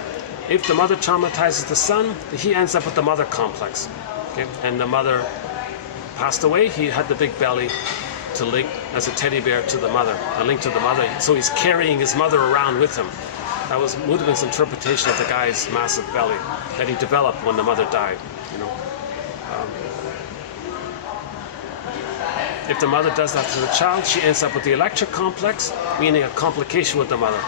if the mother traumatizes the son, he ends up with the mother complex. Okay? And the mother passed away, he had the big belly to link as a teddy bear to the mother, a link to the mother. So he's carrying his mother around with him. That was Mudman's interpretation of the guy's massive belly that he developed when the mother died. You know, if the mother does that to the child, she ends up with the electric complex, meaning a complication with the mother,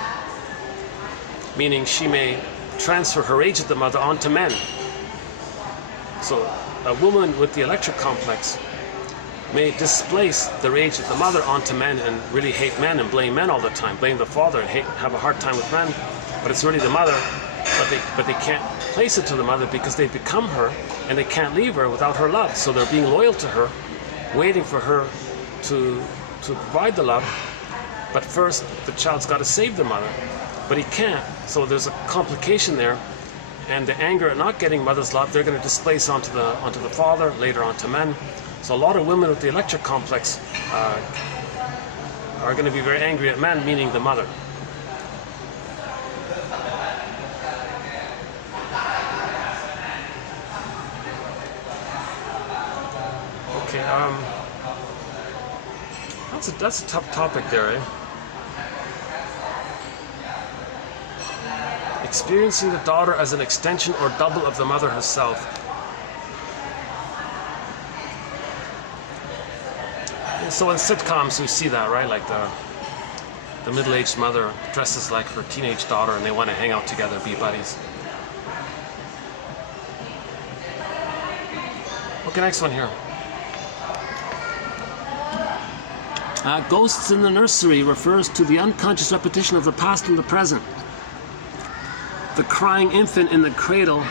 meaning she may transfer her age of the mother onto men. So a woman with the electric complex may displace the rage of the mother onto men and really hate men and blame men all the time, blame the father and have a hard time with men, but it's really the mother, but they can't place it to the mother because they've become her and they can't leave her without her love. So they're being loyal to her, waiting for her to to provide the love, but first the child's got to save the mother, but he can't. So there's a complication there, and the anger at not getting mother's love, they're going to displace onto the father, later onto men. So a lot of women with the electric complex are going to be very angry at men, meaning the mother. Okay, that's a tough topic there, eh? Experiencing the daughter as an extension or double of the mother herself. And so in sitcoms we see that, right? Like the middle-aged mother dresses like her teenage daughter and they want to hang out together, be buddies. Okay, next one here. Ghosts in the nursery refers to the unconscious repetition of the past and the present. The crying infant in the cradle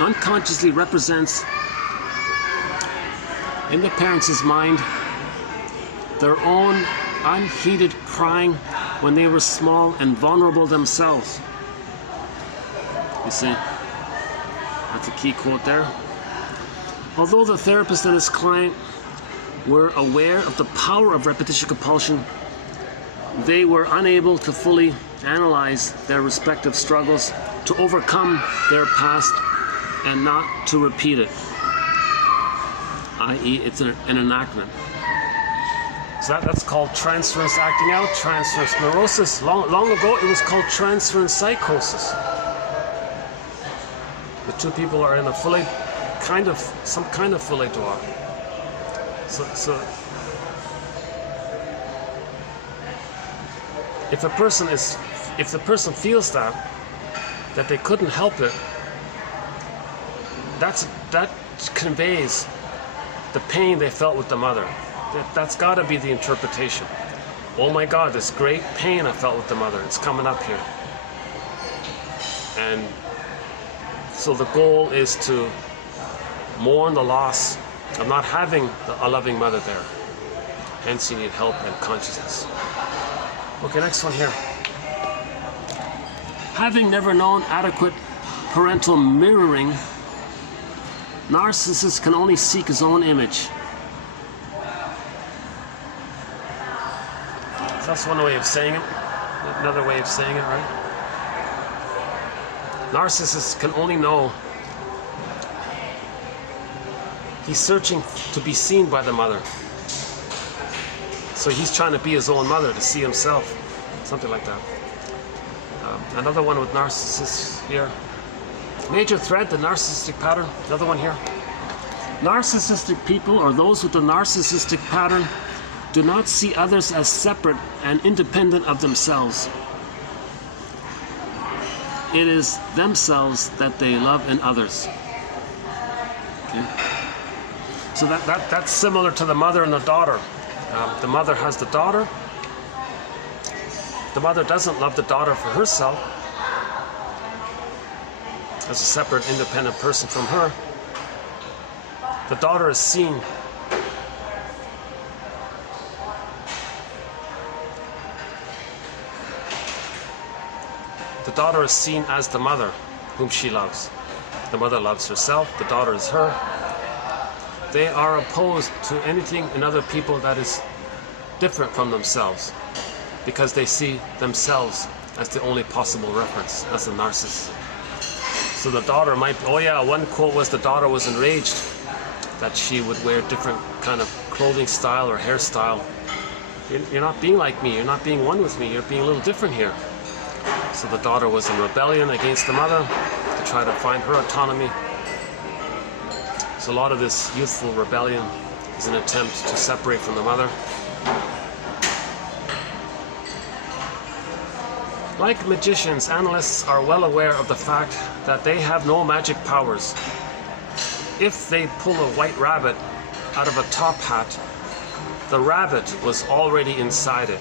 unconsciously represents in the parents' mind their own unheeded crying when they were small and vulnerable themselves. You see, that's a key quote there. Although the therapist and his client were aware of the power of repetition compulsion, they were unable to fully analyze their respective struggles to overcome their past and not to repeat it, i.e. it's an enactment. So that's called transference acting out, transference neurosis. Long ago it was called transference psychosis. The two people are in a some kind of foulée droit. So if the person feels that they couldn't help it, that conveys the pain they felt with the mother. That's got to be the interpretation. Oh my God, this great pain I felt with the mother, it's coming up here. And so the goal is to mourn the loss of not having a loving mother there. Hence you need help and consciousness. Okay, next one here. Having never known adequate parental mirroring, narcissist can only seek his own image. So that's one way of saying it. Another way of saying it, right? Narcissist can only know. He's searching to be seen by the mother. So he's trying to be his own mother, to see himself. Something like that. Another one with narcissists here. Major threat, the narcissistic pattern. Another one here. Narcissistic people, or those with the narcissistic pattern, do not see others as separate and independent of themselves. It is themselves that they love in others. Okay. So that's similar to the mother and the daughter. The mother has the daughter. The mother doesn't love the daughter for herself as a separate, independent person from her. The daughter is seen as the mother whom she loves. The mother loves herself, the daughter is her. They are opposed to anything in other people that is different from themselves, because they see themselves as the only possible reference, as a narcissist. So the daughter might, oh yeah, one quote was the daughter was enraged that she would wear different kind of clothing style or hairstyle. You're not being like me, you're not being one with me, you're being a little different here. So the daughter was in rebellion against the mother to try to find her autonomy. So a lot of this youthful rebellion is an attempt to separate from the mother. Like magicians, analysts are well aware of the fact that they have no magic powers. If they pull a white rabbit out of a top hat, the rabbit was already inside it.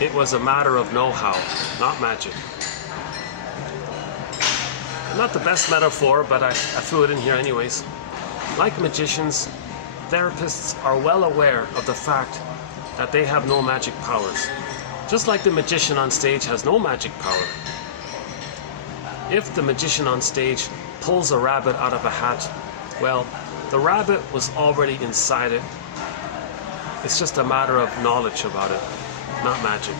It was a matter of know-how, not magic. Not the best metaphor, but I threw it in here anyways. Like magicians, therapists are well aware of the fact that they have no magic powers. Just like the magician on stage has no magic power. If the magician on stage pulls a rabbit out of a hat, well, the rabbit was already inside it. It's just a matter of knowledge about it, not magic.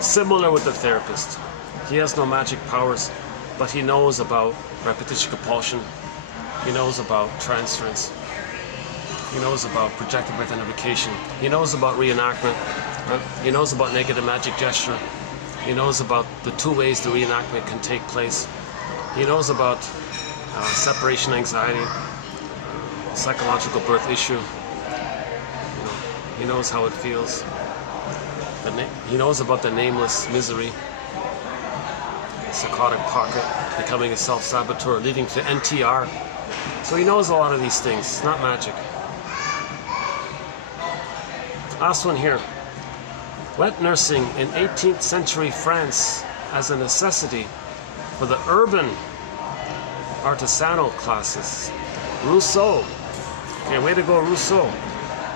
Similar with the therapist. He has no magic powers, but he knows about repetition compulsion. He knows about transference. He knows about projective identification. He knows about reenactment. He knows about negative magic gesture. He knows about the two ways the reenactment can take place. He knows about separation anxiety, psychological birth issue. He knows how it feels. He knows about the nameless misery, psychotic pocket, becoming a self-saboteur, leading to NTR. So he knows a lot of these things. It's not magic. Last one here. Wet nursing in 18th century France as a necessity for the urban artisanal classes. Rousseau. Okay, way to go, Rousseau.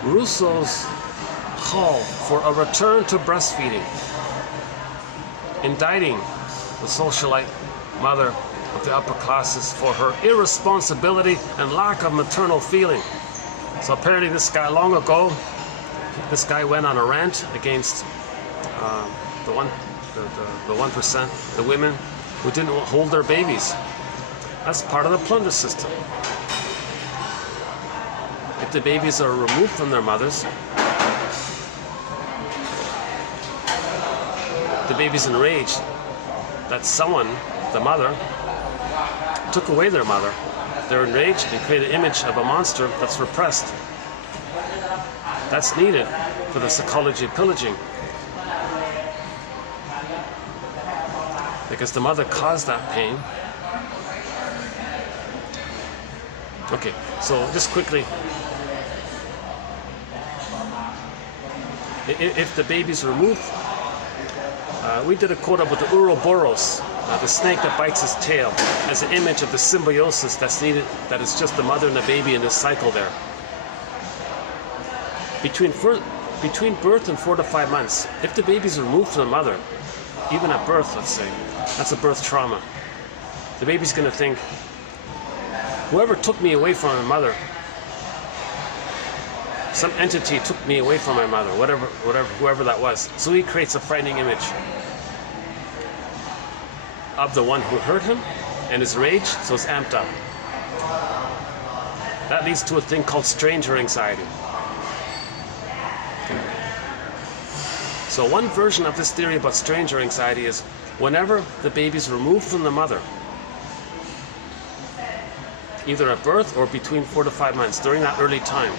Rousseau's call for a return to breastfeeding, indicting the socialite mother of the upper classes for her irresponsibility and lack of maternal feeling. So apparently this guy, long ago, this guy went on a rant against the 1%, the women who didn't hold their babies. That's part of the plunder system. If the babies are removed from their mothers, the baby's enraged that someone, the mother, took away their mother. They're enraged and create an image of a monster that's repressed. That's needed for the psychology of pillaging. Because the mother caused that pain. Okay, so just quickly. If the baby's removed, we did a quote about the Ouroboros, the snake that bites his tail, as an image of the symbiosis that's needed, that is just the mother and the baby in this cycle there. Between birth and 4 to 5 months, if the baby's removed from the mother, even at birth, let's say, that's a birth trauma. The baby's going to think, whoever took me away from my mother, some entity took me away from my mother, whoever that was. So he creates a frightening image of the one who hurt him and his rage, so it's amped up. That leads to a thing called stranger anxiety. So one version of this theory about stranger anxiety is whenever the baby's removed from the mother, either at birth or between 4 to 5 months, during that early time.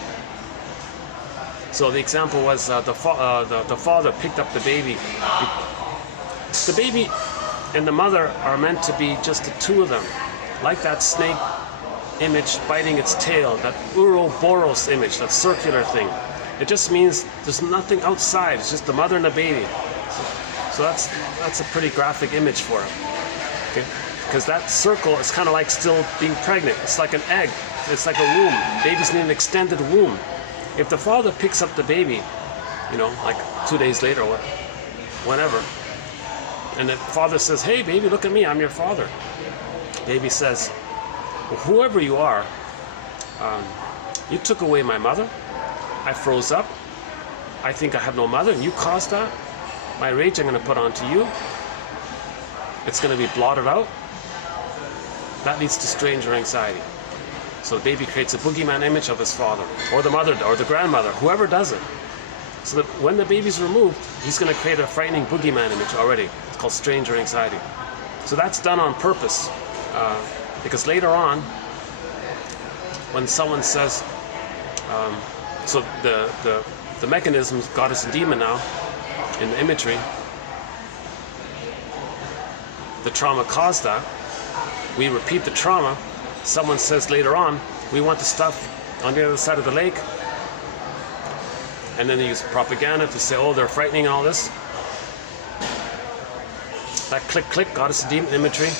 So the example was the father picked up the baby. The baby and the mother are meant to be just the two of them, like that snake image biting its tail, that Ouroboros image, that circular thing. It just means there's nothing outside. It's just the mother and the baby. So that's a pretty graphic image for it. Okay, because that circle is kind of like still being pregnant. It's like an egg. It's like a womb. Babies need an extended womb. If the father picks up the baby, like 2 days later or whenever, and the father says, "Hey, baby, look at me. I'm your father." Baby says, "Well, whoever you are, you took away my mother. I froze up. I think I have no mother, and you caused that. My rage I'm going to put onto you. It's going to be blotted out." That leads to stranger anxiety. So the baby creates a boogeyman image of his father, or the mother, or the grandmother, whoever does it. So that when the baby's removed, he's going to create a frightening boogeyman image already. It's called stranger anxiety. So that's done on purpose, because later on, when someone says, so the mechanisms, goddess and demon now, in the imagery, the trauma caused that. We repeat the trauma. Someone says later on, we want the stuff on the other side of the lake. And then they use propaganda to say, oh, they're frightening all this. That click, goddess and demon imagery.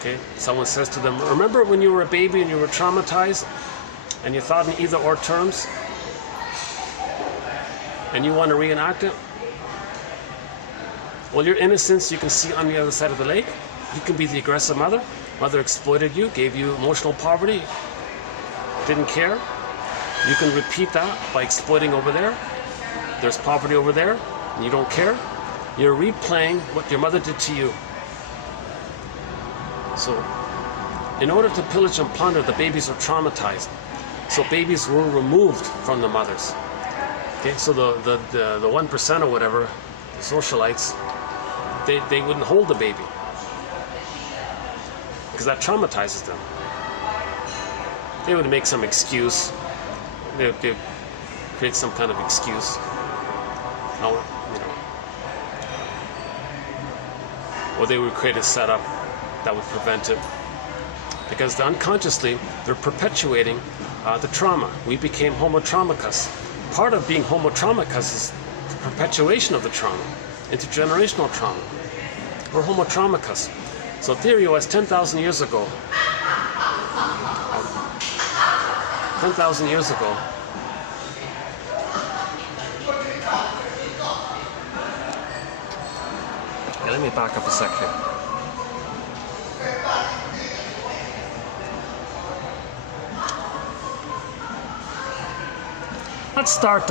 Okay, someone says to them, remember when you were a baby and you were traumatized and you thought in either or terms? and you want to reenact it? Well, your innocence you can see on the other side of the lake. You can be the aggressive mother. Mother exploited you, gave you emotional poverty, didn't care. You can repeat that by exploiting over there. There's poverty over there, and you don't care. You're replaying what your mother did to you. So, in order to pillage and plunder, the babies are traumatized. So babies were removed from the mothers. Okay, so the 1% or whatever, socialites, they wouldn't hold the baby because that traumatizes them. They would make some excuse. They create some kind of excuse. Or they would create a setup that would prevent it. Because unconsciously, they're perpetuating the trauma. We became homotraumicus. Part of being homotraumicus is the perpetuation of the trauma, intergenerational trauma. We're homotraumicus. So theory was 10,000 years ago. 10,000 years ago. Yeah, let me back up a sec here. Let's start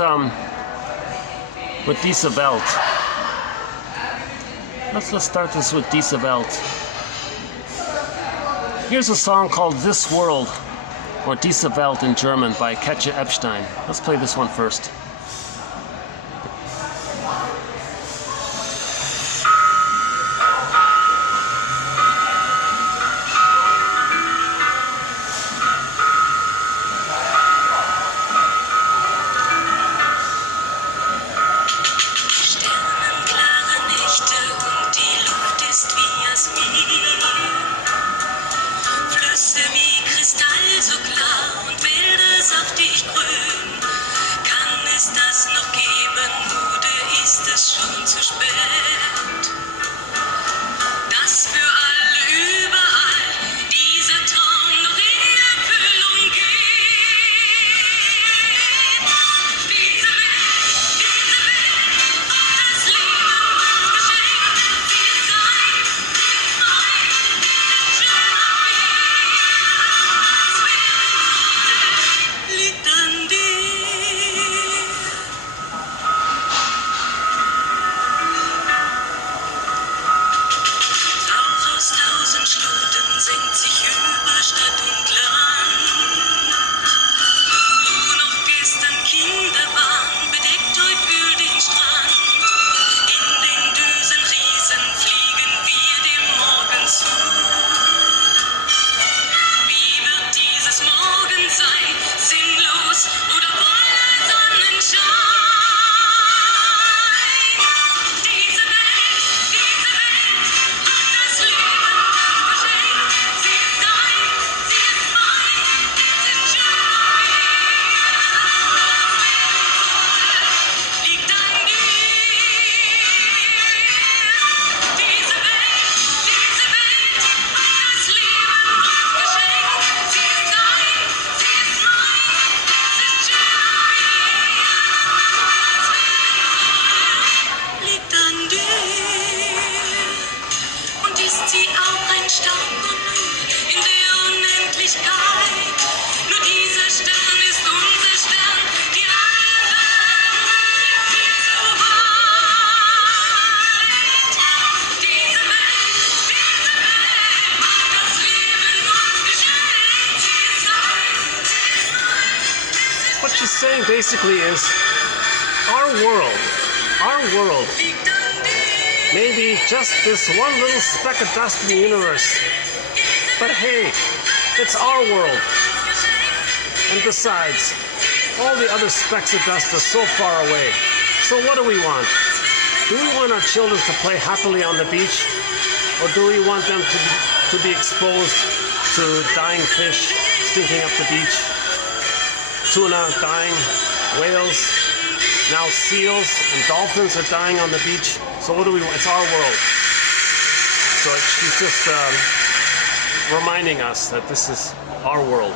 with Diese Welt. Let's start this with Diese Welt. Here's a song called This World, or Diese Welt in German, by Katja Epstein. Let's play this one first. Saying basically is our world may be just this one little speck of dust in the universe, but hey, it's our world. And besides, all the other specks of dust are so far away. So what do we want? Do we want our children to play happily on the beach, or do we want them to be exposed to dying fish stinking up the beach? Tuna dying, whales, now seals and dolphins are dying on the beach. So what do we want? It's our world. So she's just reminding us that this is our world.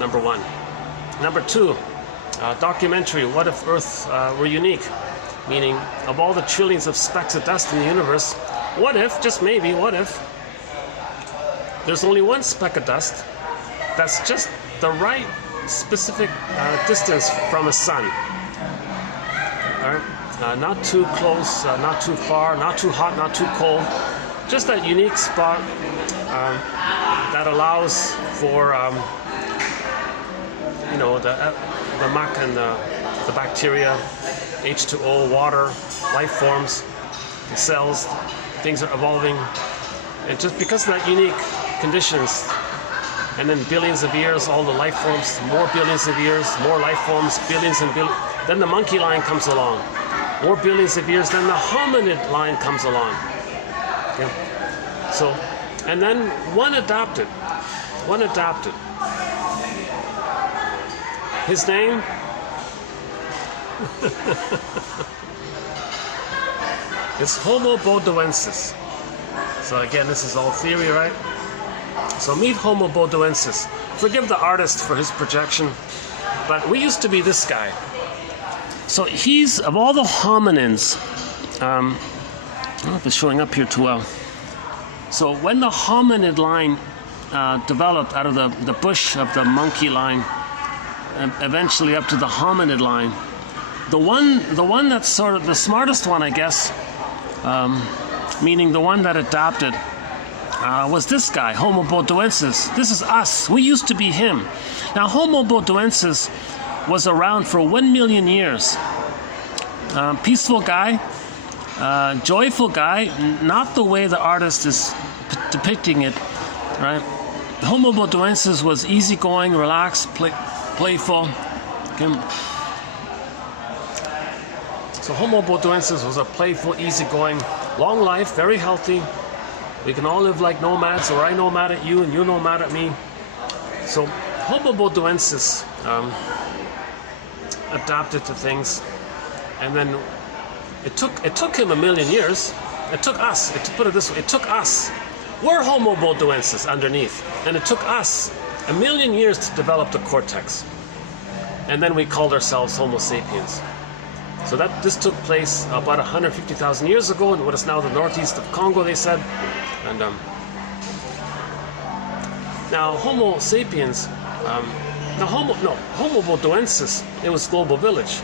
Number one. Number two, documentary, What If Earth Were Unique? Meaning, of all the trillions of specks of dust in the universe, what if, just maybe, what if, there's only one speck of dust that's just the right specific distance from a sun. All right? Not too close, not too far, not too hot, not too cold. Just that unique spot that allows for, you know, the muck and the bacteria, H2O, water, life forms, the cells, things are evolving. And just because of that unique conditions, and then billions of years, all the life forms, more billions of years, more life forms, billions and billions. Then the monkey line comes along. More billions of years, then the hominid line comes along. Okay? So, and then one adapted. One adapted. His name? It's Homo bodoensis. So again, this is all theory, right? So meet Homo bodoensis. Forgive the artist for his projection, but we used to be this guy. So he's, of all the hominins, I don't know if it's showing up here too well. So when the hominid line developed out of the bush of the monkey line, eventually up to the hominid line, the one that's sort of the smartest one, I guess, meaning the one that adapted, was this guy, Homo bodoensis. This is us. We used to be him. Now, Homo bodoensis was around for 1 million years. Peaceful guy, joyful guy, not the way the artist is depicting it, right? Homo bodoensis was easygoing, relaxed, playful. Okay. So Homo bodoensis was a playful, easygoing, long life, very healthy. We can all live like nomads, or I nomad at you and you nomad at me. So Homo bodoensis adapted to things, and then it took him 1 million years. It took us, to put it this way, it took us. We're Homo bodoensis underneath, and it took us 1 million years to develop the cortex. And then we called ourselves Homo sapiens. So this took place about 150,000 years ago in what is now the northeast of Congo, they said. And now Homo sapiens, Homo bodoensis, it was global village.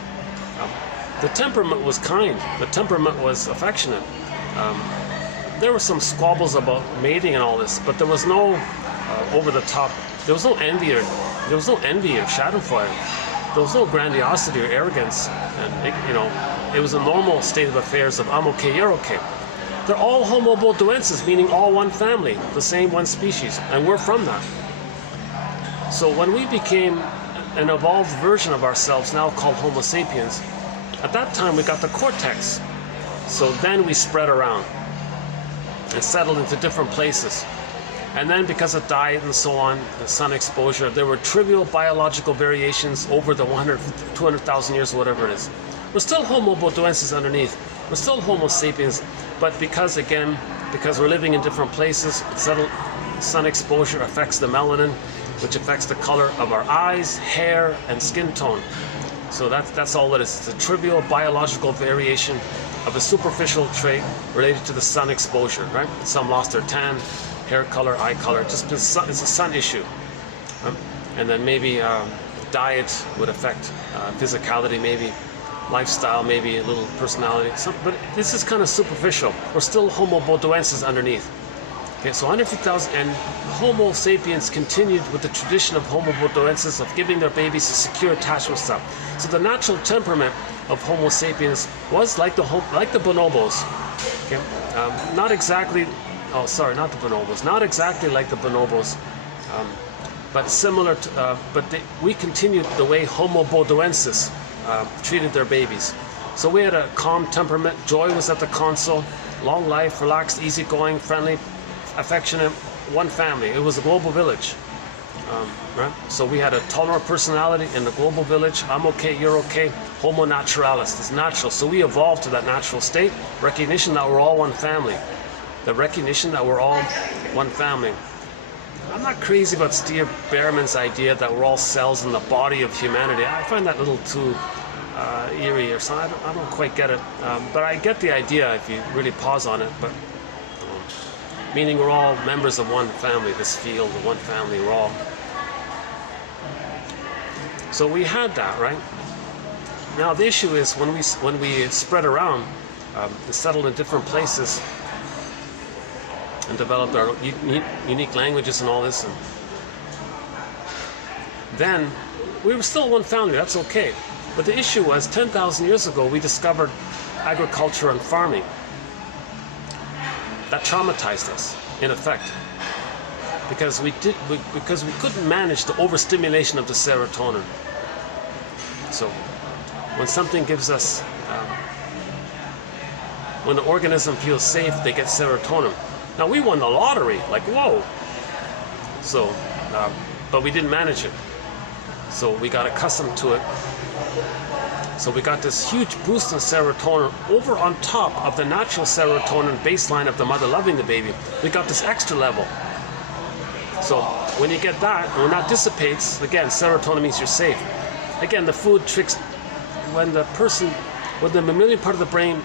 The temperament was kind. The temperament was affectionate. There were some squabbles about mating and all this, but there was no over the top. There was no envy or Schadenfreude. There was no grandiosity or arrogance, and it was a normal state of affairs of I'm okay, you're okay. They're all Homo bodoensis, meaning all one family, the same one species, and we're from that. So when we became an evolved version of ourselves, now called Homo sapiens, at that time we got the cortex. So then we spread around and settled into different places. And then because of diet and so on, the sun exposure, there were trivial biological variations over the 200,000 years, whatever it is. We're still Homo bodoensis underneath. We're still Homo sapiens, but because we're living in different places, sun exposure affects the melanin, which affects the color of our eyes, hair, and skin tone. So that's all it is. It's a trivial biological variation of a superficial trait related to the sun exposure, right? Some lost their tan, hair color, eye color. It's a sun issue. And then maybe diet would affect physicality, maybe lifestyle, maybe a little personality. But this is kind of superficial. We're still Homo bodoensis underneath. Okay, so 150,000, and Homo sapiens continued with the tradition of Homo bodoensis of giving their babies a secure attachment style. So the natural temperament of Homo sapiens was like the bonobos. Okay? Not exactly. Oh, sorry, not the bonobos. Not exactly like the bonobos, but similar to. We continued the way Homo bodoensis treated their babies. So we had a calm temperament. Joy was at the console. Long life, relaxed, easygoing, friendly, affectionate, one family. It was a global village, right? So we had a tolerant personality in the global village. I'm okay, you're okay. Homo naturalis, it's natural. So we evolved to that natural state. Recognition that we're all one family. The recognition that we're all one family. I'm not crazy about Steve Behrman's idea that we're all cells in the body of humanity. I find that a little too eerie or something. I don't quite get it. But I get the idea if you really pause on it. But meaning we're all members of one family, this field, of one family, we're all. So we had that, right? Now the issue is when we spread around, and settled in different places, and developed our unique languages and all this, and then we were still one family. That's okay. But the issue was 10,000 years ago we discovered agriculture and farming. That traumatized us, in effect, because we couldn't manage the overstimulation of the serotonin. So when something gives us, when the organism feels safe, they get serotonin. Now we won the lottery, like whoa. So, but we didn't manage it. So we got accustomed to it. So we got this huge boost in serotonin over on top of the natural serotonin baseline of the mother loving the baby. We got this extra level. So when you get that, and when that dissipates, again, serotonin means you're safe. Again, the food tricks, when the mammalian part of the brain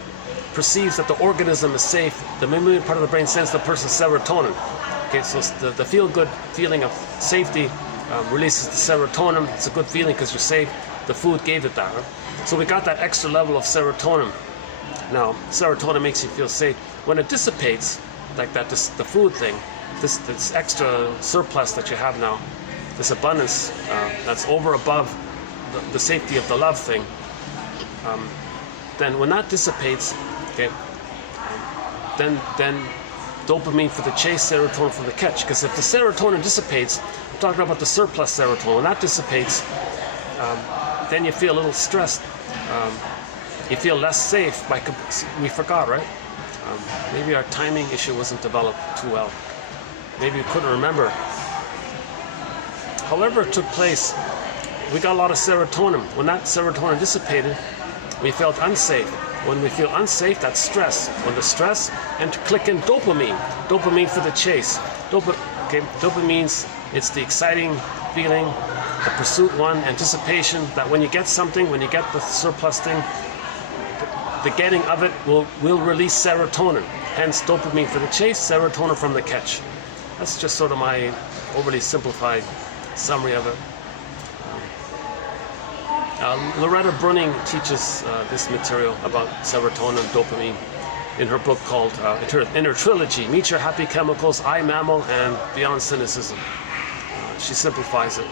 perceives that the organism is safe, the mammalian part of the brain sends the person serotonin. Okay, so the feel-good feeling of safety releases the serotonin. It's a good feeling because you're safe. The food gave it that. Right? So we got that extra level of serotonin. Now, serotonin makes you feel safe. When it dissipates, like that, the food thing, this extra surplus that you have now, this abundance that's over above the safety of the love thing, then when that dissipates, okay, then dopamine for the chase, serotonin for the catch. Because if the serotonin dissipates, I'm talking about the surplus serotonin. When that dissipates, then you feel a little stressed. You feel less safe. We forgot, right? Maybe our timing issue wasn't developed too well. Maybe we couldn't remember. However it took place, we got a lot of serotonin. When that serotonin dissipated, we felt unsafe. When we feel unsafe, that's stress. When the stress, and to click in dopamine. Dopamine for the chase. Dopamine, it's the exciting feeling, the pursuit one, anticipation, that when you get something, when you get the surplus thing, the getting of it will release serotonin. Hence dopamine for the chase, serotonin from the catch. That's just sort of my overly simplified summary of it. Loretta Brunning teaches this material about serotonin and dopamine in her book called, in her trilogy, Meet Your Happy Chemicals, I, Mammal, and Beyond Cynicism. She simplifies it.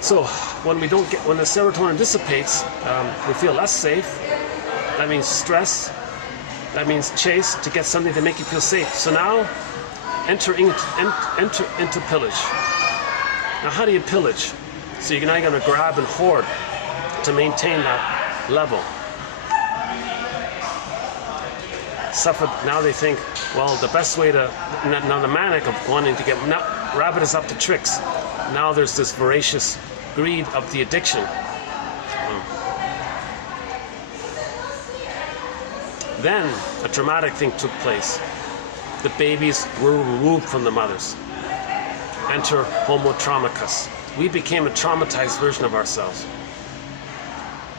So when the serotonin dissipates, we feel less safe. That means stress. That means chase, to get something to make you feel safe. So now, enter into pillage. Now how do you pillage? So you're now going to grab and hoard to maintain that level. Now they think, well, the best way to, now the manic of wanting to get, rabbit is up to tricks. Now there's this voracious greed of the addiction. Then a dramatic thing took place. The babies were removed from the mothers. Enter homo traumacus. We became a traumatized version of ourselves.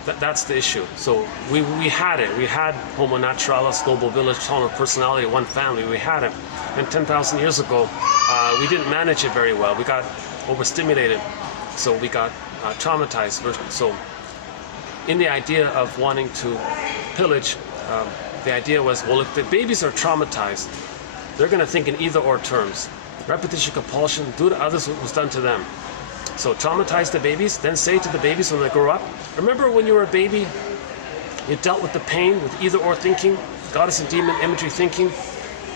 That's the issue. So we had it. We had homo naturalis, global village, tolerant personality, one family. We had it. And 10,000 years ago, we didn't manage it very well. We got overstimulated. So we got traumatized version. So in the idea of wanting to pillage, the idea was, well, if the babies are traumatized, they're going to think in either or terms. Repetition, compulsion, do to others what was done to them. So traumatize the babies, then say to the babies when they grow up, remember when you were a baby, you dealt with the pain with either or thinking, goddess and demon imagery thinking?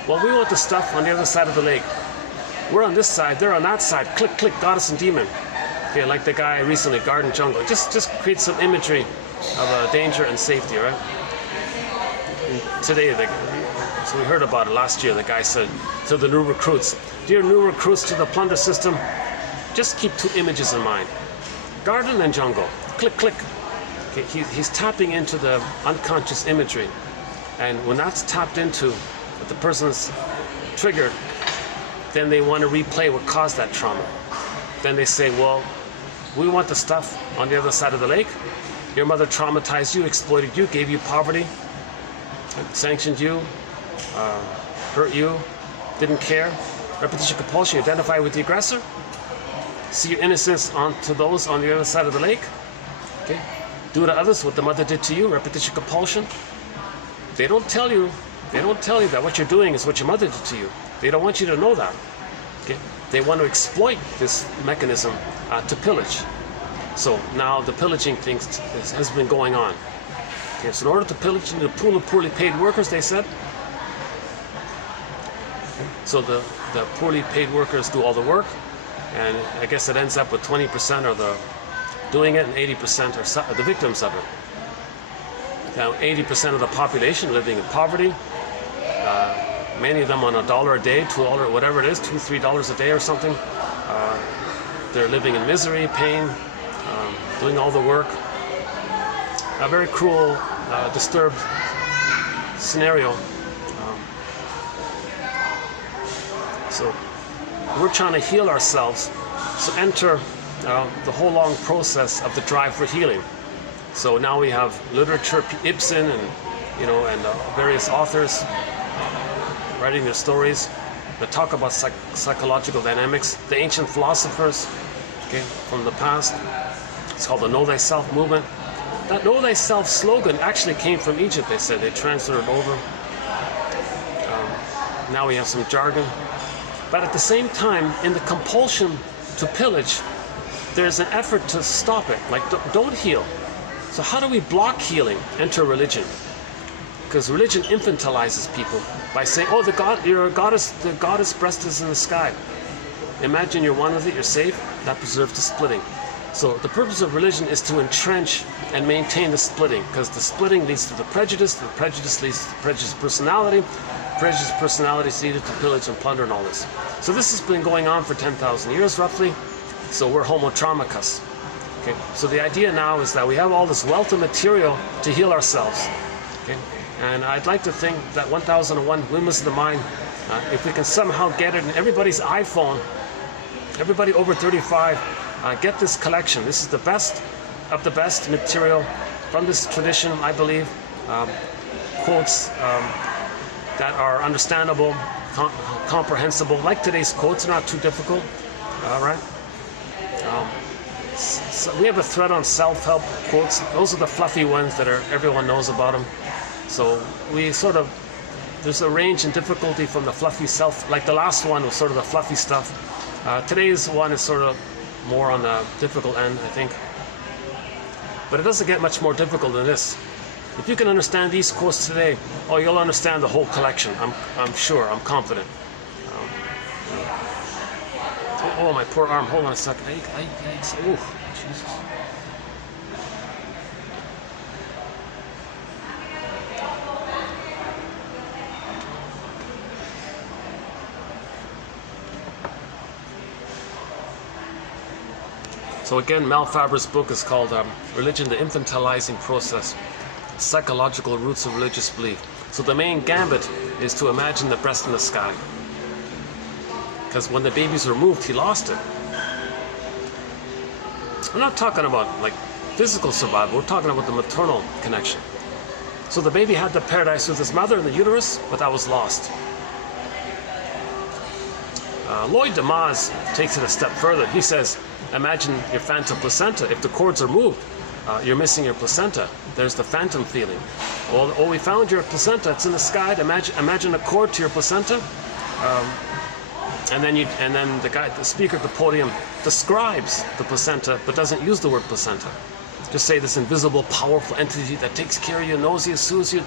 Well, we want the stuff on the other side of the lake. We're on this side, they're on that side. Click, click, goddess and demon. Okay, like the guy recently, Garden Jungle. Just create some imagery of danger and safety, right? And today, so we heard about it last year. The guy said to the new recruits, dear new recruits to the plunder system, just keep two images in mind. Garden and jungle. Click, click. Okay, he's tapping into the unconscious imagery. And when that's tapped into, what the person's triggered, then they want to replay what caused that trauma. Then they say, well, we want the stuff on the other side of the lake. Your mother traumatized you, exploited you, gave you poverty, sanctioned you, hurt you, didn't care. Repetition compulsion, you identify with the aggressor. See your innocence onto those on the other side of the lake. Okay? Do to others what the mother did to you, repetition compulsion. They don't tell you that what you're doing is what your mother did to you. They don't want you to know that. Okay? They want to exploit this mechanism to pillage. So now the pillaging thing has been going on. Okay, so in order to pillage into the pool of poorly paid workers, they said, so the poorly paid workers do all the work, and I guess it ends up with 20% are the doing it and 80% are the victims of it. Now 80% of the population living in poverty, many of them on $1 a day, $2, whatever it is, $2, $3 a day or something. They're living in misery, pain, doing all the work. A very cruel, disturbed scenario. So we're trying to heal ourselves. So enter the whole long process of the drive for healing. So now we have literature, Ibsen and various authors writing their stories that talk about psychological dynamics. The ancient philosophers, okay, from the past. It's called the Know Thyself movement. That Know Thyself slogan actually came from Egypt, they said. They transferred it over. Now we have some jargon. But at the same time, in the compulsion to pillage, there's an effort to stop it. Like, don't heal. So how do we block healing? Enter religion. Because religion infantilizes people by saying, oh, you're a goddess, the goddess breast is in the sky. Imagine you're one with it, you're safe, that preserves the splitting. So the purpose of religion is to entrench and maintain the splitting, because the splitting leads to the prejudice leads to prejudiced personality is needed to pillage and plunder and all this. So this has been going on for 10,000 years roughly, so we're homo traumicus. Okay? So the idea now is that we have all this wealth of material to heal ourselves. Okay? And I'd like to think that 1001 Windmills of the Mind, if we can somehow get it in everybody's iPhone, everybody over 35, get this collection. This is the best of the best material from this tradition, I believe. Quotes that are understandable, comprehensible, like today's quotes, are not too difficult, right? So we have a thread on self-help quotes. Those are the fluffy ones that everyone knows about them. So we sort of, there's a range in difficulty from the fluffy like the last one was sort of the fluffy stuff. Today's one is sort of more on the difficult end, I think. But it doesn't get much more difficult than this. If you can understand these quotes today, oh, you'll understand the whole collection. I'm sure, I'm confident. Oh, my poor arm. Hold on a second. Oh, Jesus. So again, Mel Faber's book is called Religion, the Infantilizing Process, Psychological Roots of Religious Belief. So the main gambit is to imagine the breast in the sky. Because when the baby's removed, he lost it. We're not talking about like physical survival, we're talking about the maternal connection. So the baby had the paradise with his mother in the uterus, but that was lost. Lloyd Demas takes it a step further. He says, imagine your phantom placenta. If the cords are moved, you're missing your placenta. There's the phantom feeling. Oh, we found your placenta. It's in the sky. Imagine a cord to your placenta. And then the speaker at the podium describes the placenta, but doesn't use the word placenta. Just say this invisible, powerful entity that takes care of you, knows you, soothes you,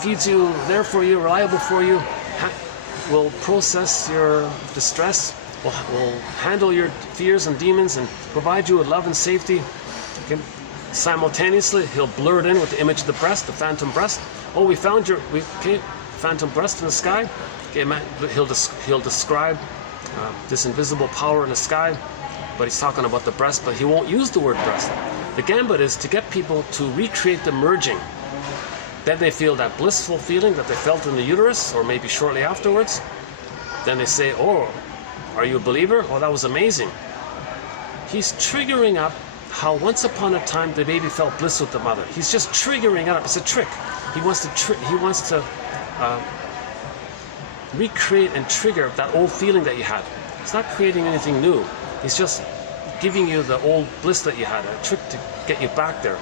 feeds you, there for you, reliable for you, will process your distress, will handle your fears and demons, and provide you with love and safety. Okay? Simultaneously, he'll blur it in with the image of the breast, the phantom breast. Oh, we found your phantom breast in the sky. Okay, he'll describe this invisible power in the sky, but he's talking about the breast, but he won't use the word breast. The gambit is to get people to recreate the merging. Then they feel that blissful feeling that they felt in the uterus, or maybe shortly afterwards. Then they say, oh, Are you a believer? Oh, that was amazing. He's triggering up how once upon a time the baby felt bliss with the mother. He's just triggering it up. It's a trick. He wants to recreate and trigger that old feeling that you had. He's not creating anything new. He's just giving you the old bliss that you had, a trick to get you back there.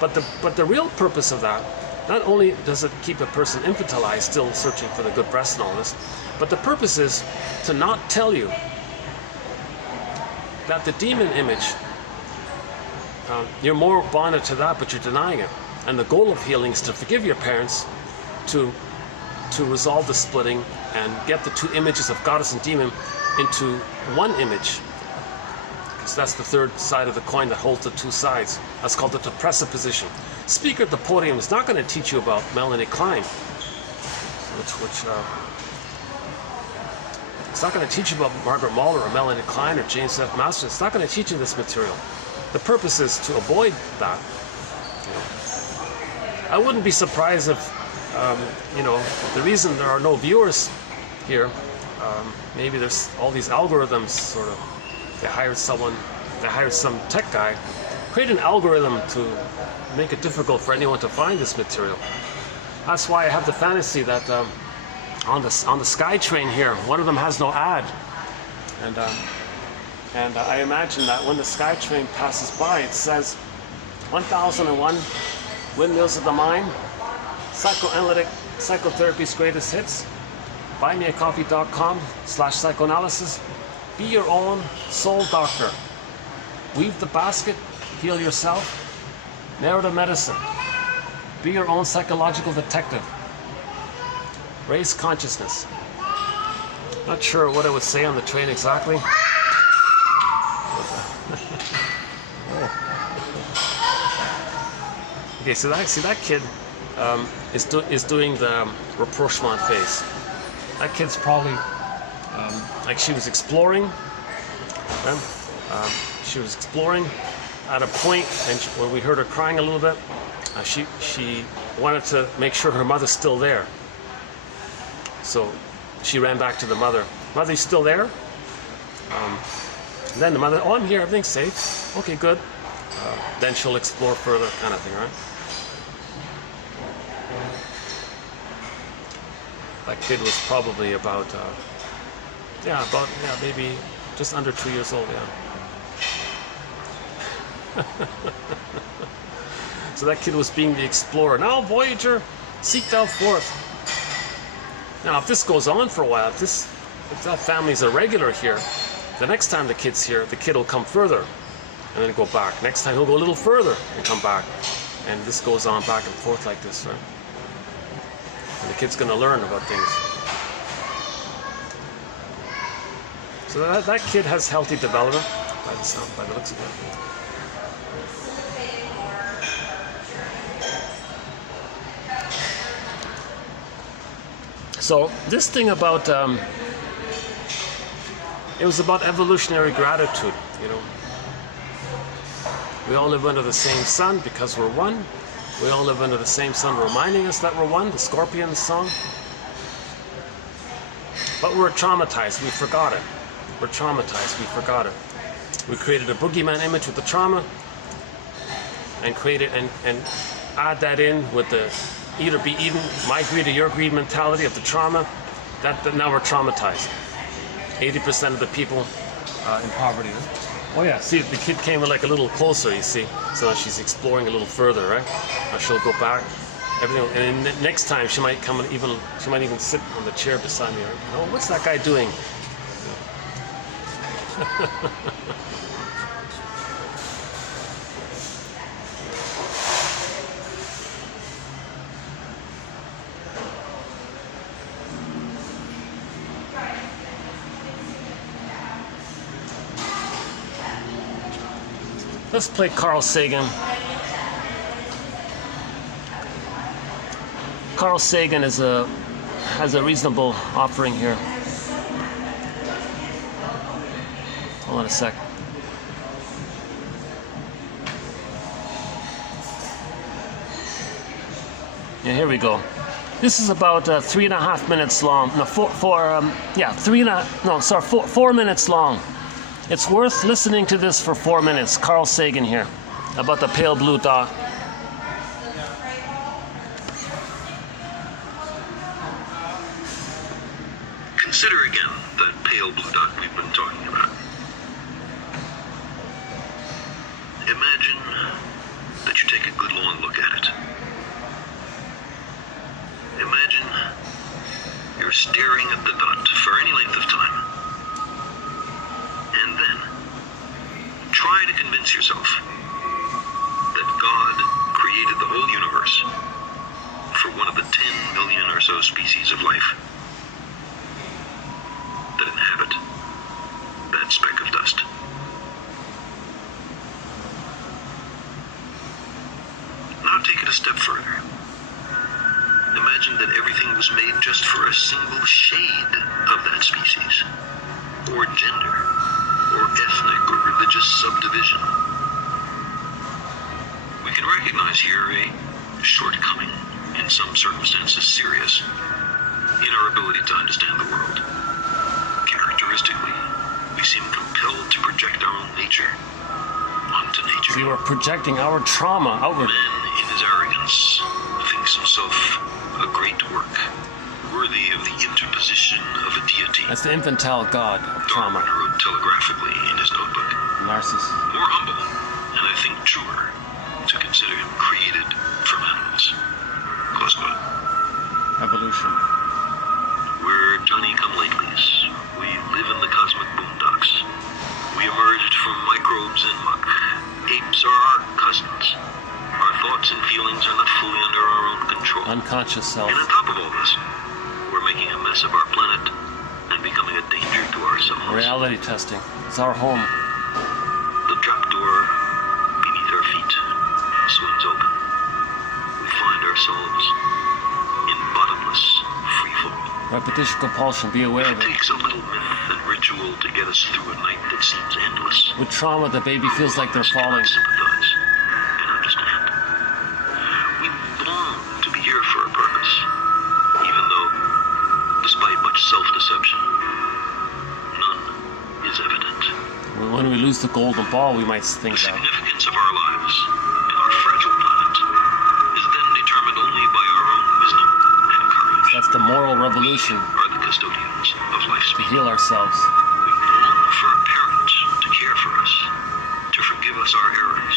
But the real purpose of that, not only does it keep a person infantilized, still searching for the good breast and all this, but the purpose is to not tell you that the demon image, you're more bonded to that, but you're denying it. And the goal of healing is to forgive your parents, to resolve the splitting and get the two images of goddess and demon into one image. Because that's the third side of the coin that holds the two sides. That's called the depressive position. Speaker at the podium is not going to teach you about Melanie Klein, it's not going to teach you about Margaret Mahler or Melanie Klein or James F. Masters. It's not going to teach you this material. The purpose is to avoid that. I wouldn't be surprised if, the reason there are no viewers here, maybe there's all these algorithms sort of, they hired some tech guy, create an algorithm to make it difficult for anyone to find this material. That's why I have the fantasy that on the SkyTrain here, one of them has no ad, and I imagine that when the SkyTrain passes by, it says 1001 Windmills of the Mind, Psychoanalytic Psychotherapy's Greatest Hits, buymeacoffee.com/psychoanalysis. Be your own soul doctor. Weave the basket, heal yourself. Narrative medicine. Be your own psychological detective. Raise consciousness. Not sure what I would say on the train exactly. Okay, so that kid is doing the rapprochement phase. That kid's probably like she was exploring. She was exploring at a point, and when we heard her crying a little bit, she wanted to make sure her mother's still there. So she ran back to the mother. Mother, you still there? Then the mother, oh, I'm here, everything's safe. Okay, good. Then she'll explore further, kind of thing, right? That kid was probably about maybe just under 2 years old, yeah. So that kid was being the explorer. Now, Voyager, seek thou forth. Now, if this goes on for a while, if that family's a regular here, the next time the kid's here, the kid will come further and then go back. Next time he'll go a little further and come back. And this goes on back and forth like this, right? And the kid's going to learn about things. So that kid has healthy development, by the looks of it. So this thing about, it was about evolutionary gratitude, you know. We all live under the same sun because we're one. We all live under the same sun reminding us that we're one, the Scorpion song. But we're traumatized, we forgot it. We're traumatized, we forgot it. We created a boogeyman image with the trauma and created and add that in with the eat or be eaten, my greed or your greed mentality of the trauma, that now we're traumatized. 80% of the people in poverty. Oh yeah, see, the kid came like a little closer, you see. So now she's exploring a little further, right? Now she'll go back. Everything, and then next time she might even sit on the chair beside me. Right? Oh, what's that guy doing? Let's play Carl Sagan. Carl Sagan has a reasonable offering here. Hold on a sec. Yeah, here we go. This is about 3.5 minutes long. No, 4 minutes long. It's worth listening to this for 4 minutes. Carl Sagan here, about the pale blue dot. Consider again that pale blue dot we've been talking about. Imagine that you take a good long look at it. Imagine you're staring at the dot for any length of time. And then try to convince yourself that God created the whole universe for one of the 10 million or so species of life that inhabit that speck of dust. Now take it a step further. Imagine that everything was made just for a single shade of that species, or gender, or ethnic or religious subdivision. We can recognize here a shortcoming, in some circumstances serious, in our ability to understand the world. Characteristically, we seem compelled to project our own nature onto nature. We were projecting our trauma outward. Man, in his arrogance, thinks himself a great work, worthy of the interposition of a deity. That's the infantile god of trauma. Darwin wrote telegraphically in his notebook. Narcissus. More humble, and I think truer, to consider him created from animals. Close quote. Evolution. We're Johnny-come-latelys. We live in the cosmic boondocks. We emerged from microbes and muck. Apes are our cousins. Our thoughts and feelings are not fully under our own control. Unconscious self. And on top of all this, we're making a mess of our planet and becoming a danger to ourselves. Reality testing. It's our home. The trapdoor beneath our feet swings open. We find ourselves in bottomless freefall. Repetition compulsion. Be aware of It it. takes a little myth and ritual to get us through a night that seems endless. With trauma, the baby feels like they're falling. Sympathize and understand. We long to be here for a purpose, even though, despite much self-deception, none is evident. When we lose the golden ball, we might think The that. significance of our lives and our fragile planet is then determined only by our own wisdom and courage. That's the moral revolution Are the custodians of life's to meaning. heal ourselves. We long for a parent to care for us, to forgive us our errors,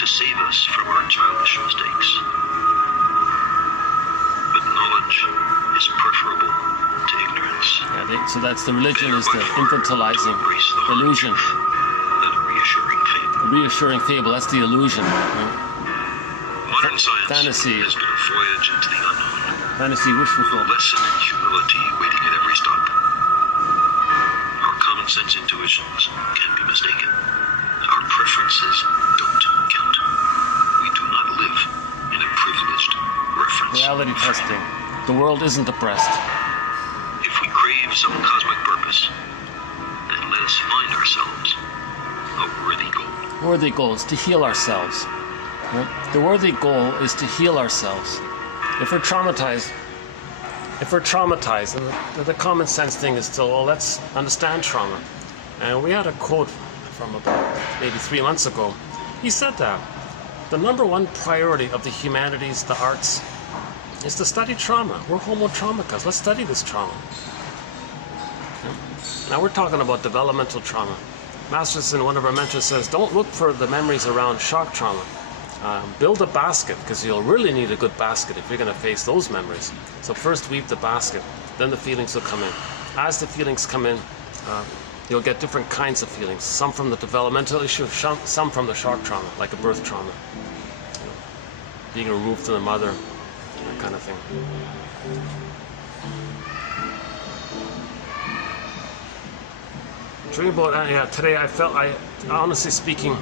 to save us from our childish mistakes. But knowledge is preferable to ignorance. So that's the religion is the Better by far infantilizing to embrace the hard illusion. truth than a reassuring fable. The reassuring fable, that's the illusion. Right? Modern science Fantasy. has been a voyage into the unknown. Fantasy wish A fulfillment. lesson in humility waiting at every stop. Our common sense intuitions can be mistaken. Our preferences don't count. We do not live in a privileged reference. Reality testing. The world isn't oppressed. If we crave some cosmic purpose, then let us find ourselves a worthy goal. Worthy goal is to heal ourselves. Right? The worthy goal is to heal ourselves. If we're traumatized, and the common sense thing is still, well, let's understand trauma. And we had a quote from about maybe 3 months ago. He said that the number one priority of the humanities, the arts, is to study trauma. We're homo traumicas. Let's study this trauma. Now we're talking about developmental trauma. Masterson, one of our mentors, says, don't look for the memories around shock trauma. Build a basket, because you'll really need a good basket if you're going to face those memories. So first weave the basket, then the feelings will come in. As the feelings come in, you'll get different kinds of feelings. Some from the developmental issue, some from the shock trauma, like a birth trauma. Being removed from the mother, that kind of thing. Dreamboat, yeah, today honestly speaking,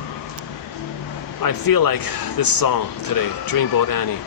I feel like this song today, Dreamboat Annie.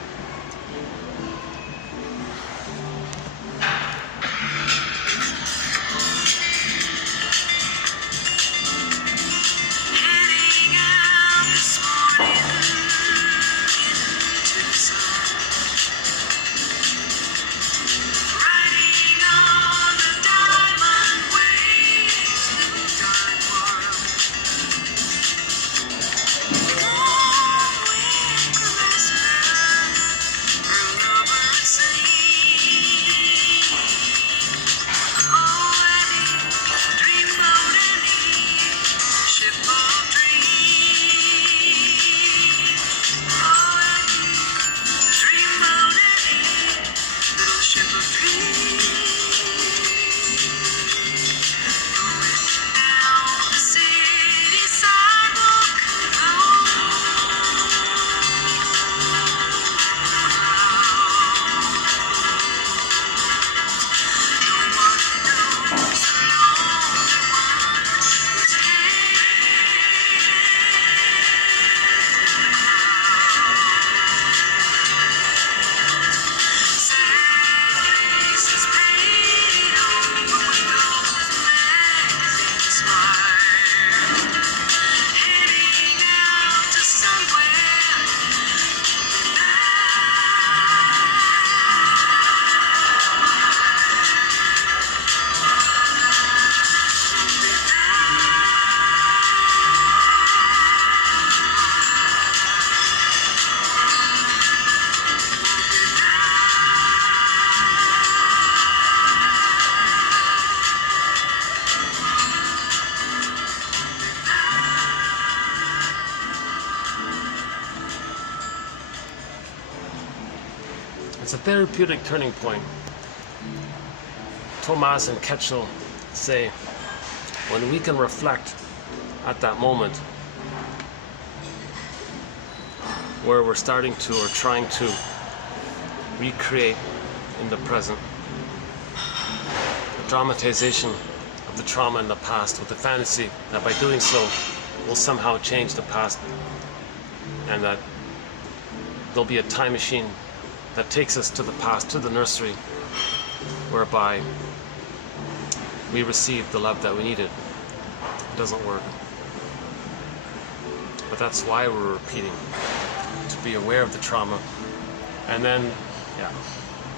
It's a therapeutic turning point. Thomas and Ketchel say, when we can reflect at that moment where we're starting to or trying to recreate in the present the dramatization of the trauma in the past with the fantasy that by doing so we'll somehow change the past, and that there'll be a time machine that takes us to the past, to the nursery, whereby we receive the love that we needed. It doesn't work. But that's why we're repeating, to be aware of the trauma, and then, yeah,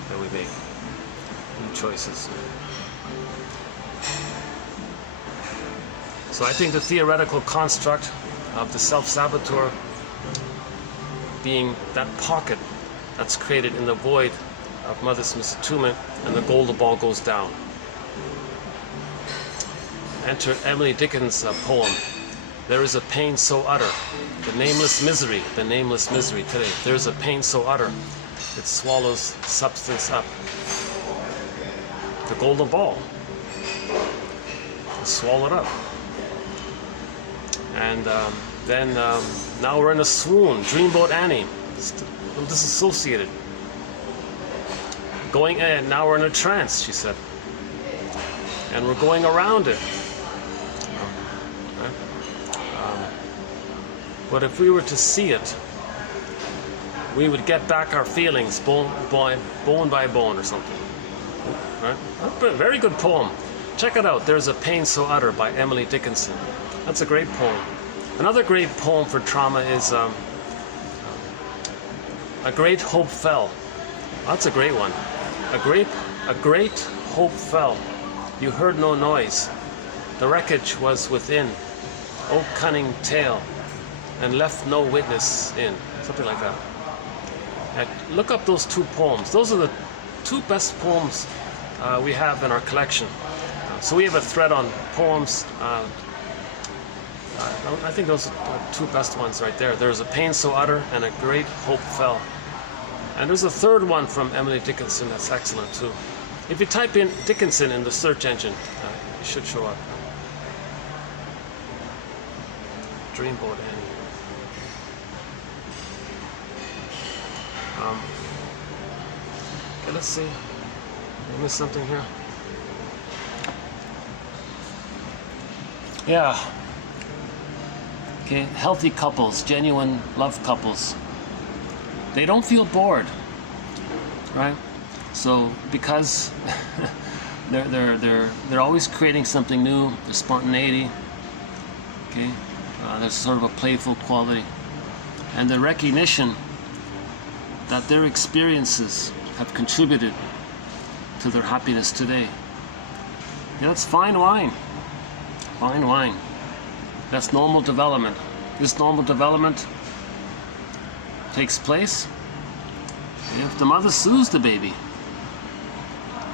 that we make new choices. So I think the theoretical construct of the self-saboteur being that pocket that's created in the void of mother's misattunement, and the golden ball goes down. Enter Emily Dickin's poem, "There is a pain so utter, the nameless misery today. There is a pain so utter, it swallows substance up." The golden ball, swallow it up. And then now we're in a swoon, Dreamboat Annie, disassociated. Going in, now we're in a trance, she said. And we're going around it. But if we were to see it, we would get back our feelings bone by bone or something. Right? Very good poem. Check it out. There's a Pain So Utter by Emily Dickinson. That's a great poem. Another great poem for trauma is A Great Hope Fell. That's a great one. A great hope fell. You heard no noise. The wreckage was within. O cunning tale, and left no witness in. Something like that. Look up those two poems. Those are the two best poems we have in our collection. So we have a thread on poems. I think those are the two best ones right there. There's a Pain So Utter and A Great Hope Fell. And there's a third one from Emily Dickinson that's excellent too. If you type in Dickinson in the search engine, it should show up. Dreamboat Annie. Okay, let's see. Did I miss something here? Yeah. Okay, healthy couples, genuine love couples. They don't feel bored, right? So because they're always creating something new. There's spontaneity. Okay, there's sort of a playful quality, and the recognition that their experiences have contributed to their happiness today. Yeah, that's fine wine. Fine wine. That's normal development. This normal development takes place if the mother soothes the baby.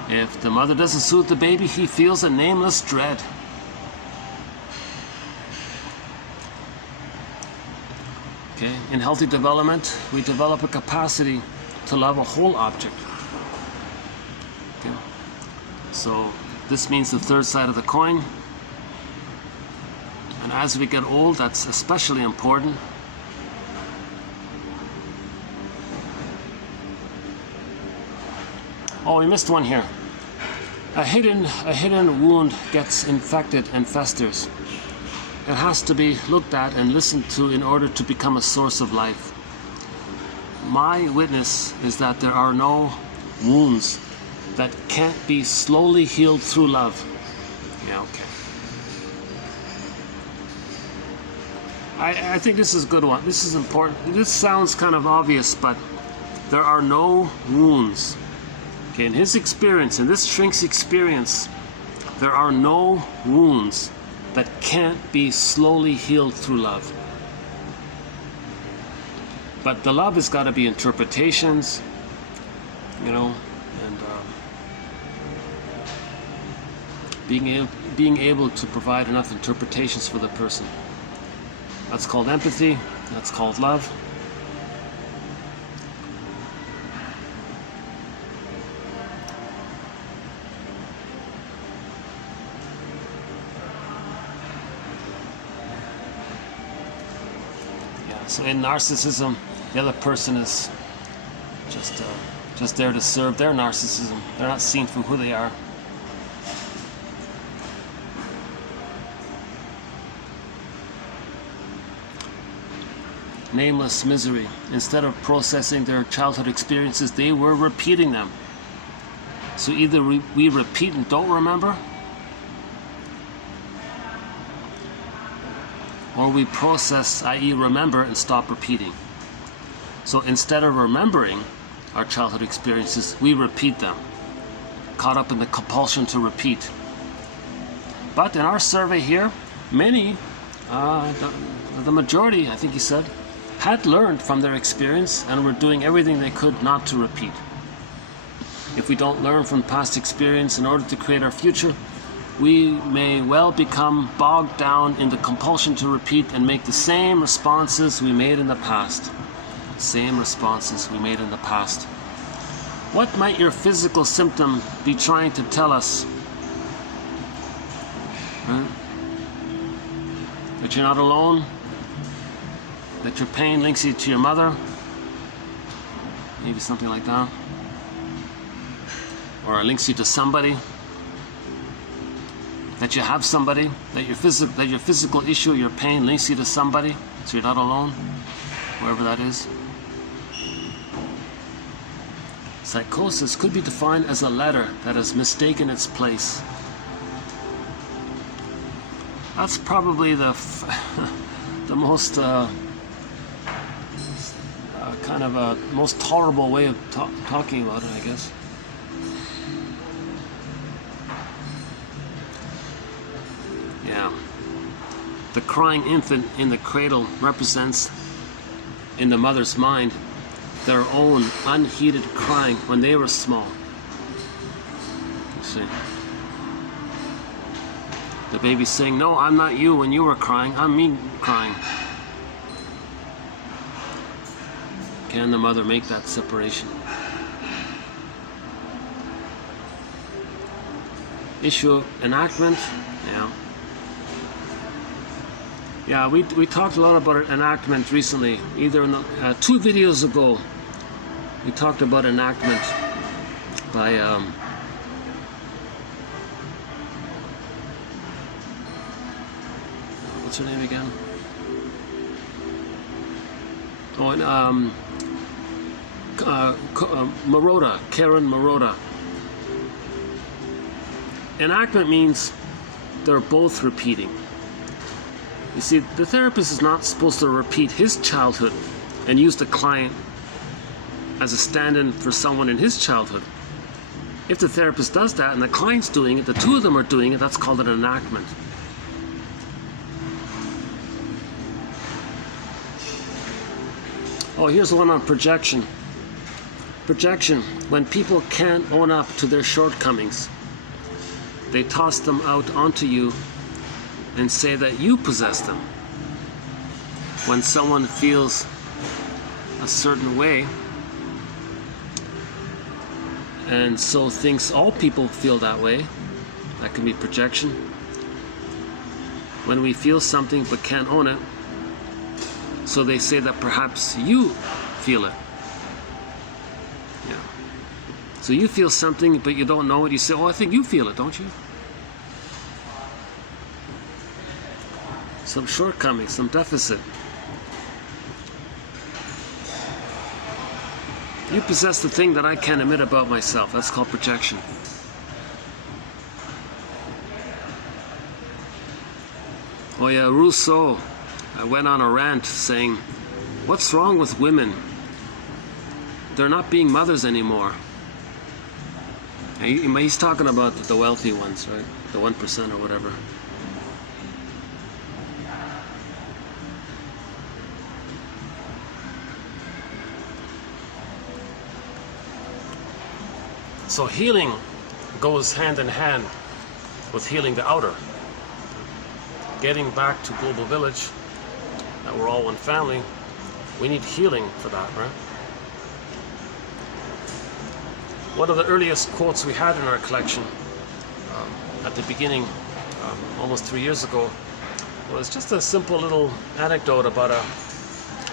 If the mother doesn't soothe the baby, he feels a nameless dread. Okay, in healthy development, we develop a capacity to love a whole object. Okay, so this means the third side of the coin. And as we get old, that's especially important. Oh, we missed one here. A hidden wound gets infected and festers. It has to be looked at and listened to in order to become a source of life. My witness is that there are no wounds that can't be slowly healed through love. Yeah, okay. I think this is a good one. This is important. This sounds kind of obvious, but there are no wounds. Okay, in his experience, in this shrink's experience, there are no wounds that can't be slowly healed through love. But the love has got to be interpretations, you know, and being able to provide enough interpretations for the person. That's called empathy. That's called love. So in narcissism, the other person is just there to serve their narcissism. They're not seen for who they are. Nameless misery. Instead of processing their childhood experiences, they were repeating them. So either we repeat and don't remember, or we process, i.e. remember, and stop repeating. So instead of remembering our childhood experiences, we repeat them, caught up in the compulsion to repeat. But in our survey here, many, the majority, I think he said, had learned from their experience and were doing everything they could not to repeat. If we don't learn from past experience in order to create our future, we may well become bogged down in the compulsion to repeat and make the same responses we made in the past. Same responses we made in the past. What might your physical symptom be trying to tell us? That you're not alone? That your pain links you to your mother? Maybe something like that. Or it links you to somebody? That you have somebody? That your physical issue, your pain links you to somebody, so you're not alone? Wherever that is. Psychosis could be defined as a letter that has mistaken its place. That's probably the most most tolerable way of talking about it, I guess. Yeah. The crying infant in the cradle represents, in the mother's mind, their own unheeded crying when they were small. You see. The baby's saying, "No, I'm not you when you were crying, I'm me crying." Can the mother make that separation? Issue of enactment. Yeah, we talked a lot about enactment recently. Either in 2 videos ago, we talked about enactment by what's her name again? Oh, and Marotta, Karen Marotta. Enactment means they're both repeating. You see, the therapist is not supposed to repeat his childhood and use the client as a stand-in for someone in his childhood. If the therapist does that and the client's doing it, the two of them are doing it, that's called an enactment. Oh, here's the one on projection. Projection, when people can't own up to their shortcomings, they toss them out onto you and say that you possess them. When someone feels a certain way and so thinks all people feel that way, that can be projection. When we feel something but can't own it, so they say that perhaps you feel it. Yeah. So you feel something but you don't know it, you say, "Oh, I think you feel it, don't you?" Some shortcoming, some deficit. You possess the thing that I can't admit about myself. That's called projection. Oh yeah, Rousseau went on a rant saying, "What's wrong with women? They're not being mothers anymore." And he's talking about the wealthy ones, right? The 1% or whatever. So healing goes hand in hand with healing the outer. Getting back to global village, that we're all one family, we need healing for that, right? One of the earliest quotes we had in our collection at the beginning, almost 3 years ago, was just a simple little anecdote about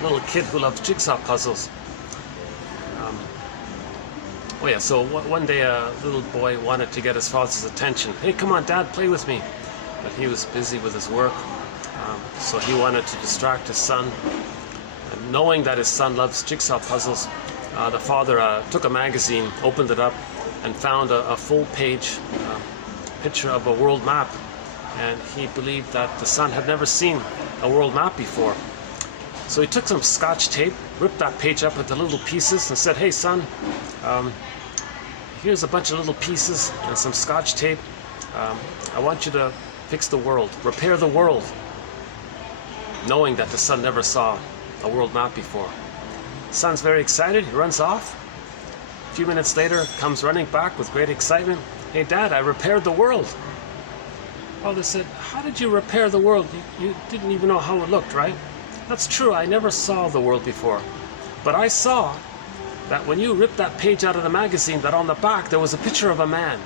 little kid who loved jigsaw puzzles. Oh yeah, so one day a little boy wanted to get his father's attention. Hey, come on, Dad, play with me. But he was busy with his work, so he wanted to distract his son. And knowing that his son loves jigsaw puzzles, the father took a magazine, opened it up, and found a full-page picture of a world map. And he believed that the son had never seen a world map before. So he took some Scotch tape, ripped that page up into little pieces, and said, "Hey, son, here's a bunch of little pieces and some Scotch tape. I want you to fix the world, repair the world," knowing that the son never saw a world map before. The son's very excited. He runs off. A few minutes later, comes running back with great excitement. "Hey, Dad, I repaired the world." Father said, "How did you repair the world? You didn't even know how it looked, right?" "That's true. I never saw the world before. But I saw that when you ripped that page out of the magazine, that on the back there was a picture of a man.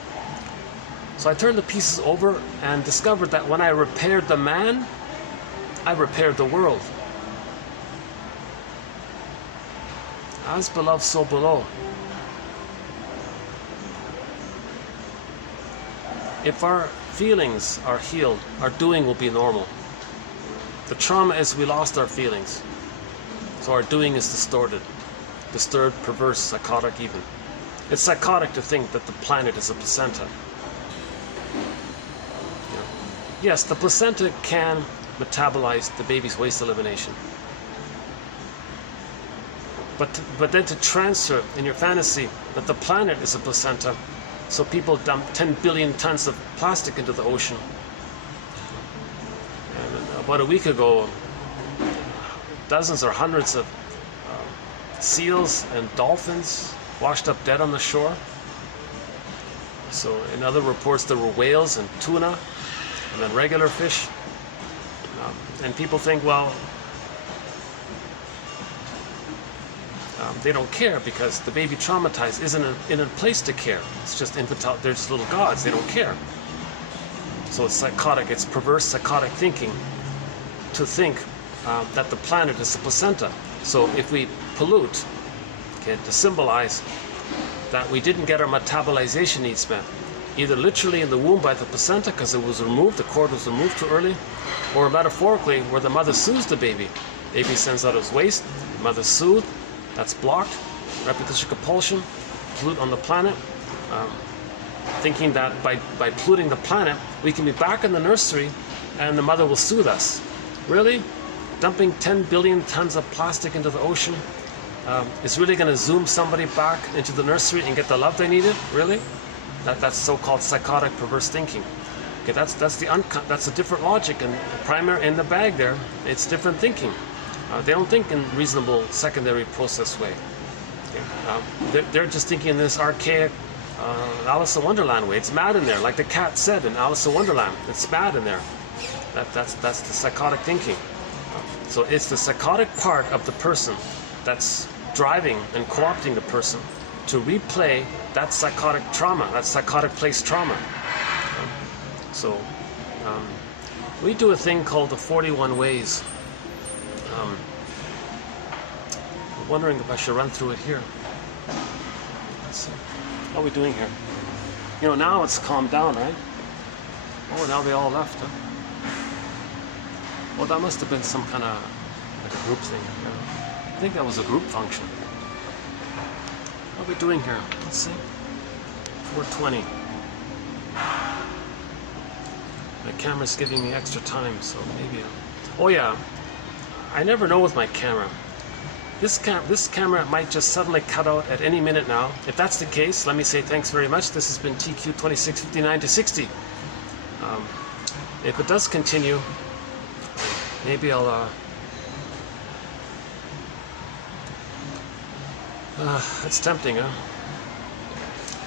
So I turned the pieces over and discovered that when I repaired the man, I repaired the world. As beloved, so below." If our feelings are healed, our doing will be normal. The trauma is we lost our feelings, so our doing is distorted, disturbed, perverse, psychotic even. It's psychotic to think that the planet is a placenta. Yes, the placenta can metabolize the baby's waste elimination. But then to transfer in your fantasy that the planet is a placenta, so people dump 10 billion tons of plastic into the ocean. And about a week ago, dozens or hundreds of seals and dolphins washed up dead on the shore. So in other reports, there were whales and tuna, and then regular fish. And people think, well, they don't care because the baby traumatized isn't in a place to care. It's just infantile. They're just little gods. They don't care. So it's psychotic. It's perverse psychotic thinking to think that the planet is the placenta. So if we pollute, okay, to symbolize that we didn't get our metabolization needs met, either literally in the womb by the placenta because it was removed, the cord was removed too early, or metaphorically where the mother soothes the baby. Baby sends out his waste, mother soothed, that's blocked, repetition compulsion, pollute on the planet, thinking that by polluting the planet, we can be back in the nursery and the mother will soothe us. Really? Dumping 10 billion tons of plastic into the ocean is really going to zoom somebody back into the nursery and get the love they needed? Really? That's so-called psychotic perverse thinking. Okay, that's a different logic, and primary in the bag there, it's different thinking. They don't think in reasonable secondary process way. Okay? They're just thinking in this archaic Alice in Wonderland way. It's mad in there, like the cat said in Alice in Wonderland. It's mad in there. That's the psychotic thinking. So it's the psychotic part of the person that's driving and co-opting the person to replay that psychotic trauma, that psychotic place trauma. So we do a thing called the 41 ways. I'm wondering if I should run through it here. Let's see. How are we doing here? You know, now it's calmed down, right? Oh, now they all left, huh? Well, that must have been some kind of like a group thing. Yeah. I think that was a group function. How are we doing here? Let's see. 4:20. My camera's giving me extra time, so maybe. Oh yeah, I never know with my camera. This camera might just suddenly cut out at any minute now. If that's the case, let me say thanks very much. This has been TQ 2659-60. If it does continue, maybe I'll. It's tempting, huh?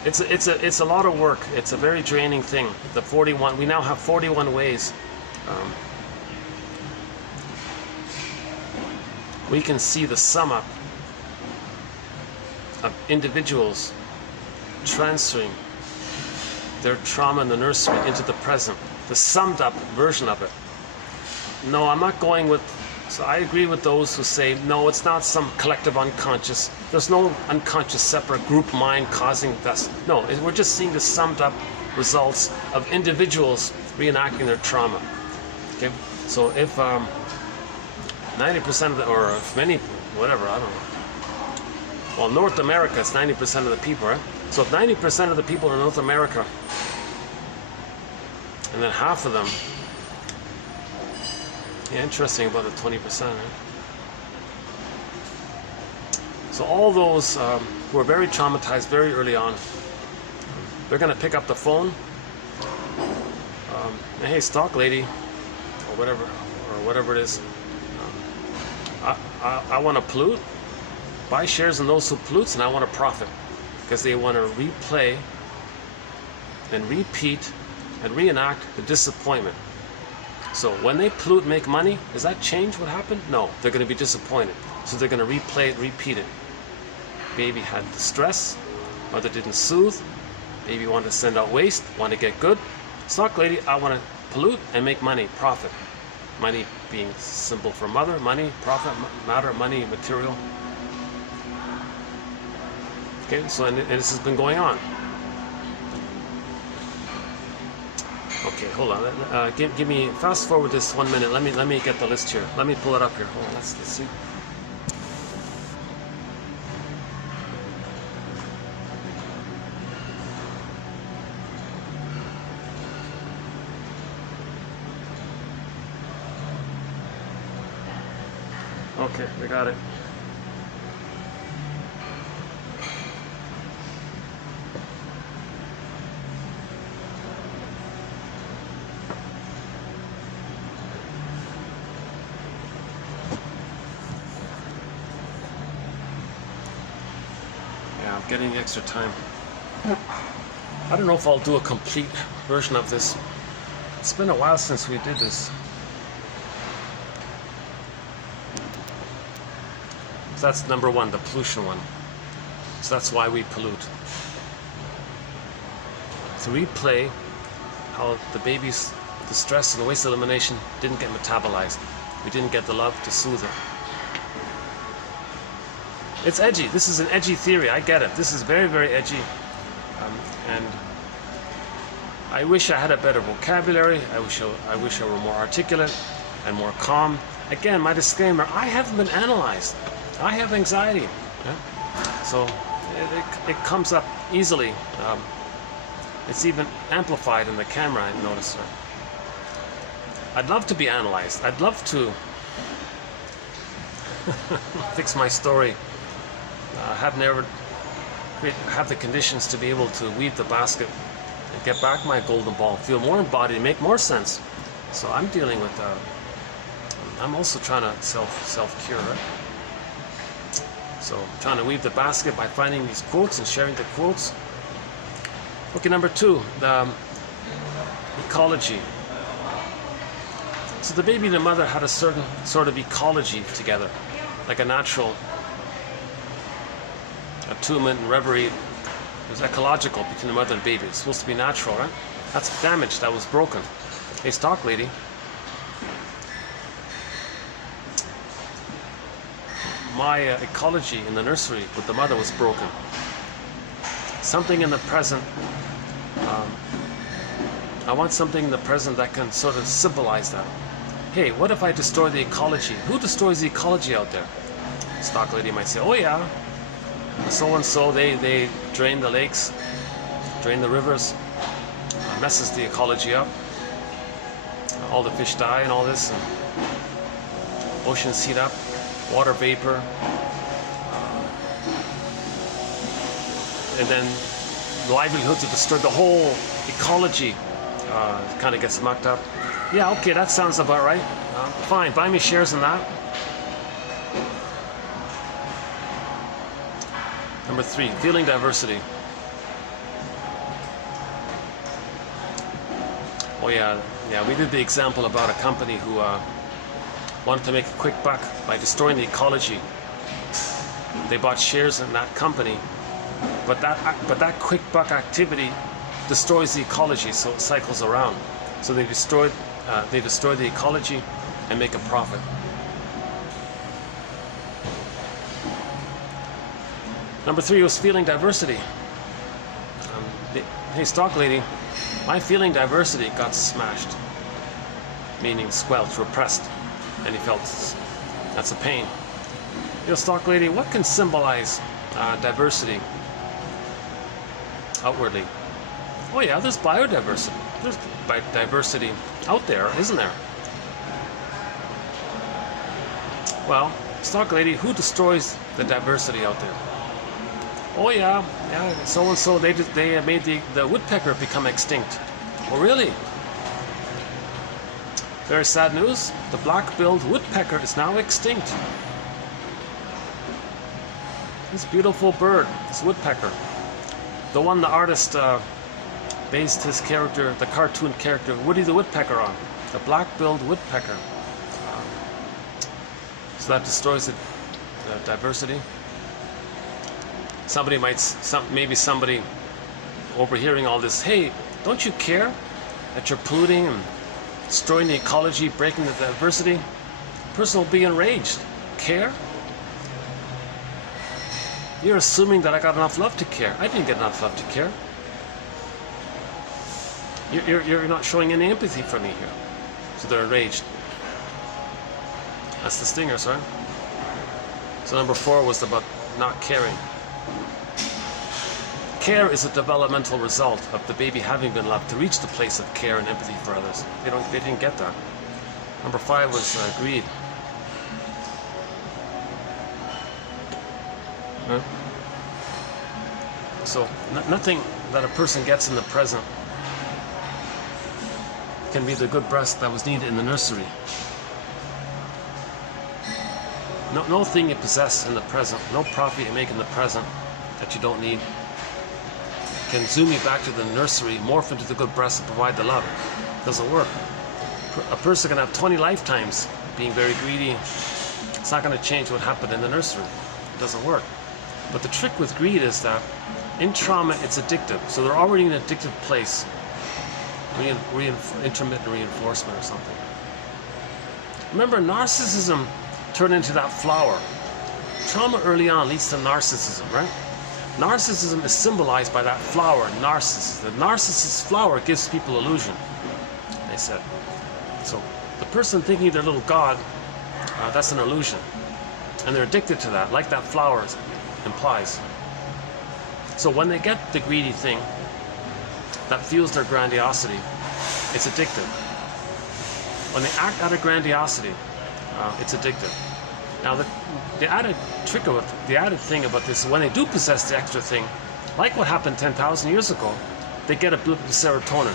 It's a lot of work. It's a very draining thing. The 41. We now have 41 ways. We can see the sum up of individuals transferring their trauma in the nursery into the present. The summed up version of it. No, I'm not going with So I agree with those who say, no, it's not some collective unconscious. There's no unconscious separate group mind causing this. No, we're just seeing the summed up results of individuals reenacting their trauma. Okay, so if 90% of the, or if many, whatever, I don't know. Well, North America is 90% of the people, right? So if 90% of the people in North America, and then half of them, yeah, interesting about the 20%, right? So all those who are very traumatized very early on, they're going to pick up the phone. Hey, stock lady, or whatever it is. I want to pollute. Buy shares in those who pollutes, and I want to profit, because they want to replay and repeat and reenact the disappointment. So when they pollute and make money, does that change what happened? No, they're going to be disappointed. So they're going to replay it, repeat it. Baby had distress, mother didn't soothe, baby wanted to send out waste, want to get good. Stock lady, I want to pollute and make money, profit. Money being simple for mother, money, profit, matter, money, material. Okay, so and this has been going on. Okay, hold on. Give me fast forward this 1 minute. Let me get the list here. Let me pull it up here. Hold on. Let's see. Okay, we got it. Getting the extra time. I don't know if I'll do a complete version of this. It's been a while since we did this. So that's number one, the pollution one. So that's why we pollute. To replay how the baby's distress and the waste elimination didn't get metabolized. We didn't get the love to soothe it. It's edgy. This is an edgy theory. I get it. This is very, very edgy. And I wish I had a better vocabulary. I wish I were more articulate and more calm. Again, my disclaimer, I haven't been analyzed. I have anxiety. Yeah? So it comes up easily. It's even amplified in the camera, I noticed. I'd love to be analyzed. I'd love to fix my story. Have the conditions to be able to weave the basket and get back my golden ball, feel more embodied, make more sense. So I'm dealing with. I'm also trying to self-cure, right? So I'm trying to weave the basket by finding these quotes and sharing the quotes. Okay, number two, the ecology. So the baby and the mother had a certain sort of ecology together, like a natural attunement and reverie. It was ecological between the mother and the baby. It's supposed to be natural, right? That's damaged. That was broken. Hey, stock lady. My ecology in the nursery with the mother was broken. Something in the present. I want something in the present that can sort of symbolize that. Hey, what if I destroy the ecology? Who destroys the ecology out there? Stock lady might say, oh yeah, so-and-so, they drain the lakes, drain the rivers, messes the ecology up. All the fish die and all this, and oceans heat up, water vapor, and then livelihoods are destroyed. The whole ecology kind of gets mucked up. Yeah, okay, that sounds about right. Fine, buy me shares in that. Number three, feeling diversity. Oh yeah, we did the example about a company who wanted to make a quick buck by destroying the ecology. They bought shares in that company, but that quick buck activity destroys the ecology, so it cycles around. So they destroy the ecology and make a profit. Number 3 was feeling diversity. Hey, stock lady, my feeling diversity got smashed, meaning squelched, repressed, and he felt that's a pain. Stock lady, what can symbolize diversity outwardly? Oh yeah, there's biodiversity. There's diversity out there, isn't there? Well, stock lady, who destroys the diversity out there? Oh yeah, so and so they made the woodpecker become extinct. Oh really? Very sad news. The black-billed woodpecker is now extinct. This beautiful bird, this woodpecker, the one the artist based his character, the cartoon character Woody the Woodpecker on, the black-billed woodpecker. So that destroys the diversity. Maybe somebody overhearing all this, hey, don't you care that you're polluting and destroying the ecology, breaking the diversity? The person will be enraged. Care? You're assuming that I got enough love to care. I didn't get enough love to care. You're not showing any empathy for me here. So they're enraged. That's the stinger, sorry. So number 4 was about not caring. Care is a developmental result of the baby having been loved to reach the place of care and empathy for others. They didn't get that. Number 5 was greed. Right? So nothing that a person gets in the present can be the good breast that was needed in the nursery. No thing you possess in the present, no profit you make in the present that you don't need, can zoom you back to the nursery, morph into the good breast and provide the love. It doesn't work. A person can have 20 lifetimes being very greedy. It's not going to change what happened in the nursery. It doesn't work. But the trick with greed is that in trauma it's addictive. So they're already in an addictive place. Intermittent reinforcement or something. Remember, narcissism turned into that flower. Trauma early on leads to narcissism, right? Narcissism is symbolized by that flower, narcissus. The narcissus flower gives people illusion, they said. So the person thinking they're little god, that's an illusion. And they're addicted to that, like that flower implies. So when they get the greedy thing that fuels their grandiosity, it's addictive. When they act out of grandiosity, it's addictive. Now the added trick of it, the added thing about this, when they do possess the extra thing, like what happened 10,000 years ago, they get a blip of serotonin.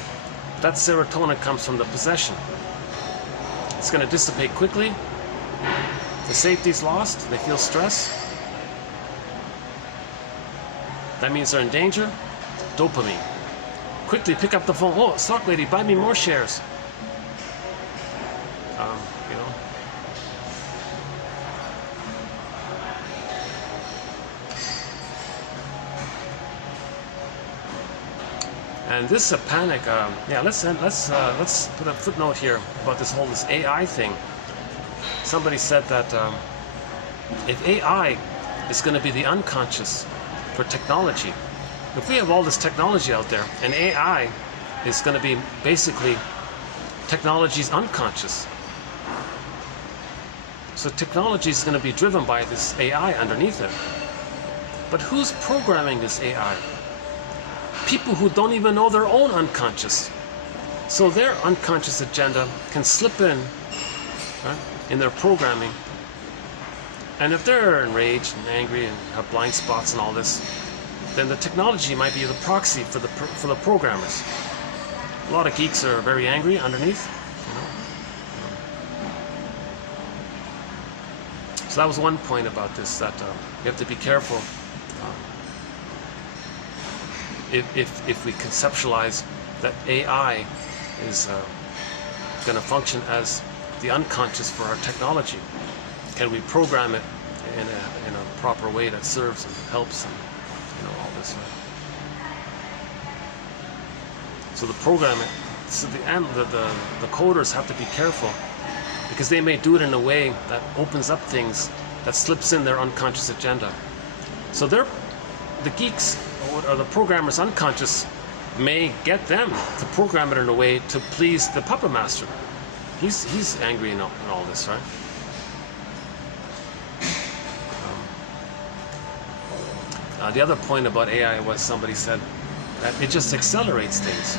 That serotonin comes from the possession. It's going to dissipate quickly. The safety's lost. They feel stress. That means they're in danger. Dopamine. Quickly pick up the phone. Oh, stock lady, buy me more shares. You know. And this is a panic. Yeah, let's put a footnote here about this AI thing. Somebody said that if AI is going to be the unconscious for technology, if we have all this technology out there, and AI is going to be basically technology's unconscious. So technology is going to be driven by this AI underneath it. But who's programming this AI? People who don't even know their own unconscious. So their unconscious agenda can slip in, right, in their programming. And if they're enraged and angry and have blind spots and all this, then the technology might be the proxy for the programmers. A lot of geeks are very angry underneath. You know? So that was one point about this, that you have to be careful. If we conceptualize that AI is going to function as the unconscious for our technology, can we program it in a proper way that serves and helps and all this? So the programming, so the coders have to be careful, because they may do it in a way that opens up things that slips in their unconscious agenda. So they're the geeks or the programmer's unconscious may get them to program it in a way to please the puppet master. He's angry in all this, right? The other point about AI was somebody said that it just accelerates things.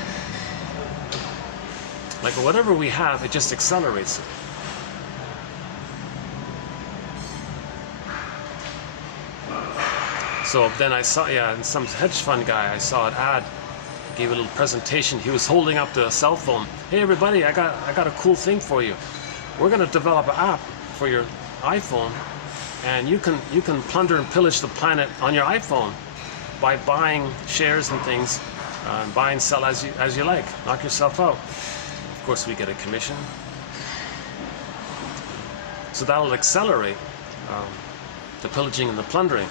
Like whatever we have, it just accelerates it. So then I saw, and some hedge fund guy, I saw an ad, gave a little presentation. He was holding up the cell phone. Hey everybody, I got a cool thing for you. We're going to develop an app for your iPhone, and you can plunder and pillage the planet on your iPhone by buying shares and things, buy and sell as you like. Knock yourself out. Of course, we get a commission. So that'll accelerate the pillaging and the plundering.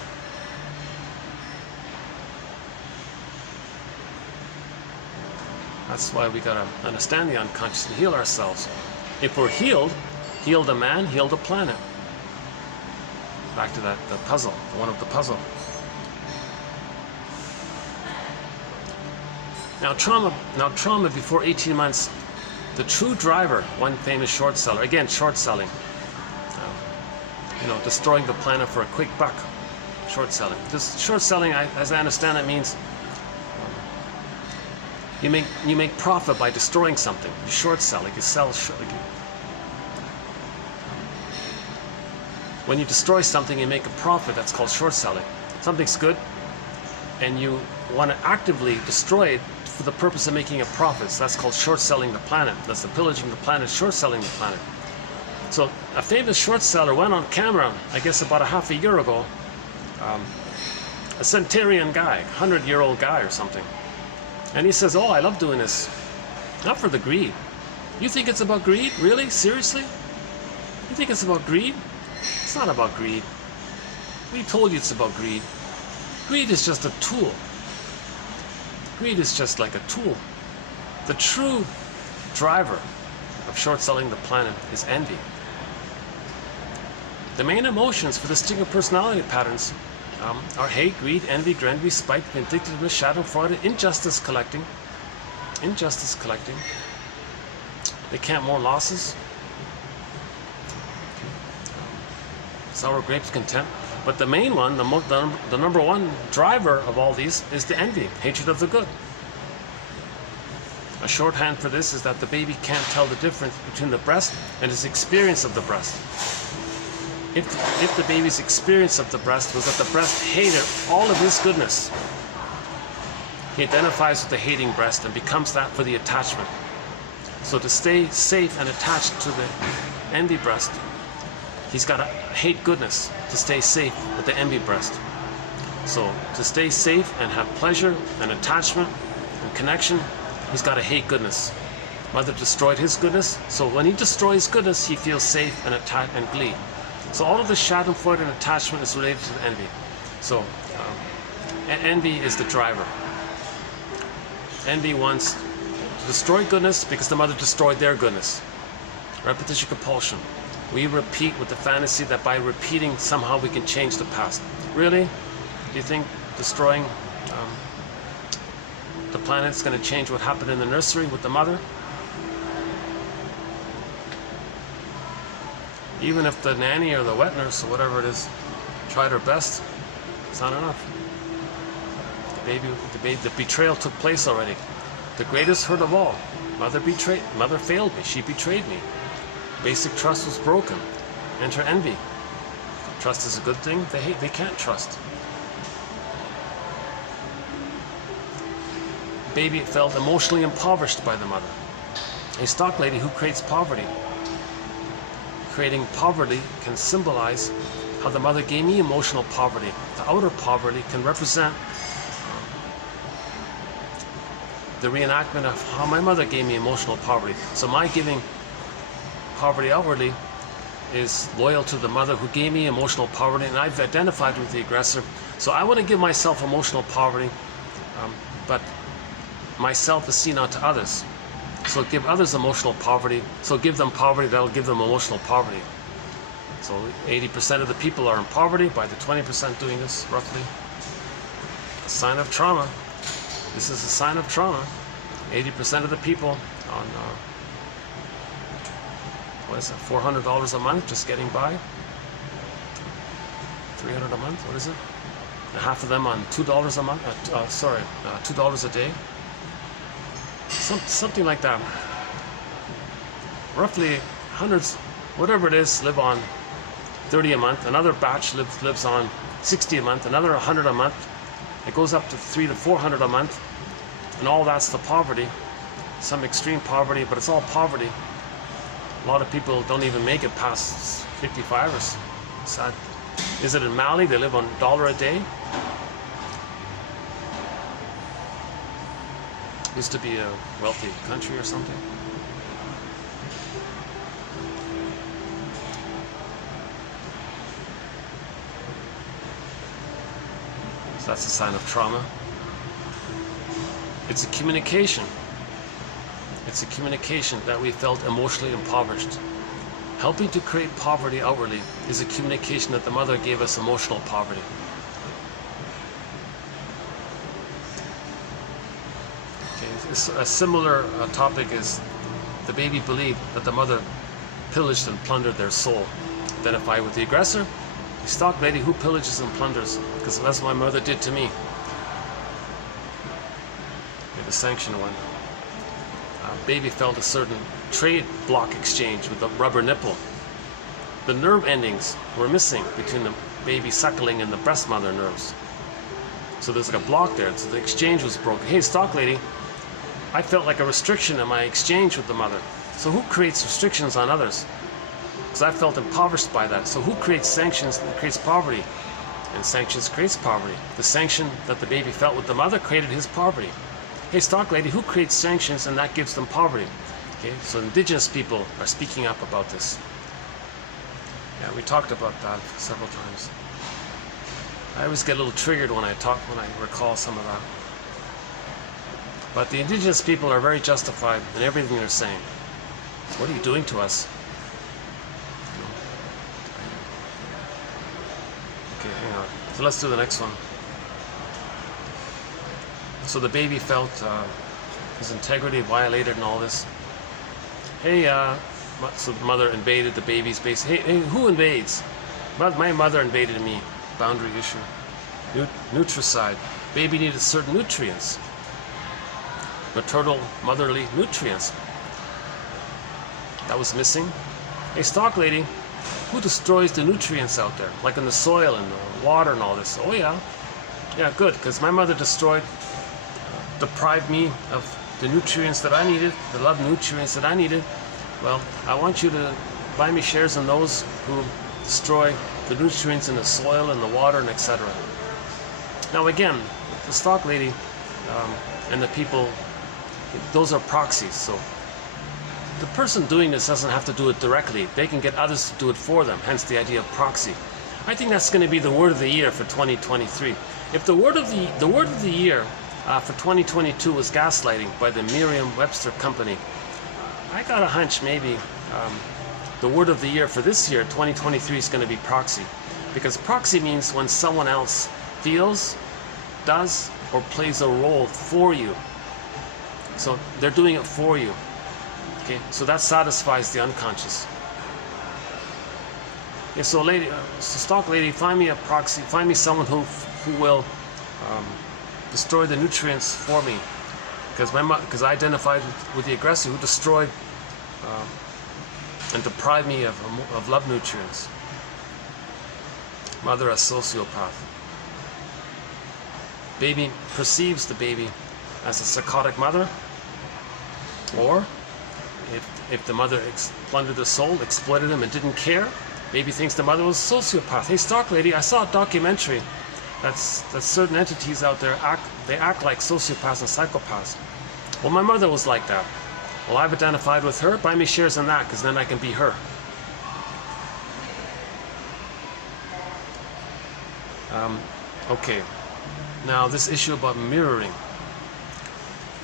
That's why we gotta understand the unconscious and heal ourselves. If we're healed, heal the man, heal the planet. Back to the puzzle, one of the puzzle. Now trauma before 18 months, the true driver, one famous short seller, again short selling, destroying the planet for a quick buck. Short selling. This short selling, as I understand it, means you make profit by destroying something. You short sell, like you sell short. When you destroy something, you make a profit. That's called short selling. Something's good, and you want to actively destroy it for the purpose of making a profit. So that's called short selling the planet. That's the pillaging the planet, short selling the planet. So a famous short seller went on camera, I guess about a half a year ago, a centenarian guy, 100-year-old guy or something. And he says, oh, I love doing this. Not for the greed. You think it's about greed? Really? Seriously? You think it's about greed? It's not about greed. We told you it's about greed. Greed is just a tool. Greed is just like a tool. The true driver of short selling the planet is envy. The main emotions for the stinger personality patterns are hate, greed, envy, spite, vindictiveness, schadenfreude, injustice collecting. They count more losses. Sour grapes, contempt. But the main one, the number one driver of all these is the envy, hatred of the good. A shorthand for this is that the baby can't tell the difference between the breast and his experience of the breast. If the baby's experience of the breast was that the breast hated all of his goodness, he identifies with the hating breast and becomes that for the attachment. So to stay safe and attached to the envy breast, he's got to hate goodness to stay safe with the envy breast. So to stay safe and have pleasure and attachment and connection, he's got to hate goodness. Mother destroyed his goodness, so when he destroys goodness, he feels safe and attached and glee. So all of the schadenfreude and attachment is related to the envy. So envy is the driver. Envy wants to destroy goodness because the mother destroyed their goodness. Repetition compulsion. We repeat with the fantasy that by repeating somehow we can change the past. Really? Do you think destroying the planet is going to change what happened in the nursery with the mother? Even if the nanny or the wet nurse or whatever it is tried her best, it's not enough. The betrayal took place already. The greatest hurt of all. Mother failed me. She betrayed me. Basic trust was broken. Enter envy. Trust is a good thing. They can't trust. Baby felt emotionally impoverished by the mother. A stock lady who creates poverty. Creating poverty can symbolize how the mother gave me emotional poverty. The outer poverty can represent the reenactment of how my mother gave me emotional poverty. So my giving poverty outwardly is loyal to the mother who gave me emotional poverty, and I've identified with the aggressor. So I want to give myself emotional poverty, but myself is seen out to others. So give others emotional poverty. So give them poverty, that'll give them emotional poverty. So 80% of the people are in poverty by the 20% doing this, roughly. a sign of trauma. This is a sign of trauma. 80% of the people on, what is it, $400 a month, just getting by. $300 a month, what is it? And half of them on $2 a month, $2 a day. Something like that. Roughly hundreds, whatever it is, live on 30 a month. Another batch lives on 60 a month. Another 100 a month. It goes up to 300 to 400 a month. And all that's the poverty. Some extreme poverty, but it's all poverty. A lot of people don't even make it past 55 or sad. Is it in Mali? They live on $1 a day. Used to be a wealthy country or something. So that's a sign of trauma. It's a communication. It's a communication that we felt emotionally impoverished. Helping to create poverty outwardly is a communication that the mother gave us emotional poverty. Okay. A similar topic is the baby believed that the mother pillaged and plundered their soul. Identify with the aggressor. The stock lady who pillages and plunders, because that's what my mother did to me. Okay, the sanctioned one. Baby felt a certain trade block exchange with the rubber nipple. The nerve endings were missing between the baby suckling and the breast mother nerves. So there's like a block there, so the exchange was broken. Hey, stock lady, I felt like a restriction in my exchange with the mother. So who creates restrictions on others? Because I felt impoverished by that. So who creates sanctions that creates poverty? And sanctions creates poverty. The sanction that the baby felt with the mother created his poverty. Hey, stock lady, who creates sanctions and that gives them poverty? Okay, so indigenous people are speaking up about this. Yeah, we talked about that several times. I always get a little triggered when I recall some of that. But the indigenous people are very justified in everything they're saying. So what are you doing to us? Okay, hang on. So let's do the next one. So the baby felt his integrity violated and all this. Hey, so the mother invaded the baby's base. Hey, who invades? My mother invaded me. Boundary issue. Nutricide. Baby needed certain nutrients. Maternal, motherly nutrients. That was missing. Hey, stock lady, who destroys the nutrients out there? Like in the soil and the water and all this. Oh yeah. Yeah, good, because my mother deprived me of the nutrients that I needed, the love nutrients that I needed. Well, I want you to buy me shares in those who destroy the nutrients in the soil and the water and etc. Now again, the stock lady and the people, those are proxies. So the person doing this doesn't have to do it directly. They can get others to do it for them, hence the idea of proxy. I think that's going to be the word of the year for 2023. If the word of the year for 2022 was gaslighting by the Merriam-Webster Company, I got a hunch maybe the word of the year for this year, 2023, is going to be proxy. Because proxy means when someone else feels, does, or plays a role for you. So they're doing it for you. Okay, so that satisfies the unconscious. Okay, so stock lady, find me a proxy, find me someone who will destroy the nutrients for me, because I identified with the aggressor who destroyed and deprived me of love nutrients. Mother a sociopath. Baby perceives the baby as a psychotic mother, or if the mother plundered the soul, exploited him, and didn't care, baby thinks the mother was a sociopath. Hey, stock lady, I saw a documentary that certain entities out there act like sociopaths and psychopaths. Well, my mother was like that. Well, I've identified with her. Buy me shares in that, because then I can be her. Okay. Now, this issue about mirroring.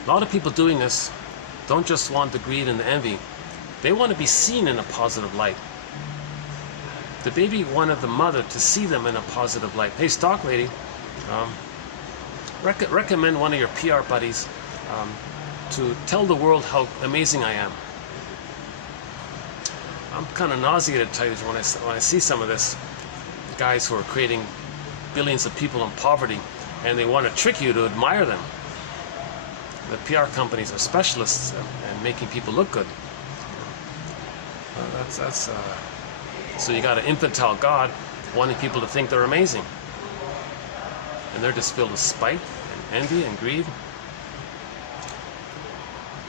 A lot of people doing this don't just want the greed and the envy. They want to be seen in a positive light. The baby wanted the mother to see them in a positive light. Hey, stock lady, recommend one of your PR buddies to tell the world how amazing I am. I'm kind of nauseated at times when I see some of this. Guys who are creating billions of people in poverty, and they want to trick you to admire them. The PR companies are specialists in making people look good. So you got an infantile God wanting people to think they're amazing, and they're just filled with spite and envy and greed.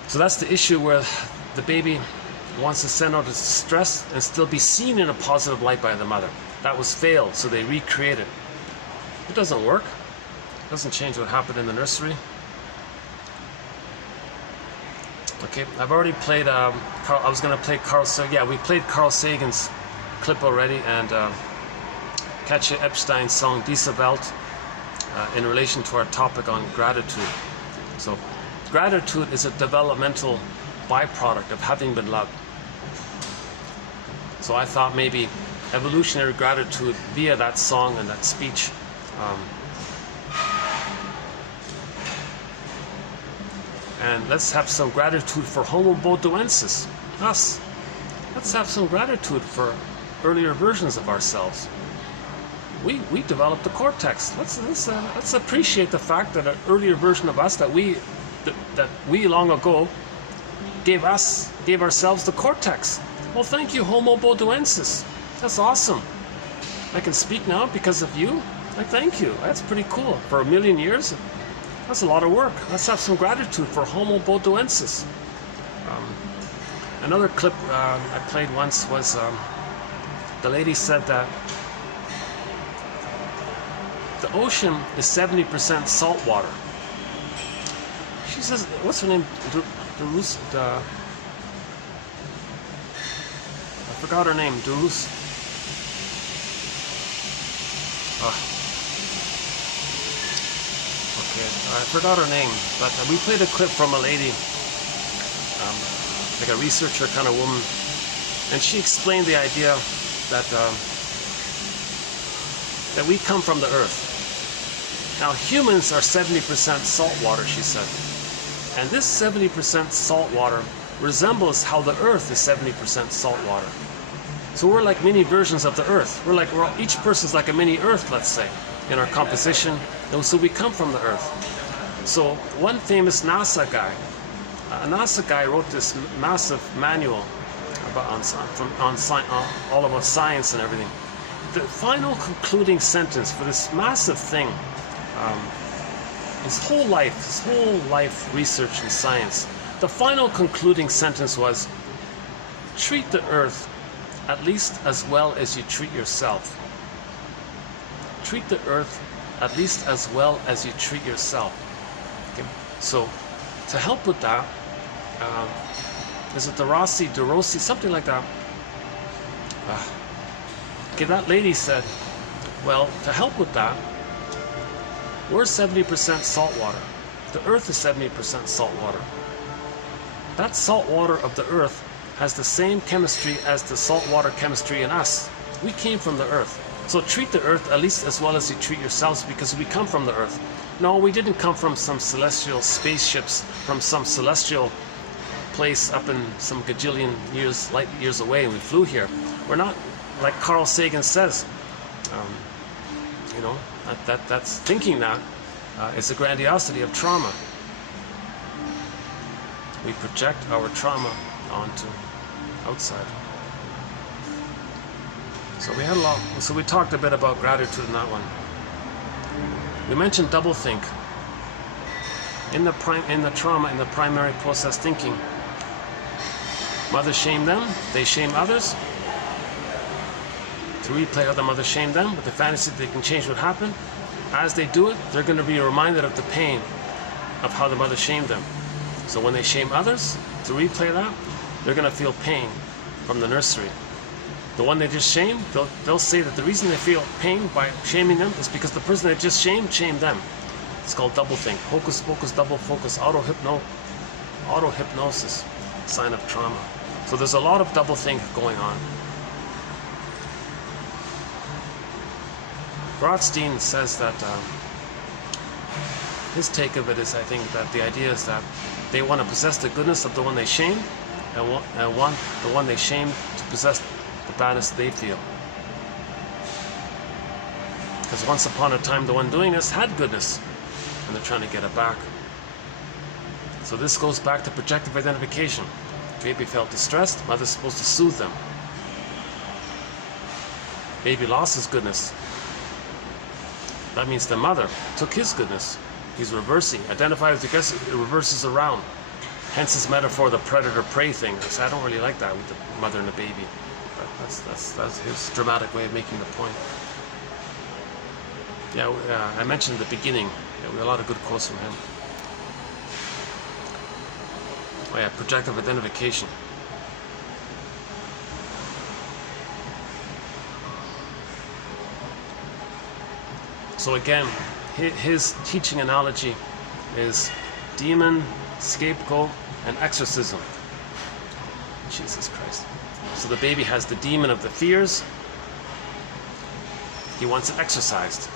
So that's the issue, where the baby wants to send out its stress and still be seen in a positive light by the mother. That was failed, so they recreate it. It doesn't work. It doesn't change what happened in the nursery. Okay, I've already played, I was going to play Carl Sagan. Yeah, we played Carl Sagan's clip already, and Katja Epstein's song Diese Welt in relation to our topic on gratitude. So, gratitude is a developmental byproduct of having been loved. So I thought maybe evolutionary gratitude via that song and that speech. And let's have some gratitude for Homo bodoensis, us. Let's have some gratitude for earlier versions of ourselves. We developed the cortex. Let's appreciate the fact that an earlier version of us that we long ago gave ourselves the cortex. Well, thank you, Homo bodoensis. That's awesome. I can speak now because of you. I thank you. That's pretty cool. For a million years, that's a lot of work. Let's have some gratitude for Homo bodoensis. Another clip I played once was the lady said that the ocean is 70% salt water. She says, what's her name? I forgot her name. Okay, I forgot her name, but we played a clip from a lady, like a researcher kind of woman, and she explained the idea that that we come from the earth. Now, humans are 70% salt water, she said, and this 70% salt water resembles how the earth is 70% salt water. So we're like mini versions of the earth. Each person's like a mini earth, let's say, in our composition. And so we come from the earth. So one famous NASA guy, wrote this massive manual all about science and everything. The final concluding sentence for this massive thing, his whole life research in science, the final concluding sentence was, treat the earth at least as well as you treat yourself. Treat the earth at least as well as you treat yourself. Okay? So, to help with that, is it DeRossi, something like that? Okay, that lady said, well, to help with that, we're 70% salt water. The earth is 70% salt water. That salt water of the earth has the same chemistry as the saltwater chemistry in us. We came from the earth. So treat the earth at least as well as you treat yourselves, because we come from the earth. No, we didn't come from some celestial spaceships, from some celestial place up in some gajillion light years away, and we flew here. We're not, like Carl Sagan says, that's thinking that is the grandiosity of trauma. We project our trauma onto outside. So we talked a bit about gratitude in that one. We mentioned doublethink. In the trauma, in the primary process thinking, mothers shame them, they shame others. To replay how the mother shamed them with the fantasy that they can change what happened. As they do it, they're going to be reminded of the pain of how the mother shamed them. So when they shame others, to replay that, they're going to feel pain from the nursery. The one they just shamed, they'll say that the reason they feel pain by shaming them is because the person they just shamed them. It's called doublethink. Hocus pocus, double focus, auto-hypnosis, sign of trauma. So there's a lot of doublethink going on. Rothstein says that his take of it is, I think, that the idea is that they want to possess the goodness of the one they shamed, and want the one they shamed to possess the badness they feel. Because once upon a time, the one doing this had goodness, and they're trying to get it back. So this goes back to projective identification. Baby felt distressed, mother's supposed to soothe them. Baby lost his goodness. That means the mother took his goodness. He's reversing. Identified with aggressive, it reverses around. Hence his metaphor, the predator-prey thing. I don't really like that with the mother and the baby. But that's his dramatic way of making the point. Yeah, I mentioned at the beginning, we have a lot of good quotes from him. Oh yeah, projective identification. So again, his teaching analogy is demon, scapegoat, and exorcism. Jesus Christ. So the baby has the demon of the fears. He wants it exorcised.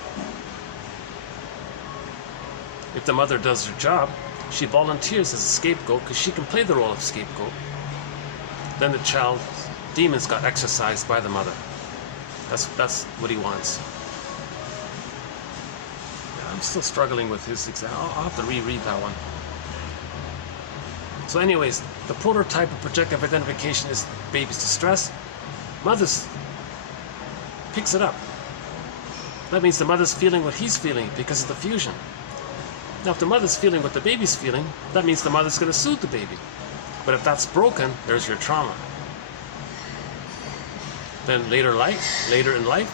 If the mother does her job, she volunteers as a scapegoat because she can play the role of scapegoat. Then the child's demons got exorcised by the mother. That's what he wants. Yeah, I'm still struggling with his example. I'll have to reread that one. So anyways, the prototype of projective identification is baby's distress. Mother's picks it up. That means the mother's feeling what he's feeling because of the fusion. Now, if the mother's feeling what the baby's feeling, that means the mother's going to soothe the baby. But if that's broken, there's your trauma. Then later in life,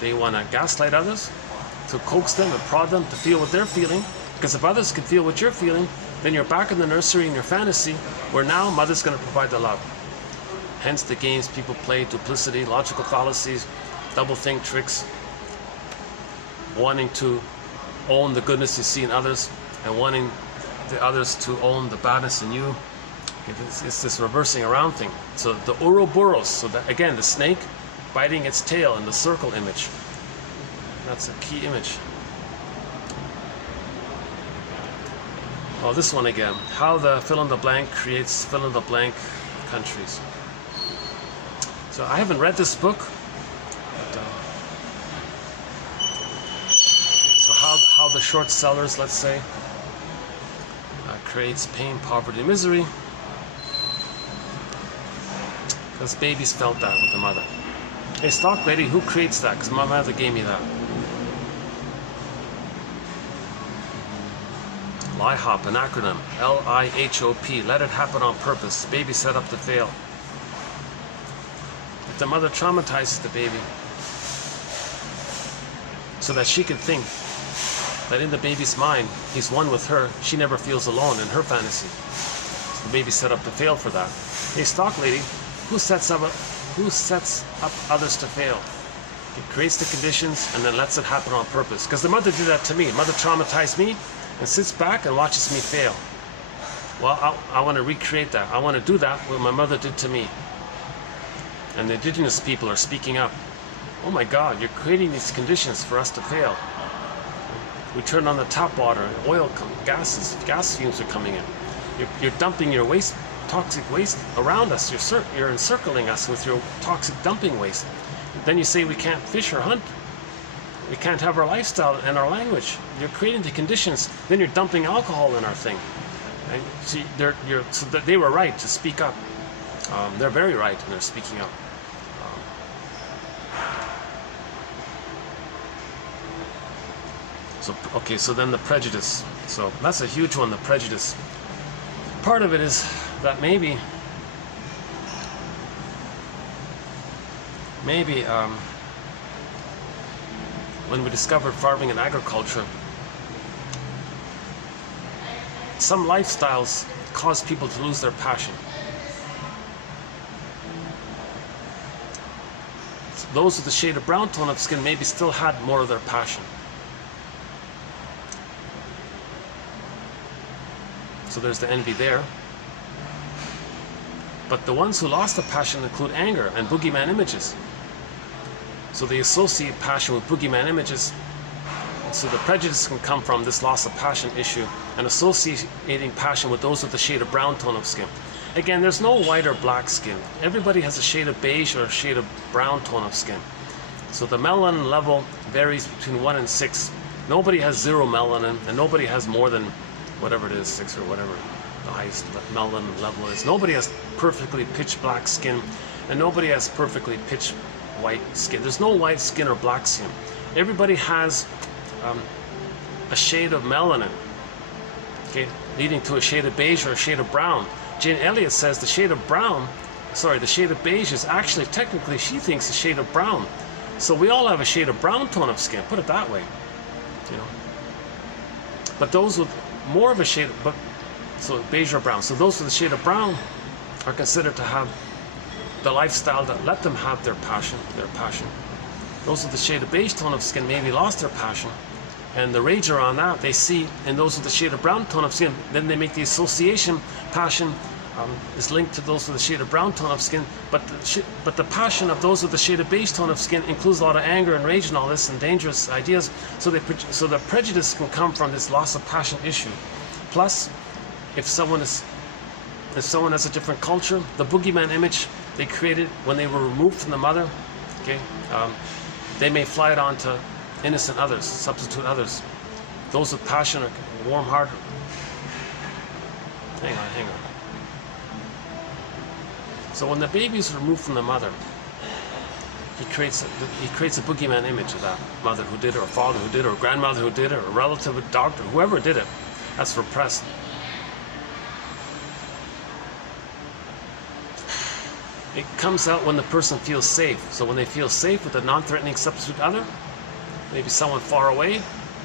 they want to gaslight others, to coax them and prod them to feel what they're feeling. Because if others can feel what you're feeling, then you're back in the nursery in your fantasy, where now mother's going to provide the love. Hence the games people play, duplicity, logical fallacies, double-think tricks, wanting to own the goodness you see in others and wanting the others to own the badness in you. It's this reversing around thing. So the Ouroboros, so that again, the snake biting its tail in the circle image. That's a key image. Oh, this one again. How the fill-in-the-blank creates fill-in-the-blank countries. So I haven't read this book. How the short sellers, let's say, creates pain, poverty, misery. Because babies felt that with the mother. Hey, stock lady, who creates that? Because my mother gave me that. LIHOP, an acronym. L-I-H-O-P. Let it happen on purpose. Baby set up to fail. If the mother traumatizes the baby so that she can think that in the baby's mind, he's one with her, she never feels alone in her fantasy. So the baby set up to fail for that. Hey, stock lady, who sets up others to fail? It creates the conditions and then lets it happen on purpose. Because the mother did that to me. Mother traumatized me and sits back and watches me fail. Well, I want to recreate that. I want to do that what my mother did to me. And the indigenous people are speaking up. Oh my God, you're creating these conditions for us to fail. We turn on the tap water, and oil gas fumes are coming in. You're dumping your waste, toxic waste around us. You're encircling us with your toxic dumping waste. Then you say we can't fish or hunt. We can't have our lifestyle and our language. You're creating the conditions. Then you're dumping alcohol in our thing. And see, so they were right to speak up. They're very right, and they're speaking up. So then the prejudice. So that's a huge one, the prejudice. Part of it is that maybe when we discovered farming and agriculture, some lifestyles cause people to lose their passion. So those with the shade of brown tone of skin maybe still had more of their passion. So there's the envy there. But the ones who lost the passion include anger and boogeyman images. So they associate passion with boogeyman images. So the prejudice can come from this loss of passion issue and associating passion with those with the shade of brown tone of skin. Again, there's no white or black skin. Everybody has a shade of beige or a shade of brown tone of skin. So the melanin level varies between 1 and 6. Nobody has 0 melanin, and nobody has more than whatever it is, 6 or whatever the highest melanin level is. Nobody has perfectly pitch black skin, and nobody has perfectly pitch white skin. There's no white skin or black skin. Everybody has a shade of melanin, okay, leading to a shade of beige or a shade of brown. Jane Elliott says the shade of beige is actually, technically, she thinks a shade of brown. So we all have a shade of brown tone of skin, put it that way, you know. But those with more of a shade, so beige or brown. So those with a shade of brown are considered to have the lifestyle that let them have their passion. Those with the shade of beige tone of skin maybe lost their passion, and the rager on that they see in those with the shade of brown tone of skin. Then they make the association passion is linked to those with the shade of brown tone of skin, but the passion of those with the shade of beige tone of skin includes a lot of anger and rage and all this and dangerous ideas. So the prejudice can come from this loss of passion issue. Plus, if someone has a different culture, the boogeyman image they created when they were removed from the mother, okay, they may fly it on to innocent others, substitute others. Those with passion are warm-hearted. Hang on. So when the baby is removed from the mother, he creates a boogeyman image of that mother who did it, or father who did it, or grandmother who did it, or relative, a doctor, whoever did it. That's repressed. It comes out when the person feels safe. So when they feel safe with a non-threatening substitute other, maybe someone far away,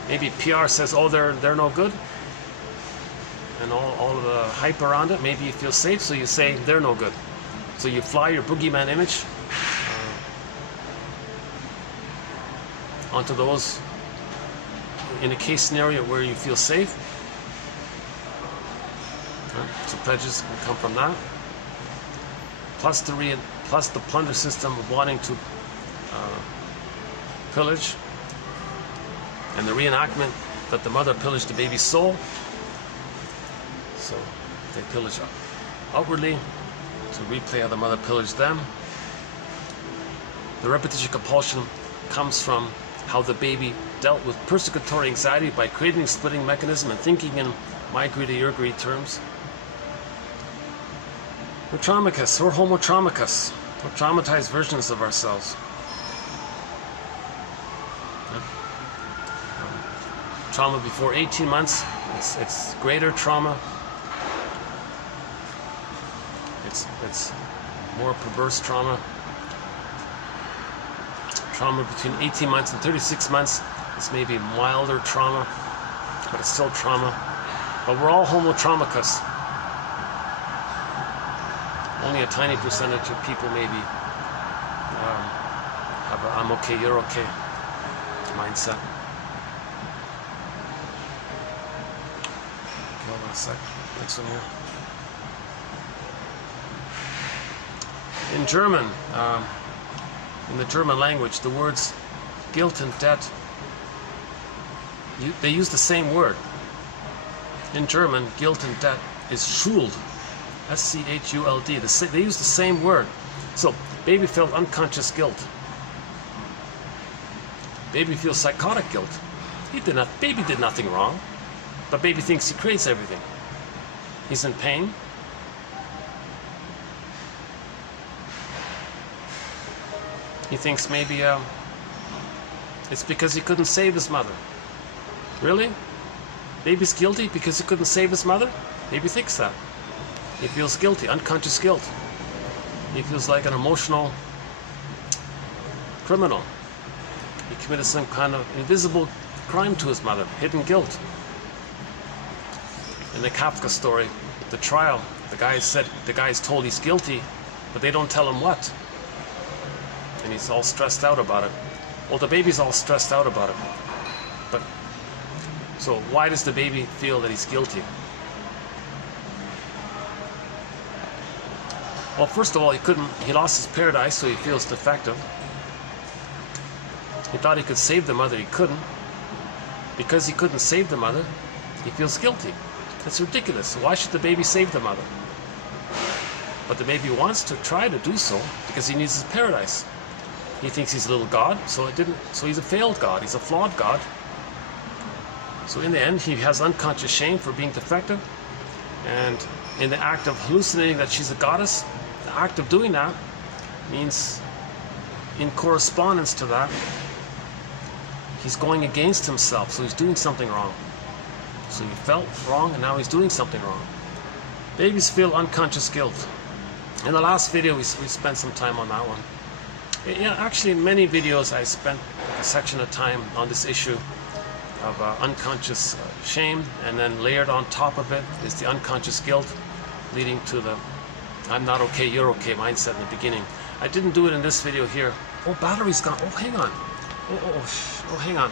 maybe PR says, oh, they're no good, and all of the hype around it, maybe you feel safe, so you say they're no good. So you fly your boogeyman image onto those in a case scenario where you feel safe. So prejudice can come from that. Plus the plunder system of wanting to pillage, and the reenactment that the mother pillaged the baby's soul. So they pillage outwardly to replay how the mother pillaged them. The repetition compulsion comes from how the baby dealt with persecutory anxiety by creating a splitting mechanism and thinking in my greedy, your greed terms. We're traumicus, we're homotraumicus. We're traumatized versions of ourselves. Trauma before 18 months, it's greater trauma. It's more perverse trauma. Trauma between 18 months and 36 months is maybe milder trauma, but it's still trauma. But we're all homotraumicus. Only a tiny percentage of people maybe have a I'm okay, you're okay mindset. Hold on a sec. Next one here. In German, in the German language, the words guilt and debt, they use the same word. In German, guilt and debt is Schuld, S-C-H-U-L-D. They use the same word. So, baby felt unconscious guilt. Baby feels psychotic guilt. Baby did nothing wrong, but baby thinks he creates everything. He's in pain. He thinks maybe it's because he couldn't save his mother. Really? Baby's guilty because he couldn't save his mother? Baby thinks that. He feels guilty, unconscious guilt. He feels like an emotional criminal. He committed some kind of invisible crime to his mother, hidden guilt. In the Kafka story, the trial, the guy's told he's guilty, but they don't tell him what. And he's all stressed out about it. Well, the baby's all stressed out about it. But so why does the baby feel that he's guilty? Well, first of all, he lost his paradise, so he feels defective. He thought he could save the mother, he couldn't. because he couldn't save the mother, he feels guilty. It's ridiculous. Why should the baby save the mother? But the baby wants to try to do so because he needs his paradise. He thinks he's a little god, so he's a failed god, he's a flawed god. So in the end, he has unconscious shame for being defective, and in the act of hallucinating that she's a goddess, the act of doing that means, in correspondence to that, he's going against himself, so he's doing something wrong. So he felt wrong, and now he's doing something wrong. Babies feel unconscious guilt. In the last video, we spent some time on that one. Yeah, actually, in many videos, I spent a section of time on this issue of unconscious shame, and then layered on top of it is the unconscious guilt, leading to the I'm not okay, you're okay mindset in the beginning. I didn't do it in this video here. Oh, battery's gone. Oh, hang on. Oh, hang on.